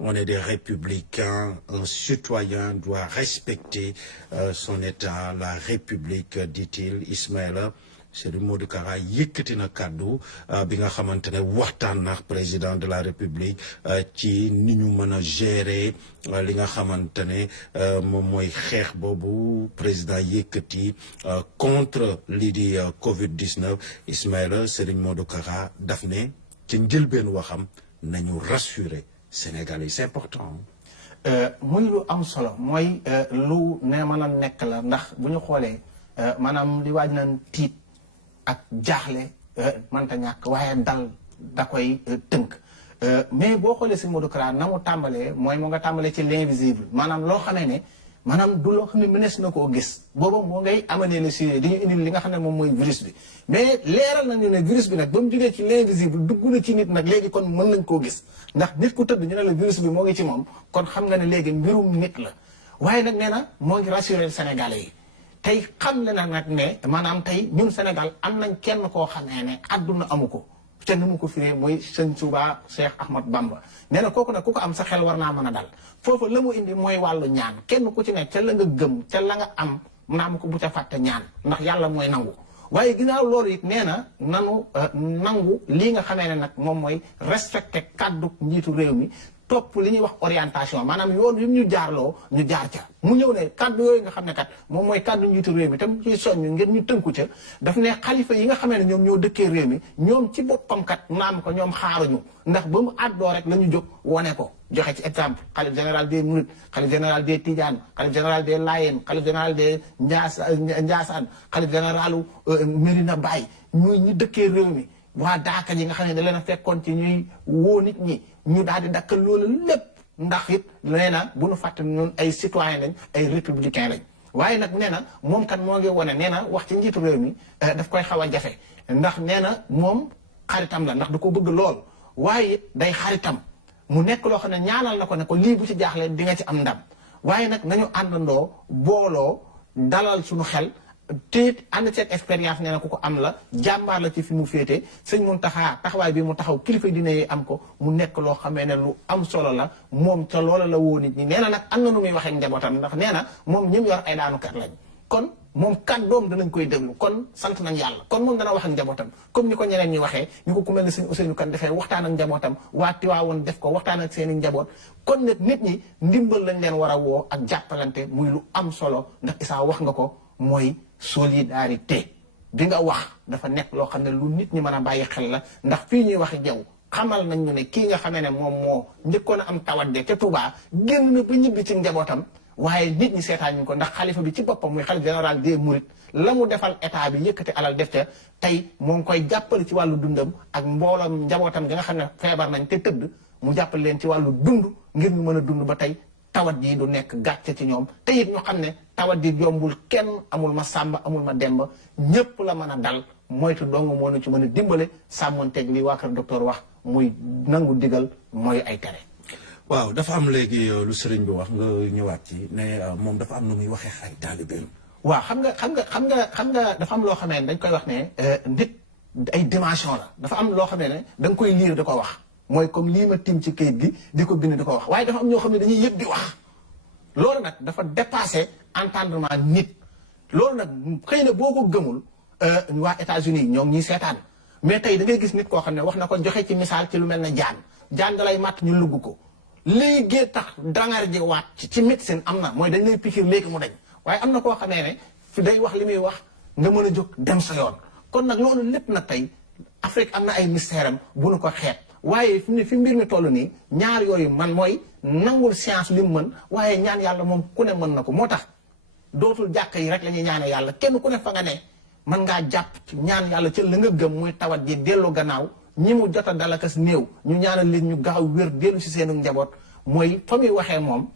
on est des républicains. Un citoyen doit respecter son État, la République, dit-il. Ismaïla Serigne Modou Kara yëkkati na kàddu bi nga xamante ne waxtaan na président de la République ci ni ñu mën a gérer li nga xamante ne moom mooy xeex boobu président yëkkati contre lii di Covid-19. Ismaïla Serigne Modou Kara daf ne ci njëlbeen waxam nañu rassurer Sénégalais, c'est important. muy lu am solo mooy lu ne mën a nekk la ndax bu ñu xoolee maanaam li waaj naan tiit ak jaaxle mënta ñàkk waaye dal da koy tënk mais boo xoolee si Modou Kara na mu tàmbalee mooy mu nga tàmbalee ci l'invisible maanaam loo xamee ne maanaam du loo xam ne mënees na koo gis booba moo ngay amalee ne si dañu indil li nga xam ne moom mooy virus bi mais leeral nañu ne virus bi nag ba mu jógee ci l'invisible dugg na ci nit nag léegi kon mën nañ koo gis ndax nit ku tëdd ñu ne la virus bi moo ngi ci moom kon xam nga ne léegi mbirum nit la waaye nag nee na moo ngi rassurer Sénégalais yi tey xam le na nag ne maanaam tey ñun Sénégal am nañ kenn koo xamee ne àdduna amu ko te nu mu ko firee mooy sëñ Touba Cheikh Ahmad Bamba nee na kooku nag ku ko am sa xel war naa mën a dal foofu la mu indi mooy wàllu ñaan kenn ku ci nekk ca la nga gëm ca la nga am naam ko bu ca fàtte ñaan ndax yàlla mooy nangu waaye ginnaaw loolu it nee na nanu nangu lii nga xamee ne nag moom mooy respecté kaddu njiitu réew mi topp li ñuy wax orientation maanaam yoon yu ñu jaarloo ñu jaar ca mu ñëw ne kaddu yooyu nga xam ne kat moom mooy kaddu njiitu réew mi te mu ciy soññ ngir ñu tënku ca daf ne xalifa yi nga xamee ne ñoom ñoo dëkkee réew mi ñoom ci boppam kat naam ko ñoom xaaruñu ndax ba mu àddoo rek la ñu jóg wane ko joxe ci exemple xalif général des Mourides xalif général des Tidiane xalif général des Layène xalif général des Ndiassane xalif généralu Medina Baye ñuy ñi dëkkee réew mi waa daaka yi nga xam ne da leen a fekkoon ci ñuy woo nit ñi ñu daal di dakkal loolu lépp ndax it nee na bu nu fàtte ñun ay citoyen lañ ay républicain lañ waaye nag nee na moom kat moo ngi wane nee na wax ci njiitu réew mi daf koy xaw a jafe ndax nee na moom xaritam la ndax da ko bëgg lool waaye it day xaritam mu nekk loo xam ne ñaanal na ko ne ko lii bu ci jaaxlee di nga ci am ndam waaye nag nañu àndandoo booloo dalal suñu xel te ànd ceeg expérience nee na ku ko am la jàmbaar la ci fi mu féete sëñ Mountakha taxawaay bi mu taxaw kilifa dina yi am ko mu nekk loo xamee ne lu am solo la moom ca loola la woo nit ñi nee na nag am na nu muy waxee njabootam ndax nee na moom ñim yor ay daanukat lañ kon moom kàddoom danañ koy déglu kon sant nañ yàlla kon moom dana wax ak njabootam comme ni ko ñeneen ñi waxee ñu ko ku mel ne sëñ Ousseynou Kane defee waxtaan ak njabootam waa Tiwaawoon def ko waxtaan ak seen i njaboot kon nag nit ñi ndimbal lañ leen war a woo ak jàppalante muy lu am solo ndax Issa wax nga ko mooy solidarité bi nga wax dafa nekk loo xam ne lu nit ñi mën a bàyyi xel la ndax fii ñuy wax jaw xamal nañ ñu ne kii nga xamee ne moom moo njëkkoon a am tawat de ca Touba génn na ba ñibbi ci njabootam waaye nit ñi seetaan ñu ko ndax xalifa bi ci boppam muy xalif général des mourides la mu defal état bi yëkkati alal def ca tey moo ngi koy jàppale ci wàllu dundam ak mboolam njabootam gi nga xam ne feebar nañ te tëdd mu jàppale leen ci wàllu dund ngir ñu mën a dund ba tey tawat yi du nekk gàcce ci ñoom te it ñu xam ne tawat yi yombul kenn amul ma sàmba amul ma demba ñépp la mën a dal moytu dong moo nu ci mën a dimbale sàmmonteeg li waa kër docteur wax muy nangu digal mooy ay tere. waaw dafa am léegi lu sëriñ bi wax nga ñëwaat ci ne moom dafa am nu muy waxee ay taalibeem. waaw xam nga dafa am loo xamee ne dañ koy wax ne nit ay dimension la dafa am loo xamee ne da nga koy liir di ko wax mooy comme lii ma tim ci kayit gi di ko bind di ko wax waaye dafa am ñoo xam ne dañuy yëg di wax loolu nag dafa dépassé entendement nit loolu nag xëy na boo ko gëmul waa États-Unis ñoo ngi ñuy seetaan mais tey da ngay gis nit koo xam ne wax na ko joxe ci misaal ci lu mel ne jaan da lay matt ñu lugg ko léegi tax dangar ji waat ci médecine am na mooy dañ lay piqûre léegi mu dañ waaye am na koo xamee ne fi day wax li muy wax nga mën a jóg dem sa yoon kon nag loolu lépp nag tey Afrique am na ay mystère am bu nu ko xeet waaye fi mbir mi toll nii ñaar yooyu man mooy nangul science li mu mën waaye ñaan yàlla moom ku ne mën na ko moo tax dootul jàkk yi rek la ñuy ñaane yàlla kenn ku ne fa nga ne mën ngaa jàpp ci ñaan yàlla ci la nga gëm muy tawat ji dellu gannaaw ñi mu jot a dalakas néew ñu ñaanal leen ñu gaaw wér dellu si seenu njaboot mooy fa muy waxee moom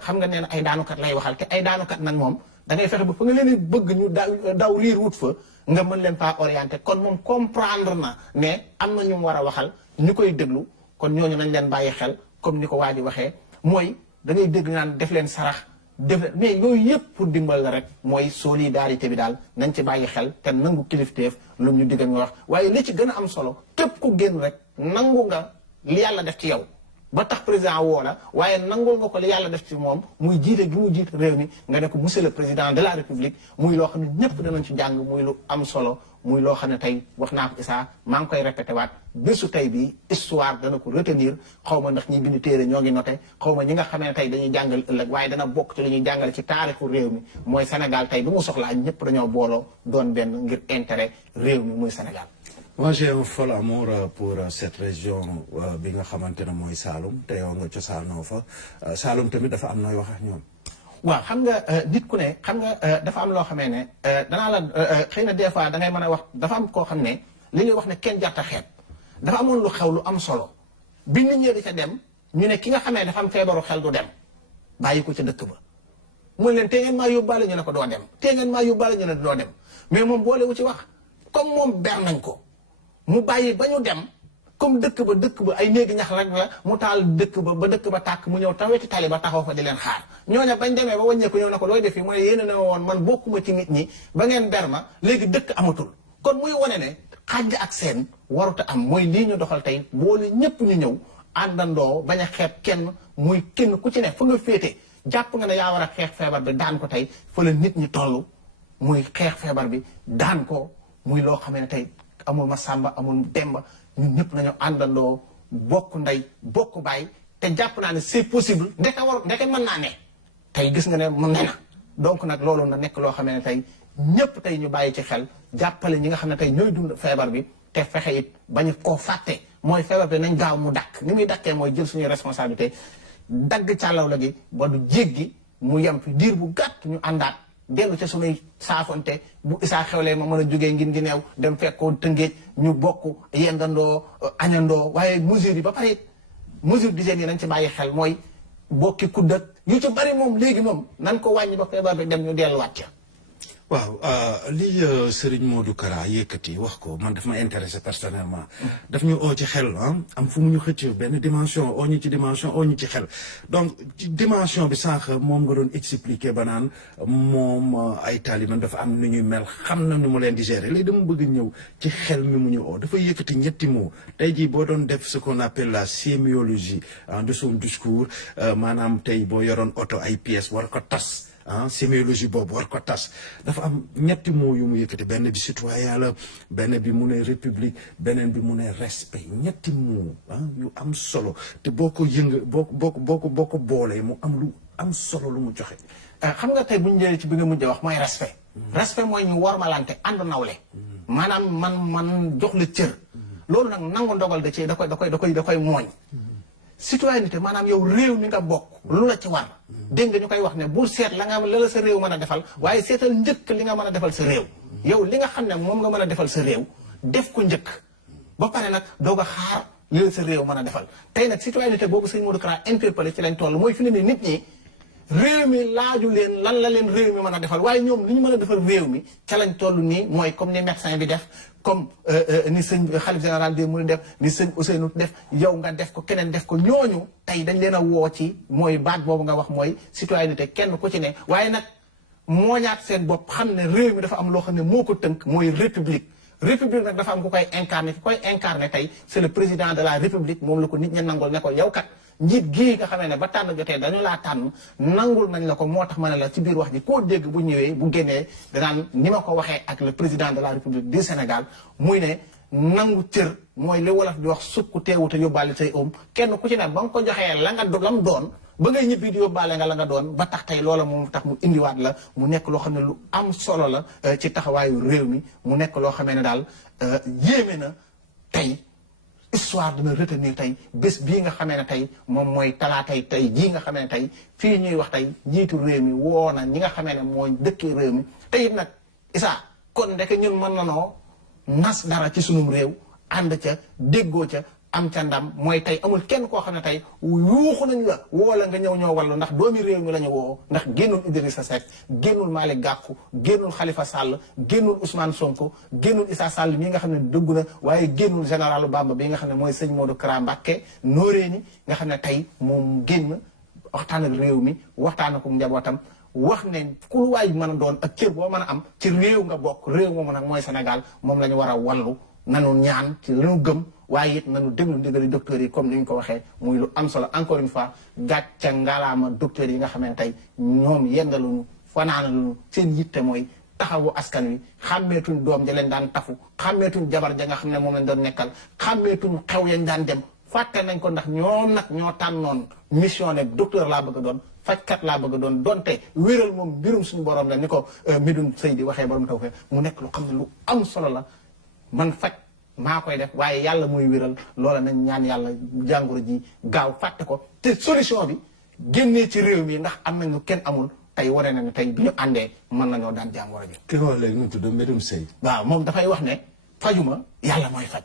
xam nga nee na ay daanukat lay waxal te ay daanukat nag moom da ngay fexe ba fa nga leen bëgg ñu daw riir wut fa nga mën leen faa orienté kon moom comprendre na ne am na ñu mu war a waxal ñu koy déglu kon ñooñu nañ leen bàyyi xel comme ni ko waa ji waxee mooy da ngay dégg naan def leen sarax def leen mais yooyu yëpp pour dimbal la rek mooy solidarité bi daal nañ ci bàyyi xel te nangu kilifteef lu ñu diggal ñu wax waaye li ci gën a am solo képp ku génn rek nangu nga li yàlla def ci yow ba tax président woo la waaye nangul nga ko li yàlla def ci moom muy jiite gi mu jiite réew mi nga ne ko monsieur le président de la république muy loo xam ne ñëpp danañ ci jàng muy lu am solo muy loo xam ne tey wax naa ko Issa maa ngi koy répété waat bésu tey bi histoire dana ko retenir xaw ma ndax ñi bind téere ñoo ngi noté xaw ma ñi nga xamee ne tey dañuy jàngal ëllëg waaye dana bokk ci li ñuy jàngale ci taarixu réew mi mooy Sénégal tey bi mu soxlaa ñëpp dañoo booloo doon benn ngir intérêt réew mi muy Sénégal. Moi j'ai un fol amour pour cette région bi nga xamante ne mooy Saloum te yow nga cosaanoo fa Saloum tamit dafa am nooy wax ak ñoom. waaw xam nga nit ku ne xam nga dafa am loo xamee ne danaa la xëy na des fois da ngay mën a wax dafa am koo xam ne li ñuy wax ne kenn jarta xeet dafa amoon lu xew lu am solo bi nit ñi di ca dem ñu ne ki nga xamee dafa am feebaru xel du dem bàyyi ko ca dëkk ba mu leen tee ngeen maa yóbbaale ñu ne ko doo dem tee ngeen maa yóbbaale ñu ne doo dem mais moom boolewu ci wax comme moom ber nañ ko mu bàyyi ba ñu dem comme dëkk ba ay néegi ñax rek la mu taal dëkk ba dëkk ba tàkk mu ñëw taweti tali ba taxaw fa di leen xaar ñooña bañ demee ba wàññeeku ñëw na ko looy def fii mu ne yéen ne woon man bokkuma ci nit ñi ba ngeen ber ma léegi dëkk amatul kon muy wane ne xàjj ak seen waruta am mooy lii ñu doxal tey boole ñëpp ñu ñëw àndandoo bañ a xeeb kenn muy kenn ku ci ne fa nga féete jàpp nga ne yaa war a xeex feebar bi daan ko tey fa la nit ñi toll muy xeex feebar bi daan ko muy loo xamee ne tey amul ma sàmba amul demba ñun ñëpp nañu àndandoo bokk ndey bokk baay te jàpp naa ne c'est possible ndeke mën naa ne tey gis nga ne mën na donc nag loolu na nekk loo xam ne tey ñëpp tey ñu bàyyi ci xel jàppale ñi nga xam ne tey ñooy dund feebar bi te fexe it bañu koo fàtte mooy feebar bi nañ gaaw mu dakk ni muy dakkee mooy jël suñuy responsabilité dagg càllaw la gi ba du jéggi mu yem fi diir bu gàtt ñu àndaat dellu ca sunuy saafonte bu Issa xewlee ma mën a jógee ngin gi neew dem fekkoo tëngéej ñu bokk yendandoo añandoo waaye mesures yi ba pare mesure d'hygiène yi nañ ci bàyyi xel mooy bokki kuddak yu ci bari moom léegi moom nan ko wàññi ba feebar bi dem ñu delluwaat ca waaw lii Serigne Modou Kara yëkkati wax ko man daf ma intéressé personnellement daf ñu oo ci xel am fu mu ñu xëcc benn dimension oo ñu ci dimension oo ñu ci xel donc ci dimension bi sànq moom nga doon expliqué ba naan moom ay taaliban dafa am nu ñuy mel xam na nu mu leen di gérer léegi dama bëgg ñëw ci xel mi mu ñu oo dafa yëkkati ñetti mots tey jii boo doon def ce qu'on appelle la sémiologie de son discours maanaam tey boo yoroon oto ay pièces war ko tas sémiologie boobu war ko tas dafa am ñetti mots yu mu yëkkati benn bi citoyen la benn bi mu ne république beneen bi mu ne respect ñetti mots yu am solo te boo ko boo ko boolee mu am lu am solo lu mu joxe. xam nga tey bu ñu jëlee ci bi nga mujj wax mooy respect. respect mooy ñu wormalante ànd nawle. maanaam man jox la cër. loolu nag nangu ndogal da koy mooñ. citoyenneté maanaam yow réew mi nga bokk lu la ci war dégg nga ñu koy wax ne bul seet la la sa réew mën a defal waaye seetal njëkk li nga mën a defal sa réew yow li nga xam ne moom nga mën a defal sa réew def ko njëkk ba pare nag doog a xaar li la sa réew mën a defal tey nag citoyenneté boobu sëñ Modou Kara interpellé ci lañ toll mooy fi ne nii nit ñi réew mi laaju leen lan la leen réew mi mën a defal waaye ñoom li ñu mën a defal réew mi ca lañ toll nii mooy comme ni médecin bi def comme ni sëñ xalif général des mourides def ni sëñ Ousseynou def yow nga def ko keneen def ko ñooñu tey dañ leen a woo ci mooy baat boobu nga wax mooy citoyenneté kenn ku ci ne waaye nag mooñaat seen bopp xam ne réew mi dafa am loo xam ne moo ko tënk mooy république république nag dafa am ku koy incarné ki koy incarné tey c'est le président de la république moom la ko nit ña nangul ne ko yow kat njiit gii nga xamee ne ba tànn jotee dañu laa tànn nangul nañ la ko moo tax ma ne la ci biir wax ji koo dégg bu ñëwee bu génnee danaan ni ma ko waxee ak le président de la république du Sénégal muy ne nangu cër mooy li wolof di wax sukk teewute yóbbaale say oom kenn ku ci ne ba nga ko joxee la nga lam doon ba ngay ñibbi di yóbbaale nga la nga doon ba tax tey loola moom tax mu indiwaat la mu nekk loo xam ne lu am solo la ci taxawaayu réew mi mu nekk loo xamee ne daal yéeme na tey histoire dina retenir tey bés bii nga xamee ne tey moom mooy talaatay tey jii nga xamee ne tey fii ñuy wax tey njiitu réew mi woo na ñi nga xamee ne mooy dëkkee réew mi te it nag Issa kon ndeke ñun mën nanoo nas dara ci sunum réew ànd ca déggoo ca am ca ndam mooy tey amul kenn koo xam ne tey yuuxu nañ la woo la nga ñëw ñoo wallu ndax doomi réew mi la ñu woo ndax génnul Idrissa Seck génnul Malick Gakou génnul Khalifa Sall génnul Ousmane Sonko génnul Issa Sall mii nga xam ne dëggu na waaye génnul généralu Bamba bi nga xam ne mooy sëñ Modou Kara Mbacké Noreyni nga xam ne tey moom génn waxtaan ak réew mi waxtaan ak njabootam wax ne ku waay mën a doon ak cër boo mën a am ci réew nga bokk réew moomu nag mooy Sénégal moom la ñu war a wallu nanu ñaan ci lañu gëm waaye it nanu déglu ndigali docteurs yi comme ni ñu ko waxee muy lu am solo encore une fois gàcca ngalaama docteurs yi nga xam ne tey ñoom yendaluñu fanaanaluñu seen yitte mooy taxawu askan wi xàmmeetuñ doom ja leen daan tafu xàmmeetuñ jabar ja nga xam ne moom lañ doon nekkal xàmmeetuñ xew yañ daan dem fàtte nañ ko ndax ñoom nag ñoo tànnoon mission ne docteur laa bëgg a doon fajkat laa bëgg a doon donte wéral moom mbirum suñu borom la ni ko Medoune Sey di waxee borom taw fee mu nekk lu xam ne lu am solo la man faj maa koy def waaye yàlla mooy wéral loola nañ ñaan yàlla jàngoro ji gaaw fàtte ko te solution bi génnee ci réew mi ndax am nañu kenn amul tey wane na ne tey bi ñu àndee mën nañoo daan jàngoro ji. ki nga wax léegi nu mu tudd Medoune Sey. waaw moom dafay wax ne fajuma yàlla mooy faj.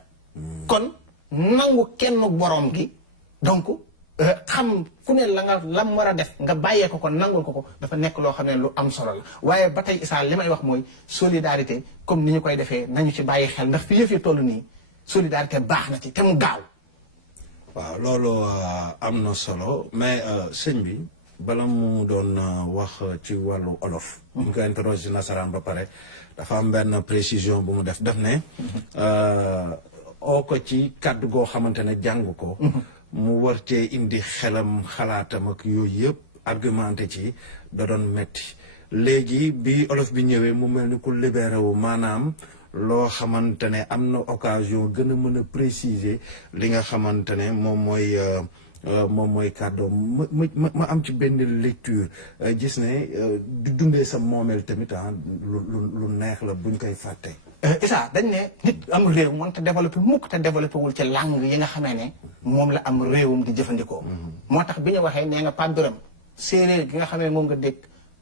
kon nangu kenn borom gi donc xam ku ne la nga lam war a def nga bàyyee ko nangul ko dafa nekk loo xam ne lu am solo la waaye ba tey Issa li may wax mooy solidarité comme ni ñu koy defee nañu ci bàyyi xel ndax fi yëf yi toll nii solidarité baax na ci te mu gaaw. waaw loolu am na solo mais sëñ bi bala mu doon wax ci wàllu olof. bu ñu ko interroger nasaraan ba pare dafa am benn précision bu mu def ne oo ko ci kàddu goo xamante ne jàng ko. mu war cee indi xelam xalaatam ak yooyu yëpp argumenté ci da doon metti léegi bi olof bi ñëwee mu mel ni ku libéré wu maanaam loo xamante ne am na occasion gën a mën a préciser li nga xamante ne moom mooy kàddoom ma am ci benn lecture gis ne di dundee sa moomeel tamit lu neex la buñ koy fàtte. Issa dañ ne nit am réew moom te développé mukk te développé wul ci langue yi nga xamee ne moom la am réewum di jëfandikoo. moo tax bi ñu waxee nee nga Pape Birame séeréer gi nga xamee moom nga dégg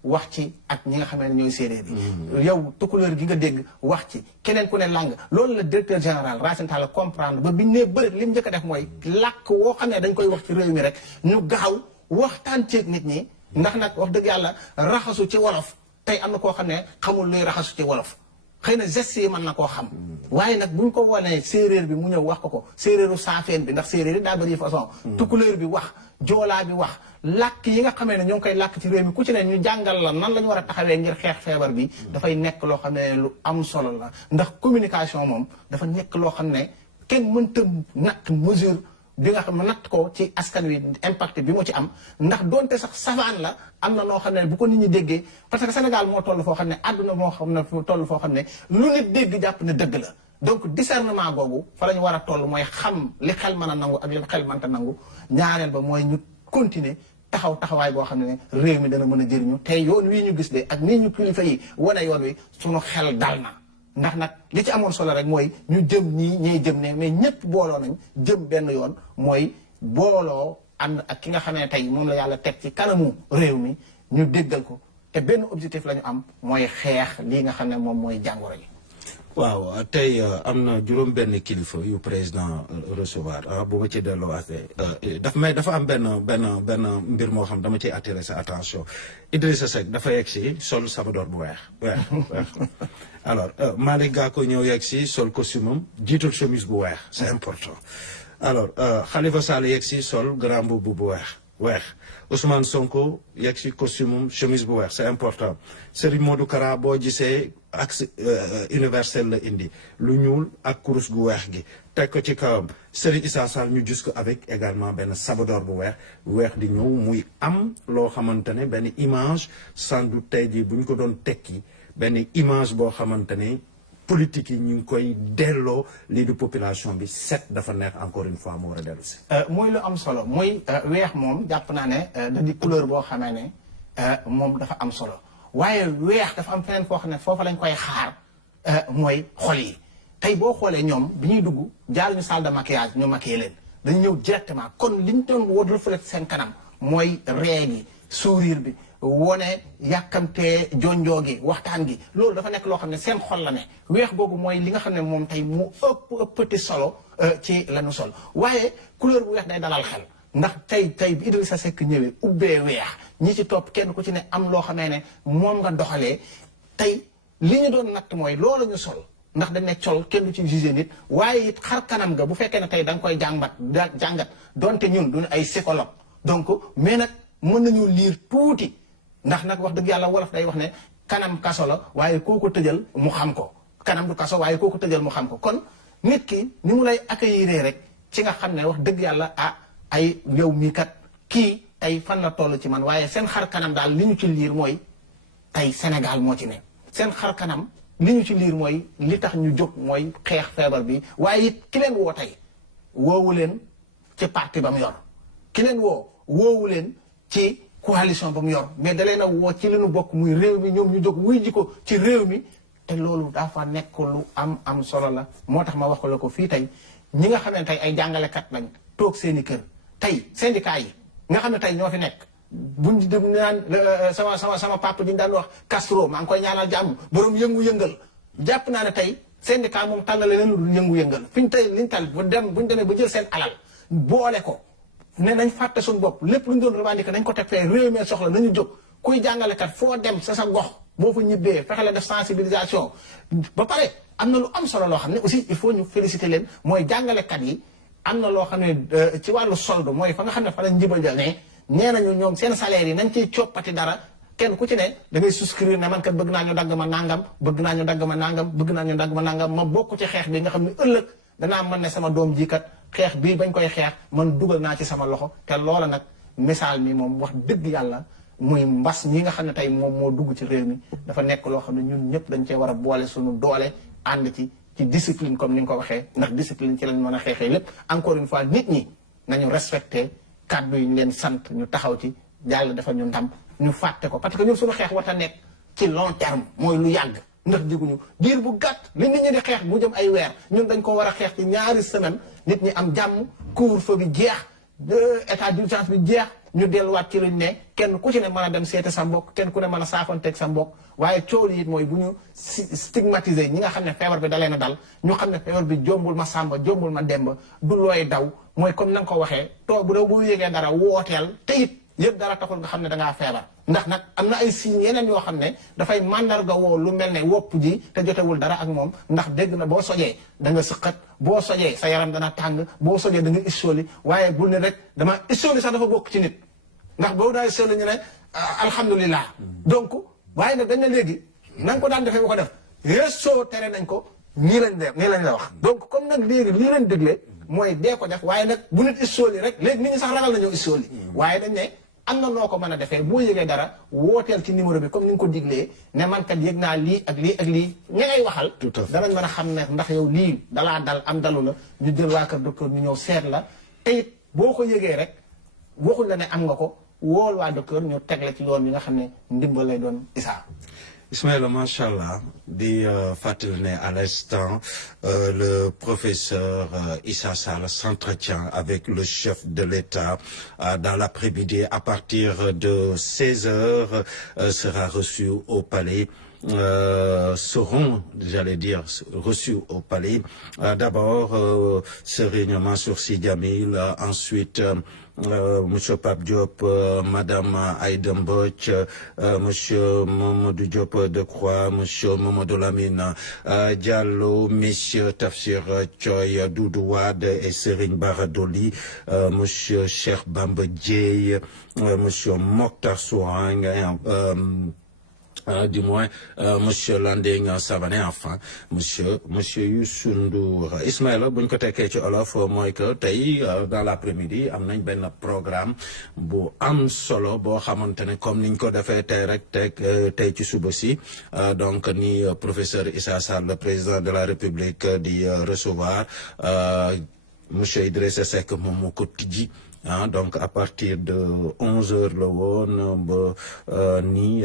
wax ci ak ñi nga xamee ne ñooy séeréer yi. yow tukulóor gi nga dégg wax ci keneen ku ne langue loolu la directeur général Racine Talla comprendre ba biñ nee bëri li mu njëkk a def mooy làkk woo xam ne dañ koy wax ci réew mi rek ñu gaaw waxtaan ceeg nit ñi ndax nag wax dëgg yàlla raxasu ci wolof tey am na koo xam ne xamul luy raxasu ci wolof. xëy na gestes yi mën na koo xam waaye nag buñ ko wanee séeréer bi mu ñëw wax ko séeréeru saafeen bi ndax séeréer yi daa bëri façon tukulóor bi wax joolaa bi wax làkk yi nga xamee ne ñoo ngi koy làkk ci réew mi ku ci ne ñu jàngal la nan la ñu war a taxawee ngir xeex feebar bi dafay nekk loo xam ne lu am solo la ndax communication moom dafa nekk loo xam ne kenn mënta natt mesure bi nga xam ne natt ko ci askan wi impact bi mu ci am ndax donte sax savane la am na noo xam ne bu ko nit ñi déggee parce que Sénégal moo toll foo xam ne àdduna moo xam ne toll foo xam ne lu nit dégg jàpp ne dëgg la donc discernement boobu fa la ñu war a toll mooy xam li xel mën a nangu ak li xel mënta nangu ñaareel ba mooy ñu continuer taxawaay boo xam ne réew mi dana mën a jëriñu tey yoon wii ñu gis de ak nii ñu kilifa yi wane yoon wi sunu xel dal na ndax nag li ci amoon solo rek mooy ñu jëm ñii ñey jëm ne mais ñëpp booloo nañ jëm benn yoon mooy booloo ànd ak ki nga xam ne tey moom la yàlla teg ci kanamu réew mi ñu déggal ko te benn objectif la ñu am mooy xeex lii nga xam ne moom mooy jàngoro yi. waaw tey am na juróom benn kilifa yu président recevoir bu ma ci delloowaatee dafa am benn mbir moo xam dama ciy attirer sa attention Idrissa Seck dafa yegg si sol sabadoor bu weex alors Malick Gakou ñëw yegg si sol costume am jiital chemise bu weex c'est important alors Khalifa Sall yegg si sol grand boubou bu weex Ousmane Sonko yegg si costume am chemise bu weex c'est important Serigne Modou Kara boo gisee axe universel la indi lu ñuul ak kurus gu weex gi teg ko ci kawam Serigne Issa Sall ñu gis ko avec également benn sabadoor bu weex di ñëw muy am loo xamante ne benn image sans doute tey jii bu ñu ko doon tekki benn image boo xamante ne politique yi ñu ngi koy delloo lii du population bi set dafa neex encore une fois mu war a dellu si. mooy lu am solo mooy weex moom jàpp naa ne da di couleur boo xamee ne moom dafa am solo waaye weex dafa am feneen foo xam ne foofa lañ koy xaar mooy xol yi tey boo xoolee ñoom bi ñuy dugg jaar ñu salle de maquillage ñu maquillé leen dañu ñëw directement kon liñ doon war refléter seen kanam mooy ree gi sourire bi wone yàkkamtee jonjoo gi waxtaan gi loolu dafa nekk loo xam ne seen xol la ne weex googu mooy li nga xam ne moom tey mu ëppati solo ci lañu sol waaye couleur bu weex day dalal xel ndax tey bi Idrissa Seck ñëwee ubbee weex ñi ci topp kenn ku ci ne am loo xamee ne moom nga doxalee tey li ñu doon natt mooy loolu ñu sol ndax dañ ne col kenn du ci jugé nit waaye it xar kanam nga bu fekkee ne tey da nga koy jàngat donte ñun duñu ay psychologue donc mais nag mën nañu liir tuuti ndax nag wax dëgg yàlla wolof day wax ne kanam kaso la waaye koo ko tëjal mu xam ko kanam du kaso waaye koo ko tëjal mu xam ko kon nit ki ni mu lay accueillir rek ci nga xam ne wax dëgg yàlla ay yow mii kat kii tey fan la toll ci man waaye seen xar kanam daal li ñu ci liir mooy tey Sénégal moo ci ne seen xar kanam li ñu ci liir mooy li tax ñu jóg mooy xeex feebar bi waaye it ki leen woo tey woowu leen ci parti ba mu yor ki leen woowu leen ci coalition ba mu yor mais da leen a woo ci li nu bokk muy réew mi ñoom ñu jóg wuy ji ko ci réew mi te loolu dafa nekk lu am solo la moo tax ma wax la ko fii tey ñi nga xam ne tey ay jàngalekat lañ toog seen i kër tey syndicat yi nga xam ne tey ñoo fi nekk buñ di naan sama papa ji ñu daan wax Castro maa ngi koy ñaanal jàmm borom yëngu-yëngal jàpp naa ne tey syndicat moom tàllale leen lu yëngu-yëngal fi ñu tey liñ tal buñ demee ba jël seen alal boole ko ne nañ fàtte suñu bopp lépp lu ñu doon revendiquer nañ ko teg fee réew mi soxla nañu jóg kuy jàngalekat foo dem sa gox boo fa ñibbee fexe la def sensibilisation ba pare am na lu am solo loo xam ne aussi il faut ñu féliciter leen mooy jàngalekat yi am na loo xam ne ci wàllu solde mooy fa nga xam ne fa la njibal ja ne nee nañu ñoom seen salaire yi nañ ciy coppati dara kenn ku ci ne da ngay souscrire ne man kat bëgg naa ñu dagg ma nangam bëgg naa ñu dagg ma nangam bëgg naa ñu dagg ma nangam ma bokk ci xeex bi nga xam ne ëllëg danaa mën ne sama doom ji kat xeex bii bañ koy xeex man dugal naa ci sama loxo te loola nag misaal mi moom wax dëgg yàlla muy mbas ñi nga xam ne tey moom moo dugg ci réew mi dafa nekk loo xam ne ñun ñëpp dañ cee war a boole suñu doole ànd ci discipline comme ni nga ko waxee ndax discipline ci lañ mën a xeexee lépp encore une fois nit ñi nañu respecté kàddu yi ñu leen sant ñu taxaw ci yàlla dafa ñu ndam ñu fàtte ko parce que ñun suñu xeex war a nekk ci long terme mooy lu yàgg ndax diguñu diir bu gàtt li nit ñi di xeex bu jëm ay weer ñun dañ ko war a xeex ci ñaari semaine nit ñi am jàmm couvre-feu bi jeex état d'urgence bi jeex ñu delluwaat ci luñ ne kenn ku ci ne mën a dem seete sa mbokk kenn ku ne mën a saafanteeg sa mbokk waaye coow li it mooy bu ñu stigmatiser ñi nga xam ne feebar bi dalee na dal ñu xam ne feebar bi jombul ma sàmba jombul ma demba du looy daw mooy comme na nga ko waxee toog bu daw bu yégee dara wooteel te it yëpp dara taxul nga xam ne dangaa feebar ndax nag am na ay signes yeneen yoo xam ne dafay màndarga woo lu mel ne wopp ji te jotewul dara ak moom ndax dégg na boo sojee da nga sëqat boo sojee sa yaram dana tàng boo sojee da nga issooli waaye bul ne rek dama issooli sax dafa bokk ci nit ndax boobu daal issooli ñu ne alhamdulilah donc waaye nag dañ ne léegi na nga ko daan defee bu ko def yéesoo tere nañ ko nii lañ la wax donc comme nag léegi lii leen dégle mooy dee ko def waaye nag bu nit issooli rek léegi nit ñi sax ragal nañoo issooli waaye dañ ne am na noo ko mën a defee boo yëgee dara wooteel ci numéro bi comme ni nga ko diglee ne man kat yëg naa lii ak lii ak lii ña ngay waxal danañ mën a xam ne ndax yow lii dalaa dal am dalu la ñu jël waa kër docteur ñu ñëw seet la te it boo ko yëgee rek waxuñ la ne am nga ko wool waa docteur ñu teg la ci yoon bi nga xam ne ndimbal lay doon Issa Ismaël, machallah, dit à l'instant, le professeur Issa Sall s'entretient avec le chef de l'État dans l'après-midi à partir de 16h, sera reçu au palais. Seront, j'allais dire, reçus au palais. D'abord, Serigne Mansour Sy Djamil, ensuite Monsieur Pape Diop, Madame Aïda Mbodj, Monsieur Mamadou Diop Decroix, Monsieur Mamadou Lamine Diallo, Monsieur Tafsir Thioye, Doudou Wade et Serigne Bara Dolly, Monsieur Cheikh Bamba Dièye, Monsieur Mokhtar Sourang, du moins monsieur Landing Savané, enfin monsieur Youssou Ndour. Ismaïla bu ñu ko tekkee ci olof mooy que tey dans l'après-midi am nañ benn programme bu am solo boo xamante ne comme niñ ko defee tey rek tey ci suba si donc ni professeur Issa Sall, le président de la République, di recevoir monsieur Idrissa Seck moom moo ko tijji. Donc à partir de 11h la woon ba ni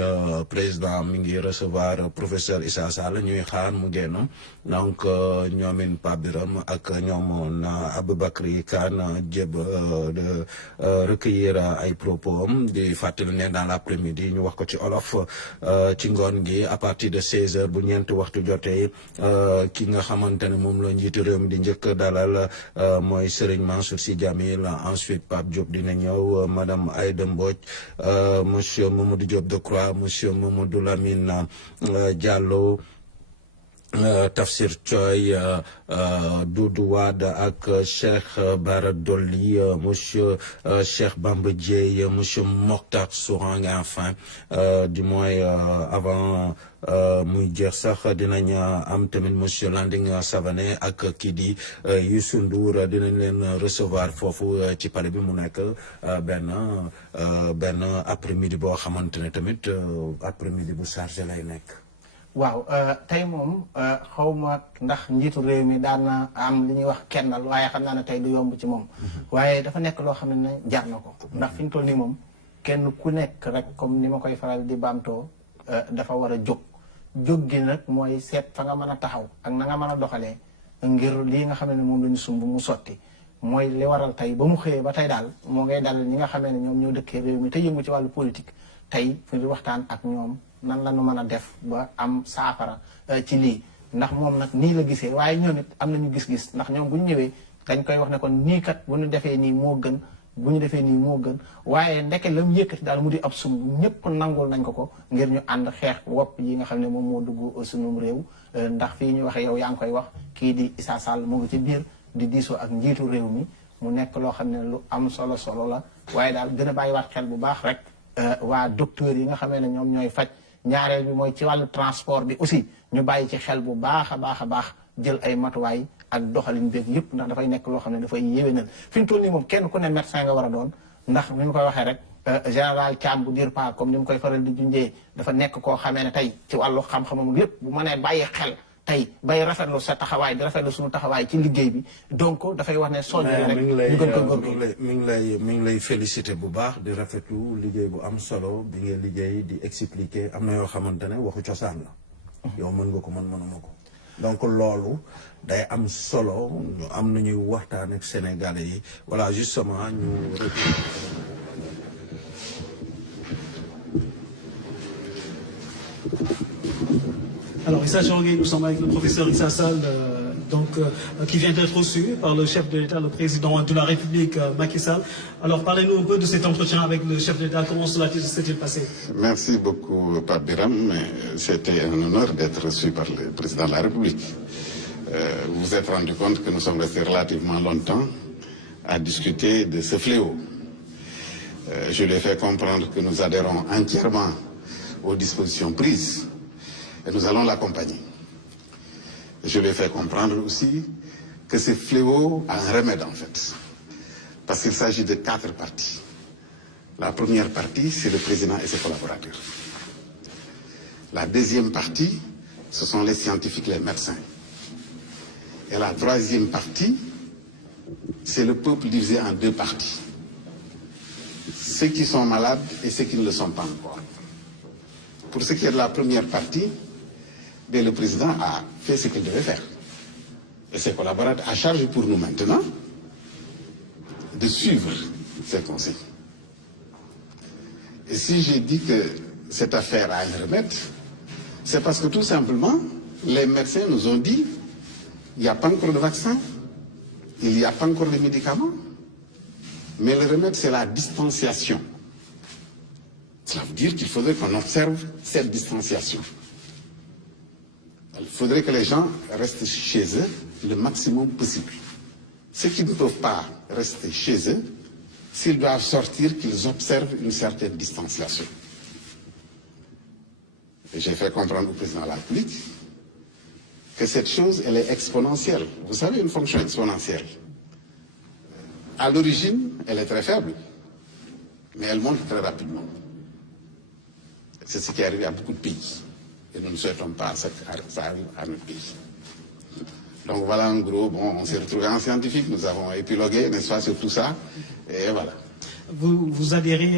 président mi ngi recevoir professeur Issa Sall ñuy xaar mu génn donc ñoomin Pape Biram ak ñoom Aboubacry Kane jéb de recueillir ay propos am di fàttali ne dans l'après-midi ñu wax ko ci olof ci ngoon gi à partir de 16h bu ñeenti waxtu jotee ki nga xamante ne moom la njiitu réew mi di njëkk dalal mooy Serigne Mansour Sy Djamil, ensuite Pape Diop dina ñëw, Madame Aïda Mbodj, Monsieur Mamadou Diop Decroix, Monsieur Mamadou Lamine Diallo, Tafsir Thioye, Doudou Wade ak Cheikh Bara Dolly, Monsieur Cheikh Bamba Dièye, Monsieur Mokhtar Sourang, enfin du moins avant muy jeex sax dinañ am tamit monsieur Landing Savané ak kii di Youssou Ndour dinañ leen recevoir foofu ci palais bi mu nekk benn après-midi boo xamante ne tamit après-midi bu chargé lay nekk. waaw tey moom xawma ndax njiitu réew mi daan na am li ñuy wax kennal waaye xam naa ne tey du yomb ci moom waaye dafa nekk loo xam ne jar na ko ndax fi ñu toll nii moom kenn ku nekk rek comme ni ma koy faral di baamtoo dafa war a jóg gi nag mooy seet fa nga mën a taxaw ak na nga mën a doxalee ngir lii nga xam ne moom la ñu sumb mu sotti mooy li waral tey ba mu xëyee ba tey daal moo ngay dalal ñi nga xamee ne ñoom ñoo dëkkee réew mi te yëngu ci wàllu politique tey fu di waxtaan ak ñoom nan la ñu mën a def ba am saafara ci lii ndax moom nag nii la gisee waaye ñoom it am nañu gis-gis ndax ñoom bu ñu ñëwee dañ koy wax ne kon nii kat bu ñu defee nii moo gën bu ñu defee nii moo gën waaye ndeke la mu yëkkati daal mu di ab sumb ñëpp nangul nañ ko ngir ñu ànd xeex wopp yi nga xam ne moom moo dugg sunum réew ndax fii ñu waxee yow yaa ngi koy wax kii di Issa Sall mu ngi ci biir di diisoo ak njiitu réew mi mu nekk loo xam ne lu am solo la waaye daal gën a bàyyiwaat xel bu baax rek waa docteur yi nga xamee ne ñoom ñooy faj ñaareel bi mooy ci wàllu transport bi aussi ñu bàyyi ci xel bu baax a baax jël ay matuwaay ak doxalin beeg yëpp ndax dafay nekk loo xam ne dafay yéwénal fi ñu toll nii moom kenn ku ne médecin nga war a doon ndax ni ñu koy waxee rek général Thiam bu DIRPA comme ni mu koy faral di junjee dafa nekk koo xamee ne tey ci wàllu xam-xamam lépp bu mënee bàyyi xel tey bay rafetlu sa taxawaay di rafetlu suñu taxawaay ci liggéey bi donc dafay wax ne soññ rek ñu gën ko góorgóorlu mi ngi lay félicité bu baax di rafetlu liggéey bu am solo bi nga liggéey di expliquer am na yoo xamante ne waxu cosaan la yow mën nga ko man mënuma ko donc loolu day am solo ñu am nañuy waxtaan ak Sénégalais yi voilà justement ñu Alors, Issa Diangué, nous sommes avec le professeur Issa Sall, qui vient d'être reçu par le chef de l'État, le président de la République, Macky Sall. Alors, parlez-nous un peu de cet entretien avec le chef de l'État. Comment cela s'est-il passé? Merci beaucoup, Pape Biram. C'était un honneur d'être reçu par le président de la République. Vous vous êtes rendu compte que nous sommes restés relativement longtemps à discuter de ce fléau. Je lui ai fait comprendre que nous adhérons entièrement aux dispositions prises et nous allons l'accompagner. Je lui ai fait comprendre aussi que ce fléau a un remède en fait, parce qu'il s'agit de 4 parties. La première partie, c'est le président et ses collaborateurs. La deuxième partie, ce sont les scientifiques, les médecins. Et la troisième partie, c'est le peuple divisé en 2 parties. Ceux qui sont malades et ceux qui ne le sont pas encore. pour ce qui est de la première partie, le président a fait ce qu'il devait faire. Et ses collaborateurs à charge pour nous maintenant de suivre ces conseils. Et si j'ai dit que cette affaire a un remède, c'est parce que tout simplement, les médecins nous ont dit il n'y a pas encore de vaccin, il n'y a pas encore de médicaments, mais le remède, c'est la distanciation. Cela veut dire qu'il faudrait qu'on observe cette distanciation. Il faudrait que les gens restent chez eux le maximum possible. Ceux qui ne peuvent pas rester chez eux, s'ils doivent sortir, qu'ils observent une certaine distanciation. Et j'ai fait comprendre au président de la République que cette chose, elle est exponentielle. Vous savez, une fonction exponentielle. À l'origine, elle est très faible, mais elle monte très rapidement. C'est ce qui est arrivé à beaucoup de pays. Et nous ne souhaitons pas que ça arrive à notre pays. Donc voilà, en gros, bon, on s'est retrouvés en scientifique, nous avons épilogué, n'est-ce pas, sur tout ça, et voilà. Vous adhérez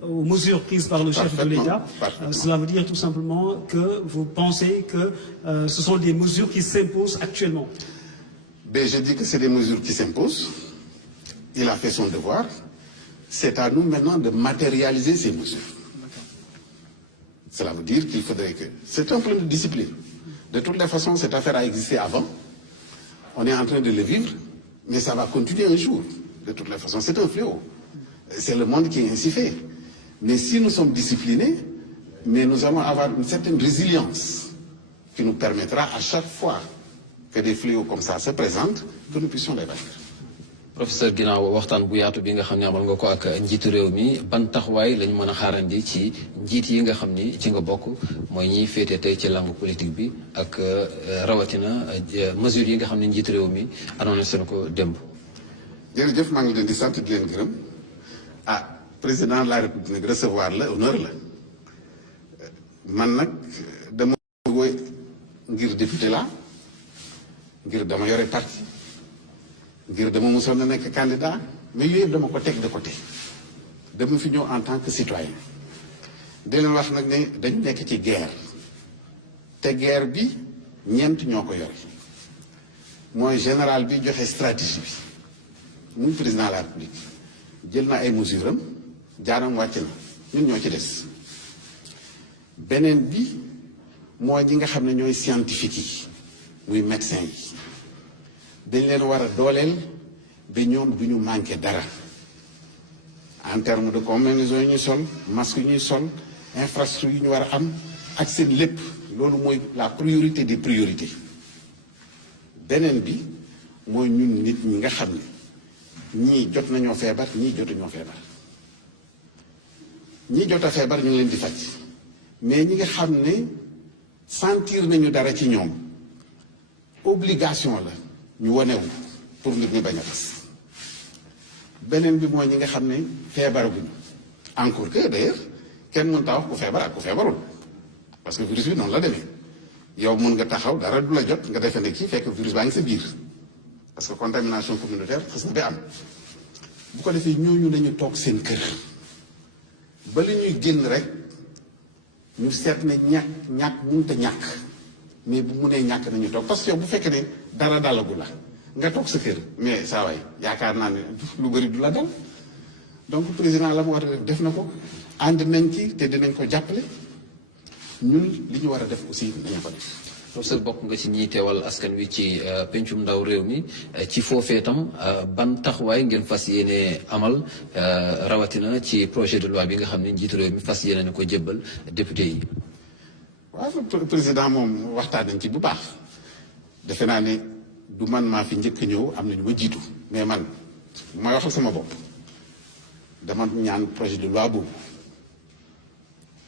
aux mesures prises par le chef de l'État. Cela veut dire tout simplement que vous pensez que ce sont des mesures qui s'imposent actuellement. Ben, je dis que c'est des mesures qui s'imposent. Il a fait son devoir. C'est à nous maintenant de matérialiser ces mesures. Cela veut dire qu'il faudrait que... C'est un problème de discipline. De toutes les façons, cette affaire a existé avant. On est en train de le vivre, mais ça va continuer un jour. De toutes les façons, c'est un fléau. C'est le monde qui est ainsi fait. Mais si nous sommes disciplinés, mais nous allons avoir une certaine résilience qui nous permettra à chaque fois que des fléaux comme ça se présentent, que nous puissions les vaincre. Professeur ginnaaw waxtaan bu yaatu bi nga xam ne amal nga ko ak njiitu réew mi ban taxawaay lañ mën a xaarandi ci njiit yi nga xam ni ci nga bokk mooy ñiy féete tey ci langue politique bi ak rawatina mesures yi nga xam ne njiitu réew mi annoncé na ko démb. jërëjëf maa ngi leen di sant di leen gërëm président de la République recevoir la honneur la man nag dama woy ngir député la ngir dama yore parti ngir dama mosoon na nekk candidat mais yooyu yëpp dama ko teg de côté dama fi ñëw en tant que citoyen di leen wax nag ne dañu nekk ci guerre te guerre bi ñeent ñoo ko yore mooy général bi joxe stratégie bi muy président de la République jël na ay mesures am jaaram wàcc na ñun ñoo ci des beneen bi mooy ñi nga xam ne ñooy scientifique yi muy médecin yi dañ leen war a dooleel ba ñoom du ñu manqué dara en terme de combinaison yi ñuy sol masque yi ñuy sol infrastructure yi ñu war a am ak seen lépp loolu mooy la priorité des priorités beneen bi mooy ñun nit ñi nga xam ne ñii jot nañoo feebar ñii jotuñoo feebar ñii jot a feebar ñu ngi leen di faj mais ñi nga xam ne sentir nañu dara ci ñoom obligation la ñu wanewu pour nit ñi bañ a tas beneen bi mooy ñi nga xam ne feebaraguñu encore que d'ailleurs kenn mën taa wax ku feebar ak ku feebarul parce que virus bi noonu la demee yow mën nga taxaw dara du la jot nga defee ne kii fekk virus baa ngi sa biir parce que contamination communautaire xas na ba am bu ko defee ñooñu nañu toog seen kër ba li ñuy génn rek ñu seet ne ñàkk mënut a ñàkk mais bu munee ñàkk nañu toog parce que yow bu fekkee ne dara dalagu la nga toog sa kër mais saa waay yaakaar naa ne lu bëri du la dal donc président la mu war a def na ko ànd nañ ci te dinañ ko jàppale ñun li ñu war a def aussi nañu ko def. professeur bokk nga ci ñiy teewal askan wi ci pencum ndaw réew mi ci foofee tam ban taxawaay ngeen fas yéene amal rawatina ci projet de loi bi nga xam ne njiitu réew mi fas yéene na ko jébbal député yi. waaw président moom waxtaan nañ ci bu baax defe naa ne du man maa fi njëkk ñëw am na ñu ma jiitu mais man bu may waxal sama bopp dama ñaan projet de loi boobu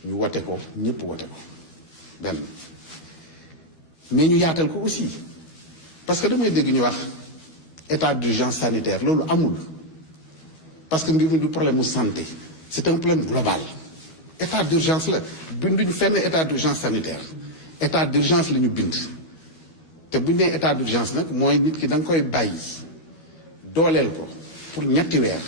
ñu wote ko ñëpp wote ko benn. mais ñu yaatal ko aussi parce que damay dégg ñu wax état d'urgence sanitaire loolu amul parce que mbir mi du problème mu santé c'est un problème global état d'urgence la binduñu fenn état d'urgence sanitaire état d'urgence la ñu bind te bu ñu nee état d'urgence nag mooy nit ki da nga koy bàyyi dooleel ko pour ñetti weer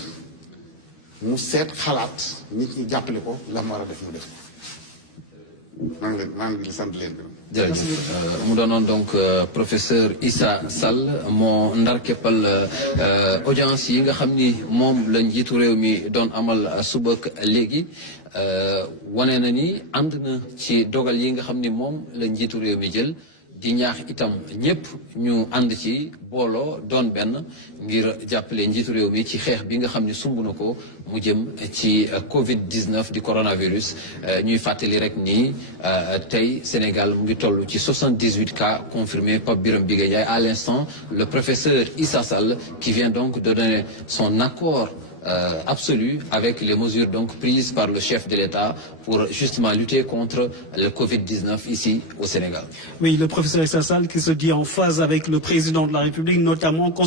mu seet xalaat nit ñi jàppale ko la mu war a def mu def ko maa ngi sant leen jërëjëf mu doonoon donc professeur Issa Sall moo ndar keppal audience yi nga xam ni moom la njiitu réew mi doon amal suba ak léegi wane na ni ànd na ci dogal yi nga xam ni moom la njiitu réew mi jël di ñaax itam ñëpp ñu ànd ci booloo doon benn ngir jàppale njiitu réew mi ci xeex bi nga xam ni sumb na ko mu jëm ci Covid-19 di coronavirus ñuy fàttali rek ni tey Sénégal mu ngi toll ci 78 cas confirmés. Pape Birame Bigué Ndiaye à l'instant le professeur Issa Sall qui vient donc de donner son accord absolu avec les mesures donc prises par le chef de l'État pour justement lutter contre le Covid-19 ici au Sénégal. Oui, le professeur Issa Sall qui se dit en phase avec le président de la République, notamment en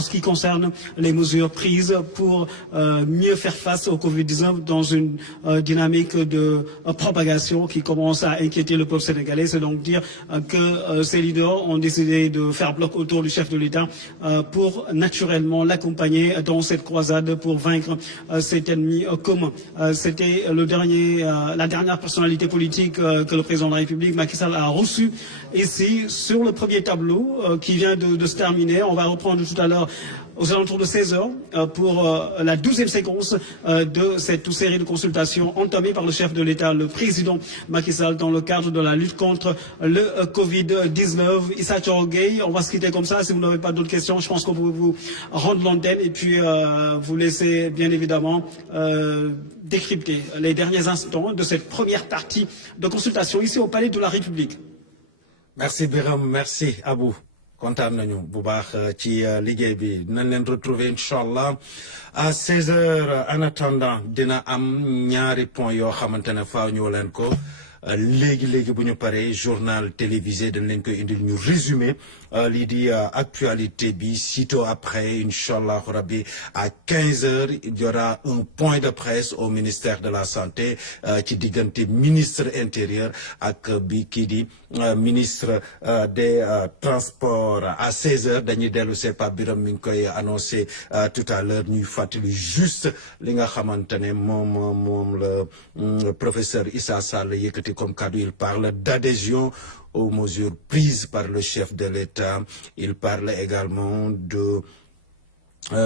ce qui concerne les mesures prises pour mieux faire face au Covid-19 dans une dynamique de propagation qui commence à inquiéter le peuple sénégalais. C'est donc dire que ces leaders ont décidé de faire bloc autour du chef de l'État pour naturellement l'accompagner dans cette croisade pour vaincre cet ennemi commun. C'était la dernière personnalité politique que le président de la République, Macky Sall, a reçue ici sur le premier tableau qui vient de se terminer. On va reprendre tout à l'heure aux alentours de 16h pour la 12e séquence de cette série de consultations entamée par le chef de l'État, le président Macky Sall, dans le cadre de la lutte contre le Covid-19. Issa Thioro-Gueye, on va se quitter comme ça. Si vous n'avez pas d'autres questions, je pense qu'on peut vous rendre l'antenne et puis vous laisser bien évidemment décrypter les derniers instants de cette première partie de consultation ici au Palais de la République. Merci Birame, merci Abou. kontaan nañu bu baax ci liggéey bi dinañ leen retrouver inchallah à 16h. En attendant dina am ñaari point yoo xamante ne faaw ñu leen ko léegi bu ñu paree journal télévisé dañ leen koy indil ñu résumé lii di actualité bi sitôt après inchallah rabbi à 15h il y aura un point de presse au ministère de la santé ci diggante ministre intérieur ak bi kii di ministre des transports. À 16h dañuy dellu see Pape Birame mi ngi koy annoncé tout à l'heure ñuy fàttali juste li nga xamante ne moom le professeur Issa Sall yëkkati comme cadre. Il parle d'adhésion aux mesures prises par le chef de l'État. Il parle également de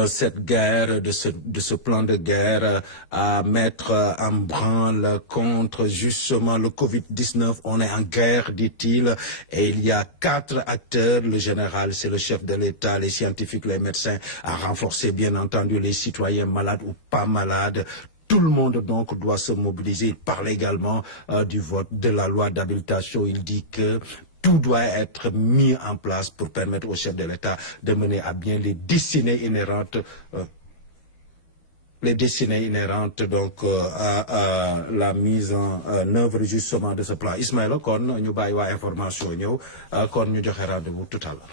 cette guerre, de ce plan de guerre à mettre en branle contre justement le Covid-19. On est en guerre, dit-il, et il y a 4 acteurs. Le général, c'est le chef de l'État, les scientifiques, les médecins, à renforcer bien entendu les citoyens malades ou pas malades. Tout le monde donc doit se mobiliser. Il parle également du vote de la loi d'habilitation. Il dit que tout doit être mis en place pour permettre au chef de l'État de mener à bien les destinées inhérentes donc à la mise en œuvre justement de ce plan. Ismaïla kon ñu bàyyi waa information ñëw kon ñu joxe rendez-vous tout à l'heure.